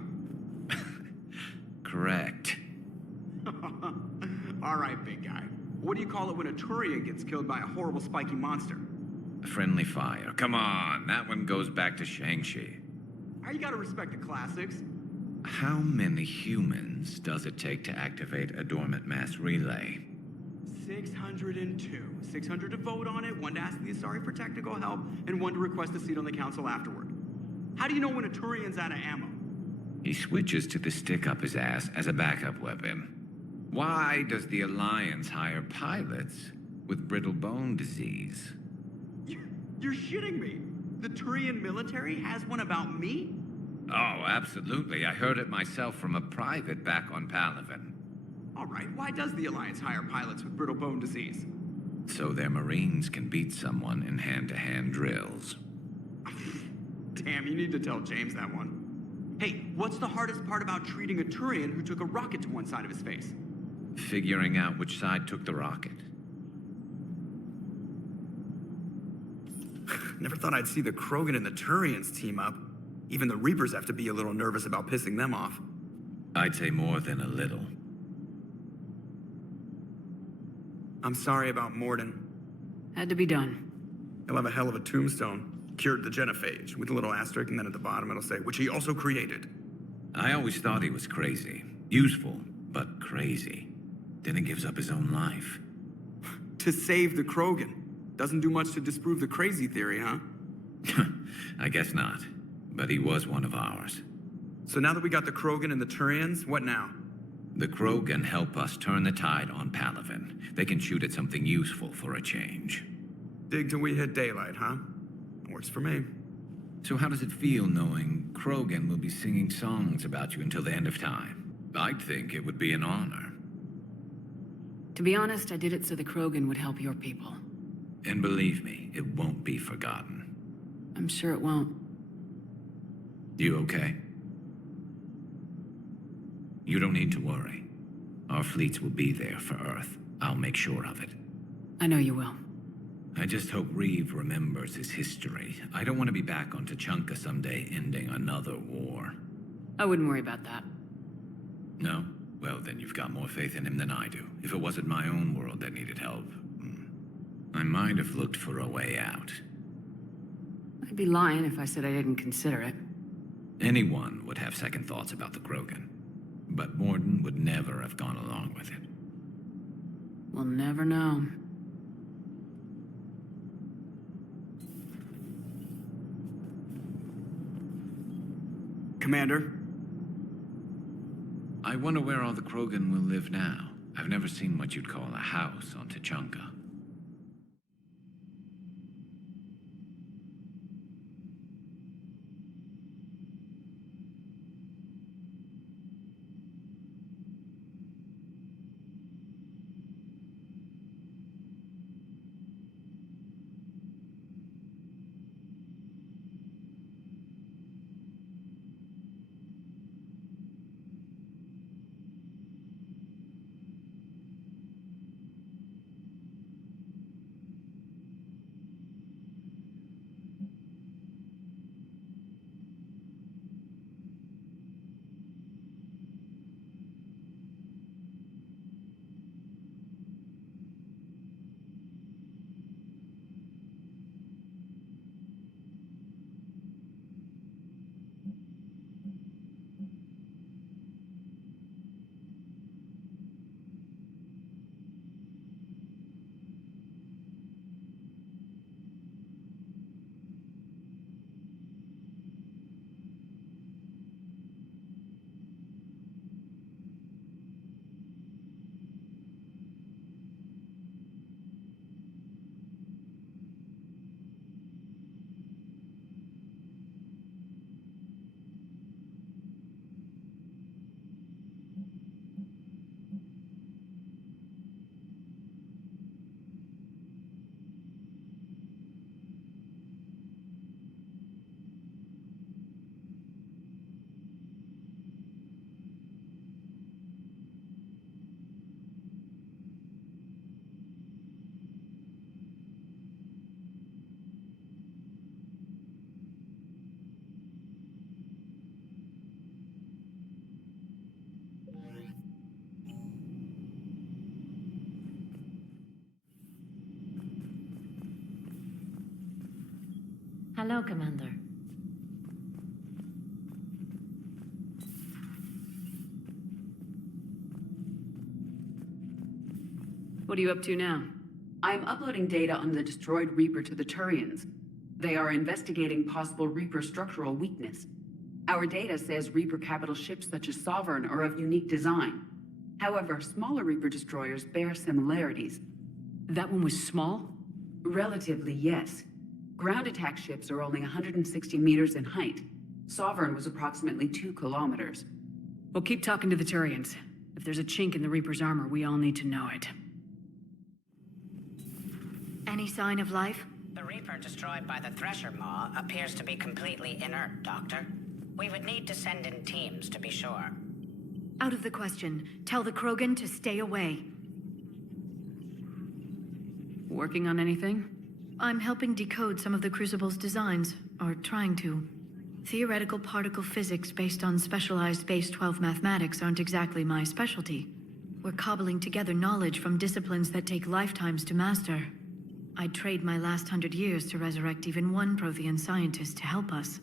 Correct. All right, big guy. What do you call it when a Turian gets killed by a horrible spiky monster? Friendly fire. Come on, that one goes back to Shang-Chi. You gotta respect the classics. How many humans does it take to activate a dormant mass relay? 602. 600 to vote on it, 1 to ask the Asari for technical help, and 1 to request a seat on the council afterward. How do you know when a Turian's out of ammo? He switches to the stick up his ass as a backup weapon. Why does the Alliance hire pilots with brittle bone disease? You're shitting me. The Turian military has one about me? Oh, absolutely. I heard it myself from a private back on Palaven. All right, why does the Alliance hire pilots with brittle bone disease? So their Marines can beat someone in hand-to-hand drills. Damn, you need to tell James that one. Hey, what's the hardest part about treating a Turian who took a rocket to one side of his face? Figuring out which side took the rocket. Never thought I'd see the Krogan and the Turians team up. Even the Reapers have to be a little nervous about pissing them off. I'd say more than a little. I'm sorry about Morden. Had to be done. He'll have a hell of a tombstone. Cured the Genophage, with a little asterisk, and then at the bottom it'll say, which he also created. I always thought he was crazy. Useful, but crazy. Then he gives up his own life. To save the Krogan. Doesn't do much to disprove the crazy theory, huh? I guess not. But he was one of ours. So now that we got the Krogan and the Turians, what now? The Krogan help us turn the tide on Palaven. They can shoot at something useful for a change. Dig till we hit daylight, huh? Works for me. So how does it feel knowing Krogan will be singing songs about you until the end of time? I'd think it would be an honor. To be honest, I did it so the Krogan would help your people. And believe me, it won't be forgotten. I'm sure it won't. You okay? You don't need to worry. Our fleets will be there for Earth. I'll make sure of it. I know you will. I just hope Reeve remembers his history. I don't want to be back on Tuchanka someday ending another war. I wouldn't worry about that. No? Well, then you've got more faith in him than I do. If it wasn't my own world that needed help, I might have looked for a way out. I'd be lying if I said I didn't consider it. Anyone would have second thoughts about the Krogan. But Morden would never have gone along with it. We'll never know. Commander? I wonder where all the Krogan will live now. I've never seen what you'd call a house on Tuchanka. Hello, Commander. What are you up to now? I am uploading data on the destroyed Reaper to the Turians. They are investigating possible Reaper structural weakness. Our data says Reaper capital ships such as Sovereign are of unique design. However, smaller Reaper destroyers bear similarities. That one was small? Relatively, yes. Ground attack ships are only 160 meters in height. Sovereign was approximately 2 kilometers. Well, keep talking to the Turians. If there's a chink in the Reaper's armor, we all need to know it. Any sign of life? The Reaper destroyed by the Thresher Maw appears to be completely inert, Doctor. We would need to send in teams to be sure. Out of the question. Tell the Krogan to stay away. Working on anything? I'm helping decode some of the Crucible's designs, or trying to. Theoretical particle physics based on specialized Base 12 mathematics aren't exactly my specialty. We're cobbling together knowledge from disciplines that take lifetimes to master. I'd trade my last 100 years to resurrect even one Prothean scientist to help us.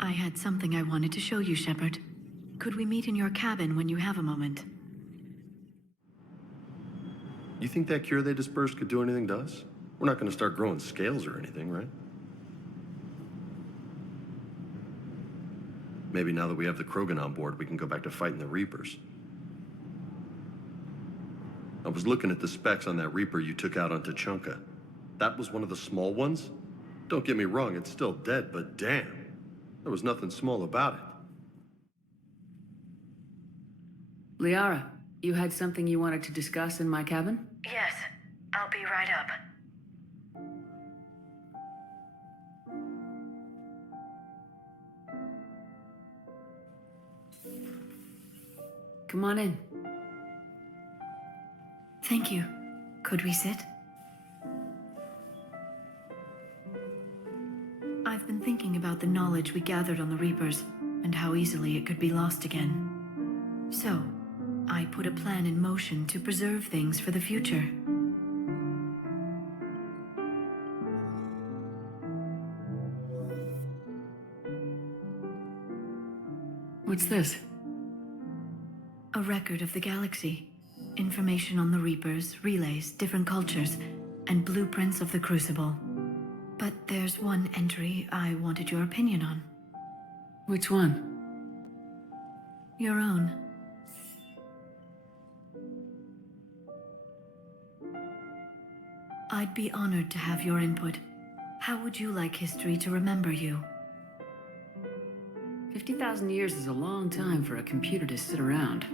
I had something I wanted to show you, Shepard. Could we meet in your cabin when you have a moment? You think that cure they dispersed could do anything to us? We're not going to start growing scales or anything, right? Maybe now that we have the Krogan on board, we can go back to fighting the Reapers. I was looking at the specs on that Reaper you took out on Tuchanka. That was one of the small ones? Don't get me wrong, it's still dead, but damn. There was nothing small about it. Liara, you had something you wanted to discuss in my cabin? Yes, I'll be right up. Come on in. Thank you. Could we sit? I've been thinking about the knowledge we gathered on the Reapers, and how easily it could be lost again. So, I put a plan in motion to preserve things for the future. What's this? A record of the galaxy. Information on the Reapers, relays, different cultures, and blueprints of the Crucible. But there's one entry I wanted your opinion on. Which one? Your own. I'd be honored to have your input. How would you like history to remember you? 50,000 years is a long time for a computer to sit around.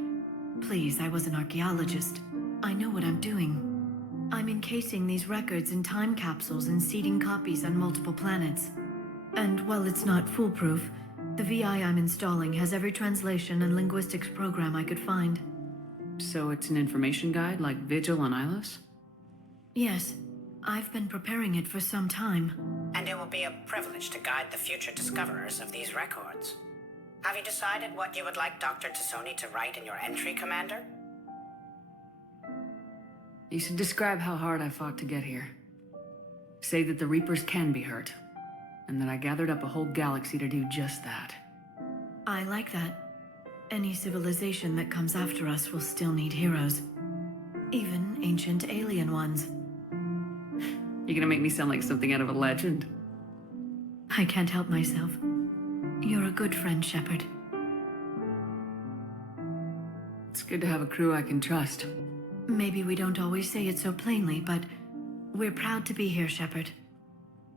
Please, I was an archaeologist. I know what I'm doing. I'm encasing these records in time capsules and seeding copies on multiple planets. And while it's not foolproof, the VI I'm installing has every translation and linguistics program I could find. So it's an information guide like Vigil on Ilos? Yes. I've been preparing it for some time. And it will be a privilege to guide the future discoverers of these records. Have you decided what you would like Dr. Tassoni to write in your entry, Commander? You should describe how hard I fought to get here. Say that the Reapers can be hurt, and that I gathered up a whole galaxy to do just that. I like that. Any civilization that comes after us will still need heroes. Even ancient alien ones. You're gonna make me sound like something out of a legend. I can't help myself. You're a good friend, Shepard. It's good to have a crew I can trust. Maybe we don't always say it so plainly, but we're proud to be here, Shepard.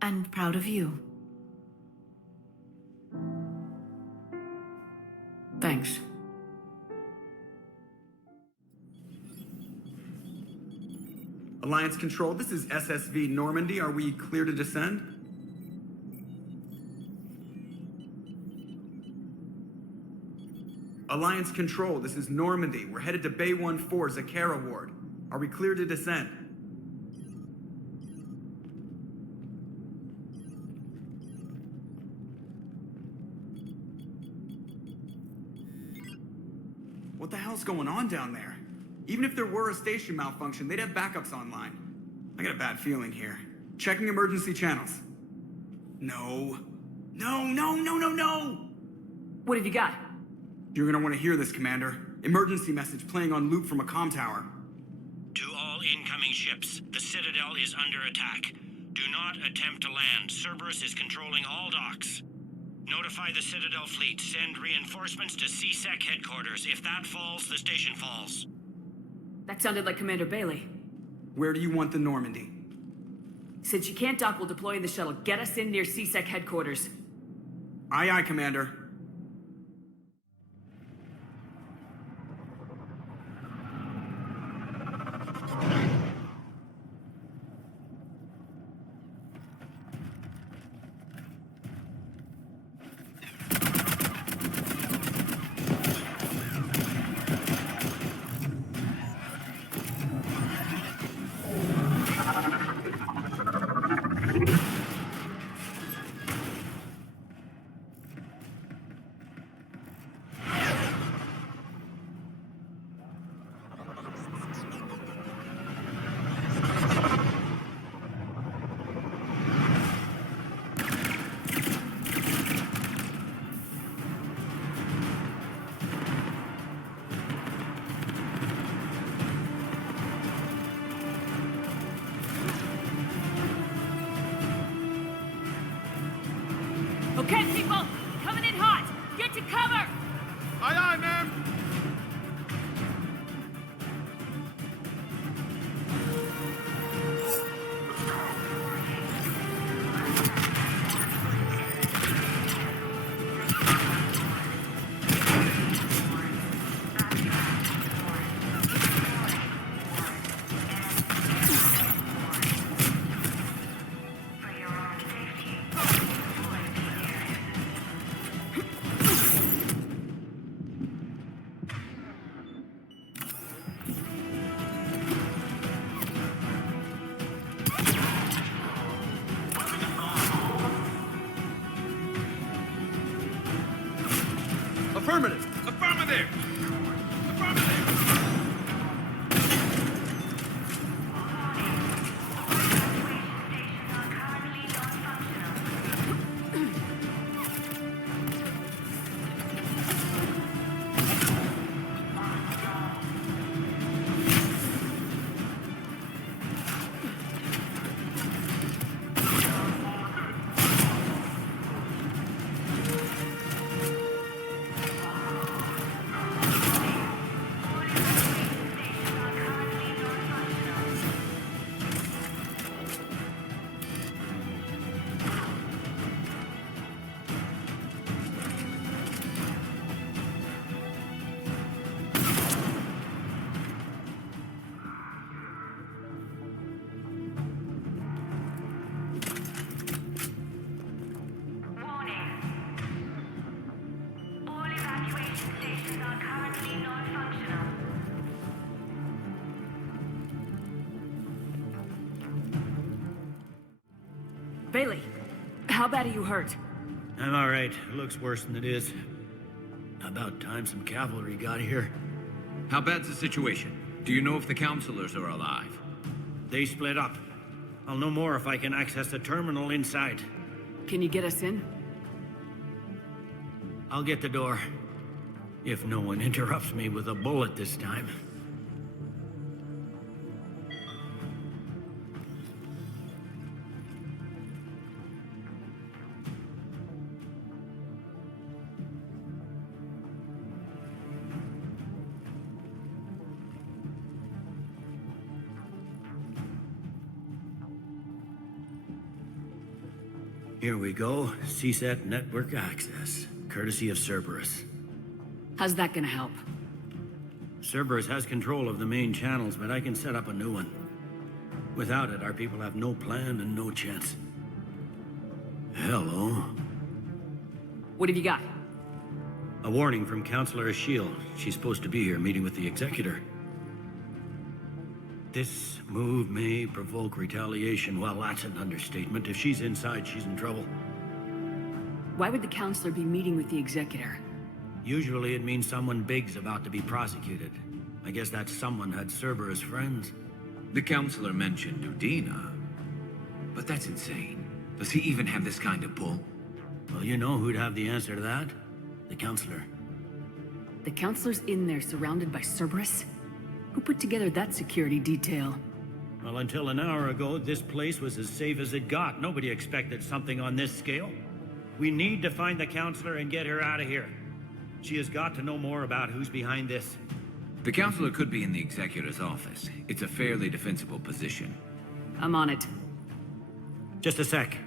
And proud of you. Thanks. Alliance Control, this is SSV Normandy. Are we clear to descend? Alliance Control, this is Normandy. We're headed to Bay 1-4, Zakara Ward. Are we clear to descend? What the hell's going on down there? Even if there were a station malfunction, they'd have backups online. I got a bad feeling here. Checking emergency channels. No. No, no, no, no, no! What have you got? You're gonna want to hear this, Commander. Emergency message playing on loop from a comm tower. To all incoming ships, the Citadel is under attack. Do not attempt to land. Cerberus is controlling all docks. Notify the Citadel fleet. Send reinforcements to CSEC headquarters. If that falls, the station falls. That sounded like Commander Bailey. Where do you want the Normandy? Since you can't dock, we'll deploy the shuttle. Get us in near CSEC headquarters. Aye, aye, Commander. Okay, people! Coming in hot! Get to cover! Aye, aye, ma'am! Affirmative! Affirmative! Affirmative! Bailey, how bad are you hurt? I'm all right. It looks worse than it is. About time some cavalry got here. How bad's the situation? Do you know if the counselors are alive? They split up. I'll know more if I can access the terminal inside. Can you get us in? I'll get the door. If no one interrupts me with a bullet this time. Here we go. CSET network access, courtesy of Cerberus. How's that gonna help? Cerberus has control of the main channels, but I can set up a new one. Without it, our people have no plan and no chance. Hello. What have you got? A warning from Counselor Ashiel. She's supposed to be here meeting with the Executor. This move may provoke retaliation. Well, that's an understatement. If she's inside, she's in trouble. Why would the Counselor be meeting with the Executor? Usually it means someone big's about to be prosecuted. I guess that someone had Cerberus friends. The Counselor mentioned Udina. But that's insane. Does he even have this kind of pull? Well, you know who'd have the answer to that? The Counselor. The Counselor's in there surrounded by Cerberus? Who put together that security detail? Well, until an hour ago, this place was as safe as it got. Nobody expected something on this scale. We need to find the counselor and get her out of here. She has got to know more about who's behind this. The counselor could be in the executor's office. It's a fairly defensible position. I'm on it. Just a sec.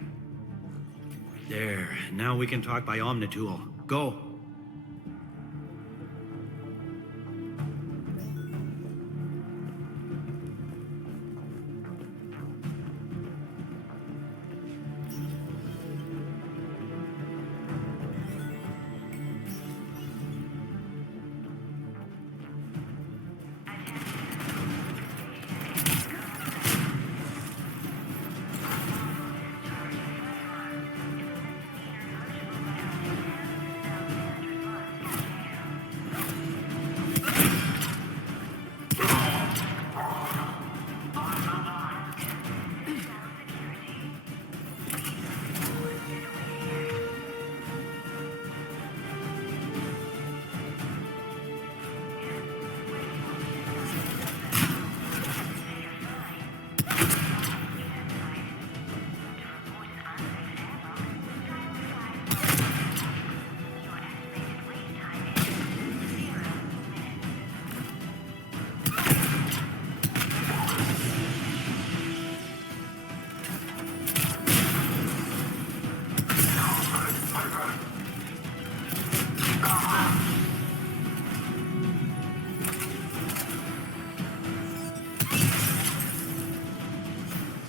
There, now we can talk by Omnitool. Go.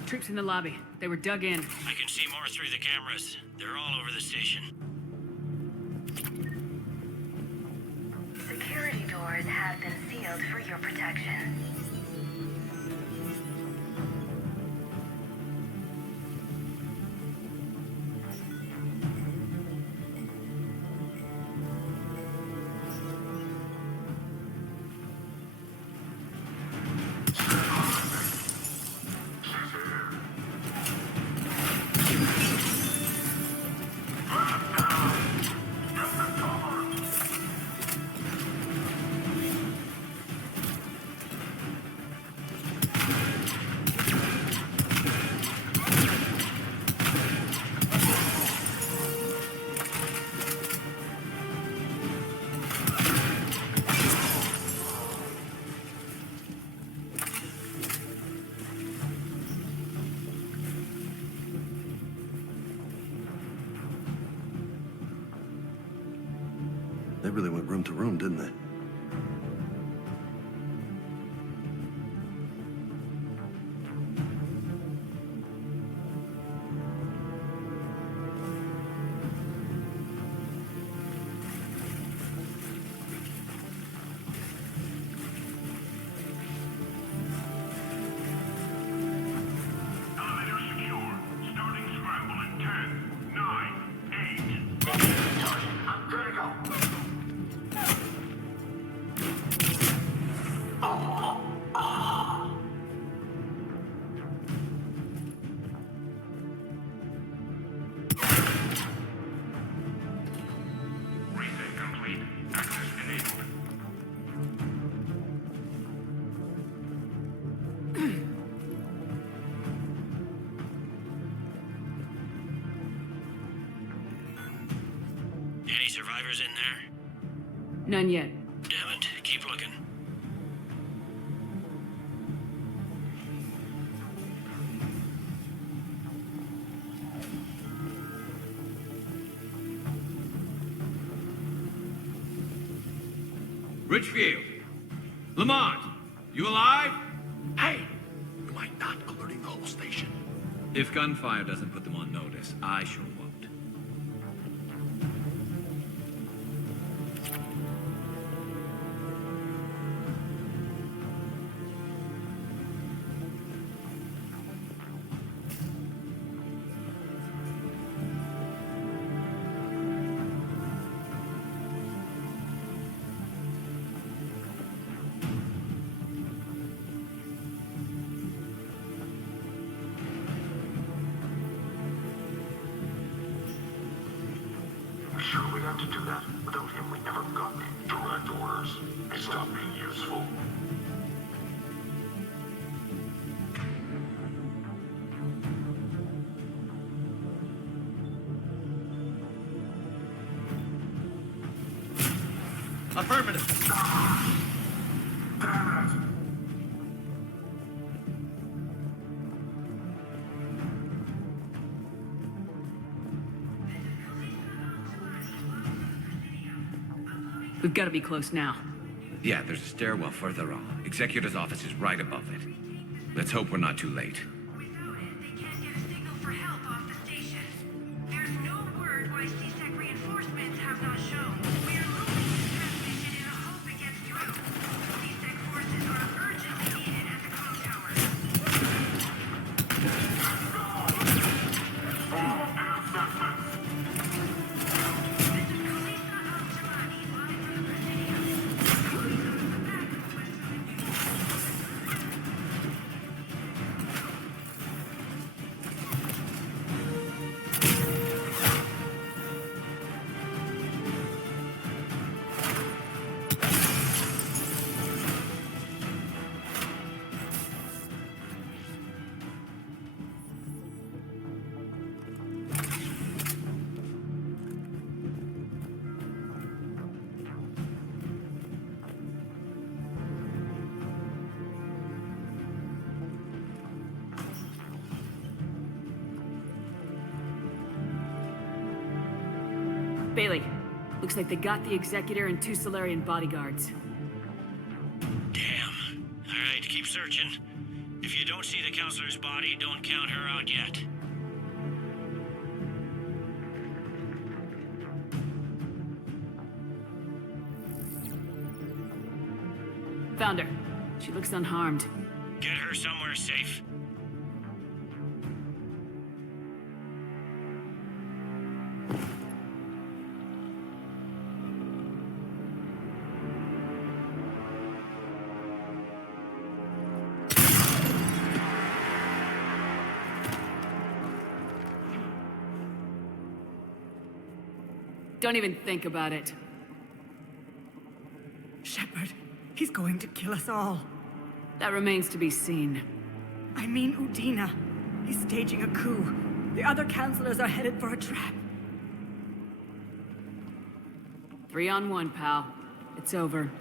Troops in the lobby. They were dug in. I can see more through the cameras. They're all over the station. Security doors have been sealed for your protection. They really went room to room, didn't they? Any survivors in there? None yet. Damn it. Keep looking. Richfield! Lamont! You alive? Hey! You mind not alerting the whole station? If gunfire doesn't put them on notice, I sure won't. Sure we have to do that? Without him, we never got the direct orders. He stopped being useful. We've got to be close now. Yeah, there's a stairwell further on. Executor's office is right above it. Let's hope we're not too late. Bailey, looks like they got the Executor and 2 Solarian bodyguards. Damn. Alright, keep searching. If you don't see the counselor's body, don't count her out yet. Found her. She looks unharmed. Get her somewhere safe. Don't even think about it. Shepard, he's going to kill us all. That remains to be seen. I mean Udina. He's staging a coup. The other counselors are headed for a trap. 3 on 1, pal. It's over.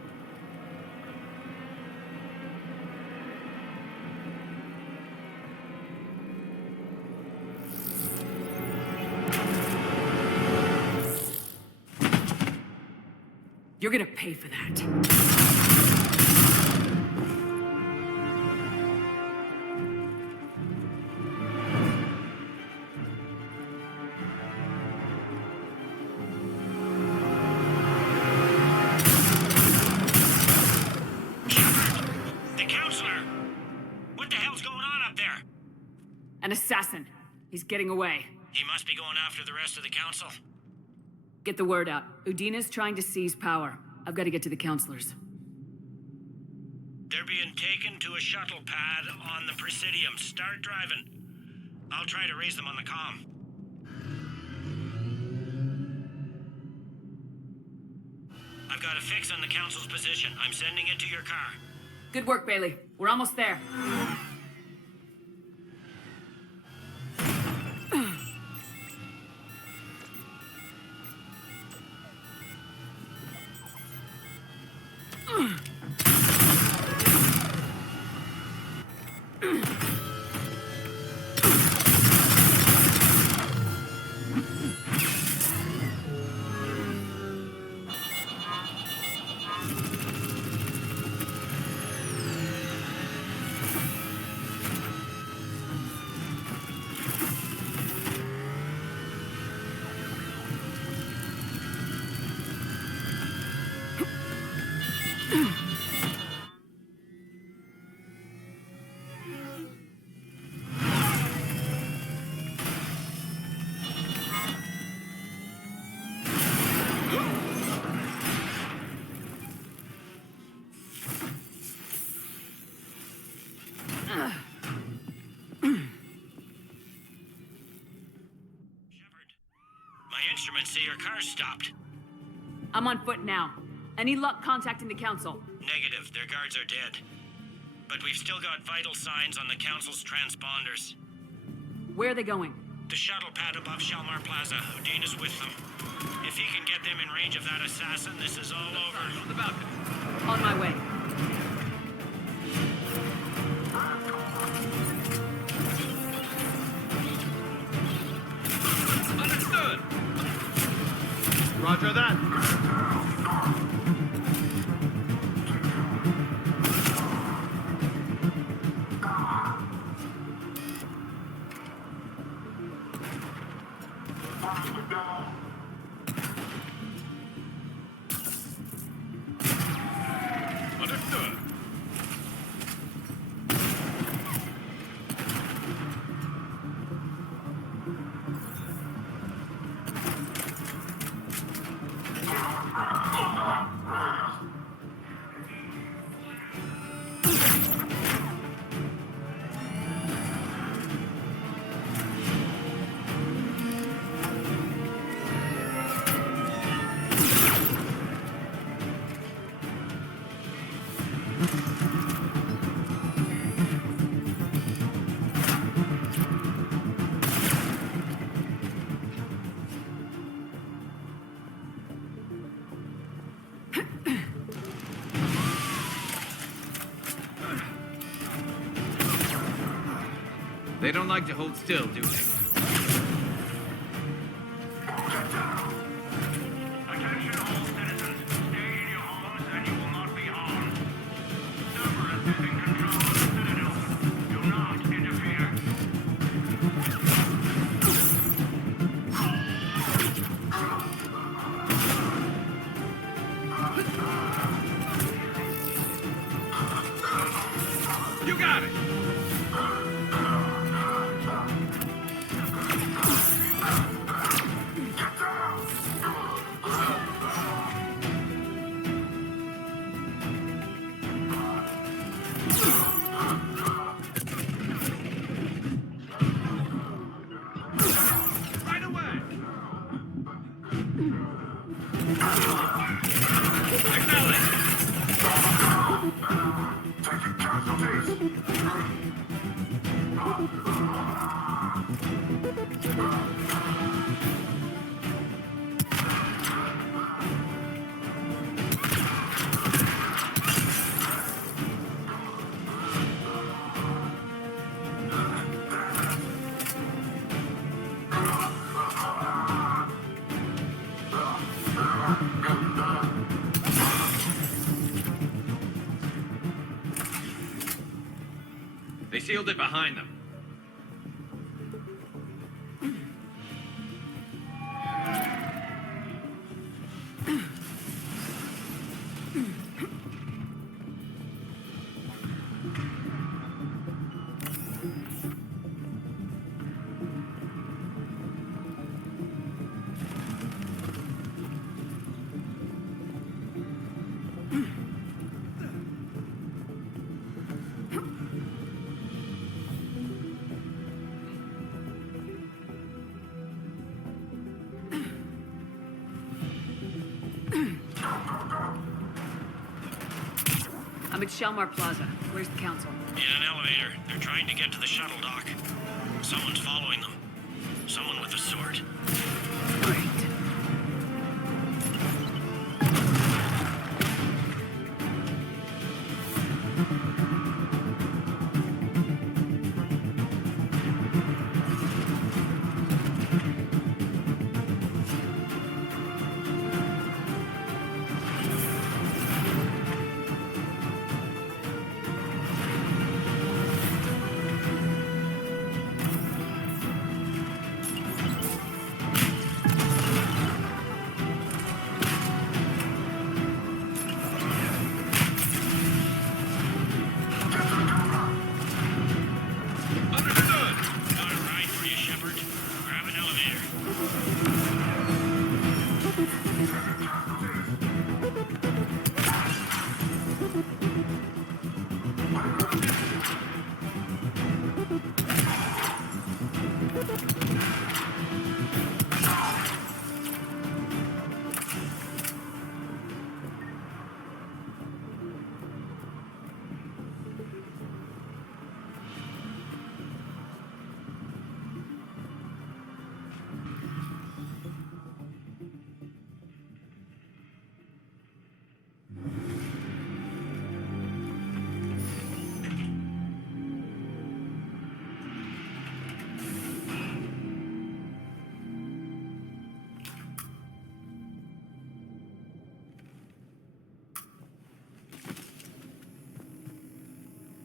You're gonna pay for that. The counselor! What the hell's going on up there? An assassin. He's getting away. He must be going after the rest of the council. Get the word out. Udina's trying to seize power. I've got to get to the counselors. They're being taken to a shuttle pad on the Presidium. Start driving. I'll try to raise them on the comm. I've got a fix on the council's position. I'm sending it to your car. Good work, Bailey. We're almost there. Instruments say your car's stopped. I'm on foot now. Any luck contacting the council? Negative. Their guards are dead. But we've still got vital signs on the council's transponders. Where are they going? The shuttle pad above Shalmar Plaza. Udina's with them. If he can get them in range of that assassin, this is all over. On the balcony. On my way. Understood. Roger that. They don't like to hold still, do they? Attention all citizens. Stay in your homes and you will not be harmed. Cerberus is in control of the Citadel. Do not interfere. You got it! Right away! Acknowledge! Taking casualties. They sealed it behind them. I'm at Shalmar Plaza. Where's the council? In an elevator. They're trying to get to the shuttle dock. Someone's following them. Someone with a sword. Great.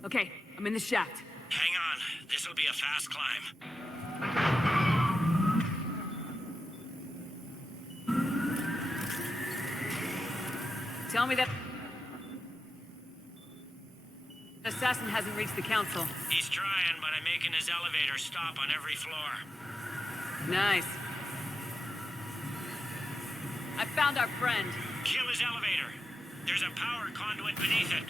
Okay, I'm in the shaft. Hang on. This'll be a fast climb. Tell me that assassin hasn't reached the council. He's trying, but I'm making his elevator stop on every floor. Nice. I found our friend. Kill his elevator. There's a power conduit beneath it.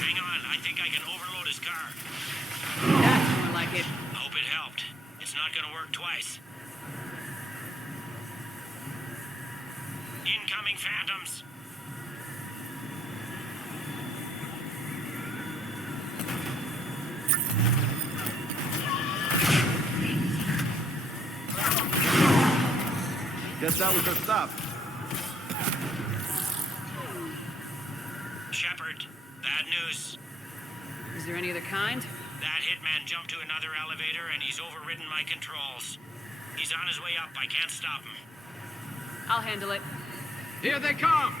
Hang on, I think I can overload his car. That's more like it. Hope it helped. It's not gonna work twice. Incoming phantoms. Guess that was our stop. news. Is there any other kind? That hitman jumped to another elevator and he's overridden my controls. He's on his way up. I can't stop him. I'll handle it. Here they come!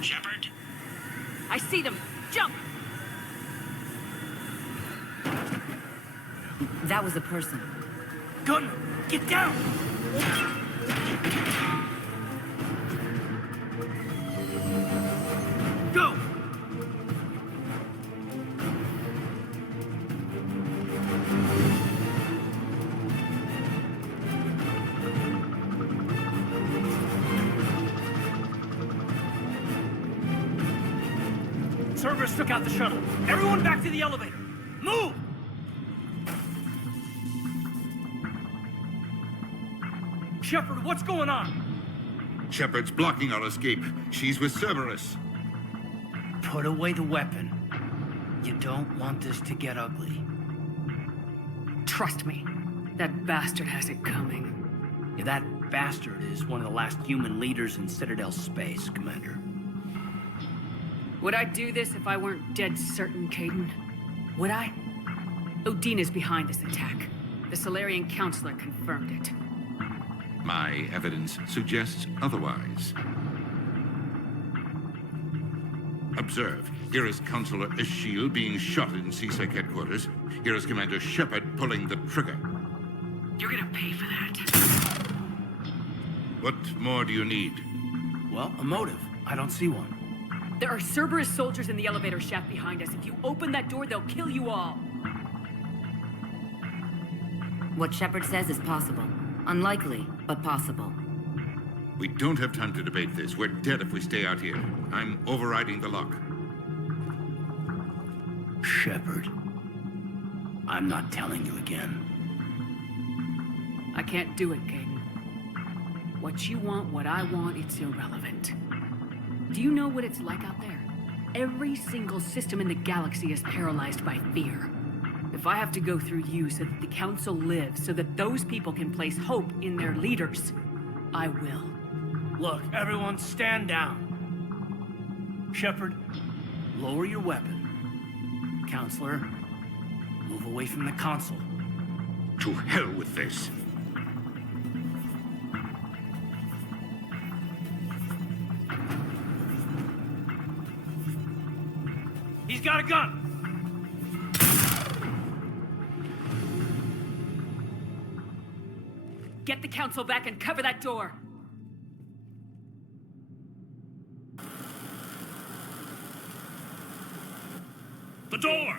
Shepard? I see them! Jump! That was a person. Gunner, get down! Go! Cerberus took out the shuttle. Everyone back to the elevator. Move! Shepard, what's going on? Shepard's blocking our escape. She's with Cerberus. Put away the weapon. You don't want this to get ugly. Trust me, that bastard has it coming. Yeah, that bastard is one of the last human leaders in Citadel space, Commander. Would I do this if I weren't dead certain, Caden? Would I? Udina's behind this attack. The Solarian Counselor confirmed it. My evidence suggests otherwise. Observe. Here is Counselor Ashiel being shot in CSEC headquarters. Here is Commander Shepard pulling the trigger. You're gonna pay for that. What more do you need? Well, a motive. I don't see one. There are Cerberus soldiers in the elevator shaft behind us. If you open that door, they'll kill you all. What Shepard says is possible. Unlikely, but possible. We don't have time to debate this. We're dead if we stay out here. I'm overriding the lock. Shepard. I'm not telling you again. I can't do it, Caden. What you want, what I want, it's irrelevant. Do you know what it's like out there? Every single system in the galaxy is paralyzed by fear. If I have to go through you so that the Council lives, so that those people can place hope in their leaders, I will. Look, everyone stand down. Shepard, lower your weapon. Counselor, move away from the console. To hell with this. He's got a gun! Get the Council back and cover that door! The door!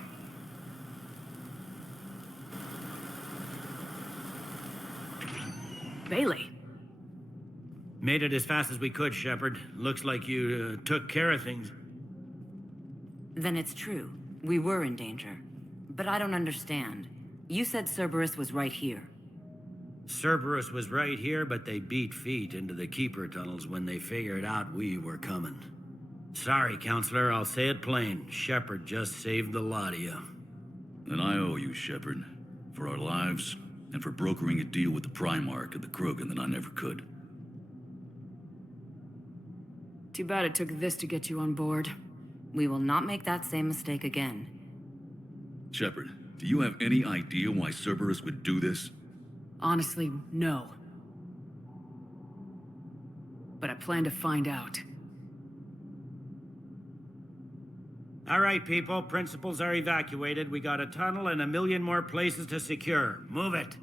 Bailey. Made it as fast as we could, Shepard. Looks like you took care of things. Then it's true. We were in danger. But I don't understand. You said Cerberus was right here. Cerberus was right here, but they beat feet into the Keeper tunnels when they figured out we were coming. Sorry, Counselor, I'll say it plain. Shepard just saved the lot of you. And I owe you, Shepard, for our lives, and for brokering a deal with the Primarch of the Krogan that I never could. Too bad it took this to get you on board. We will not make that same mistake again. Shepard, do you have any idea why Cerberus would do this? Honestly, no. But I plan to find out. All right, people. Principals are evacuated. We got a tunnel and 1 million more places to secure. Move it.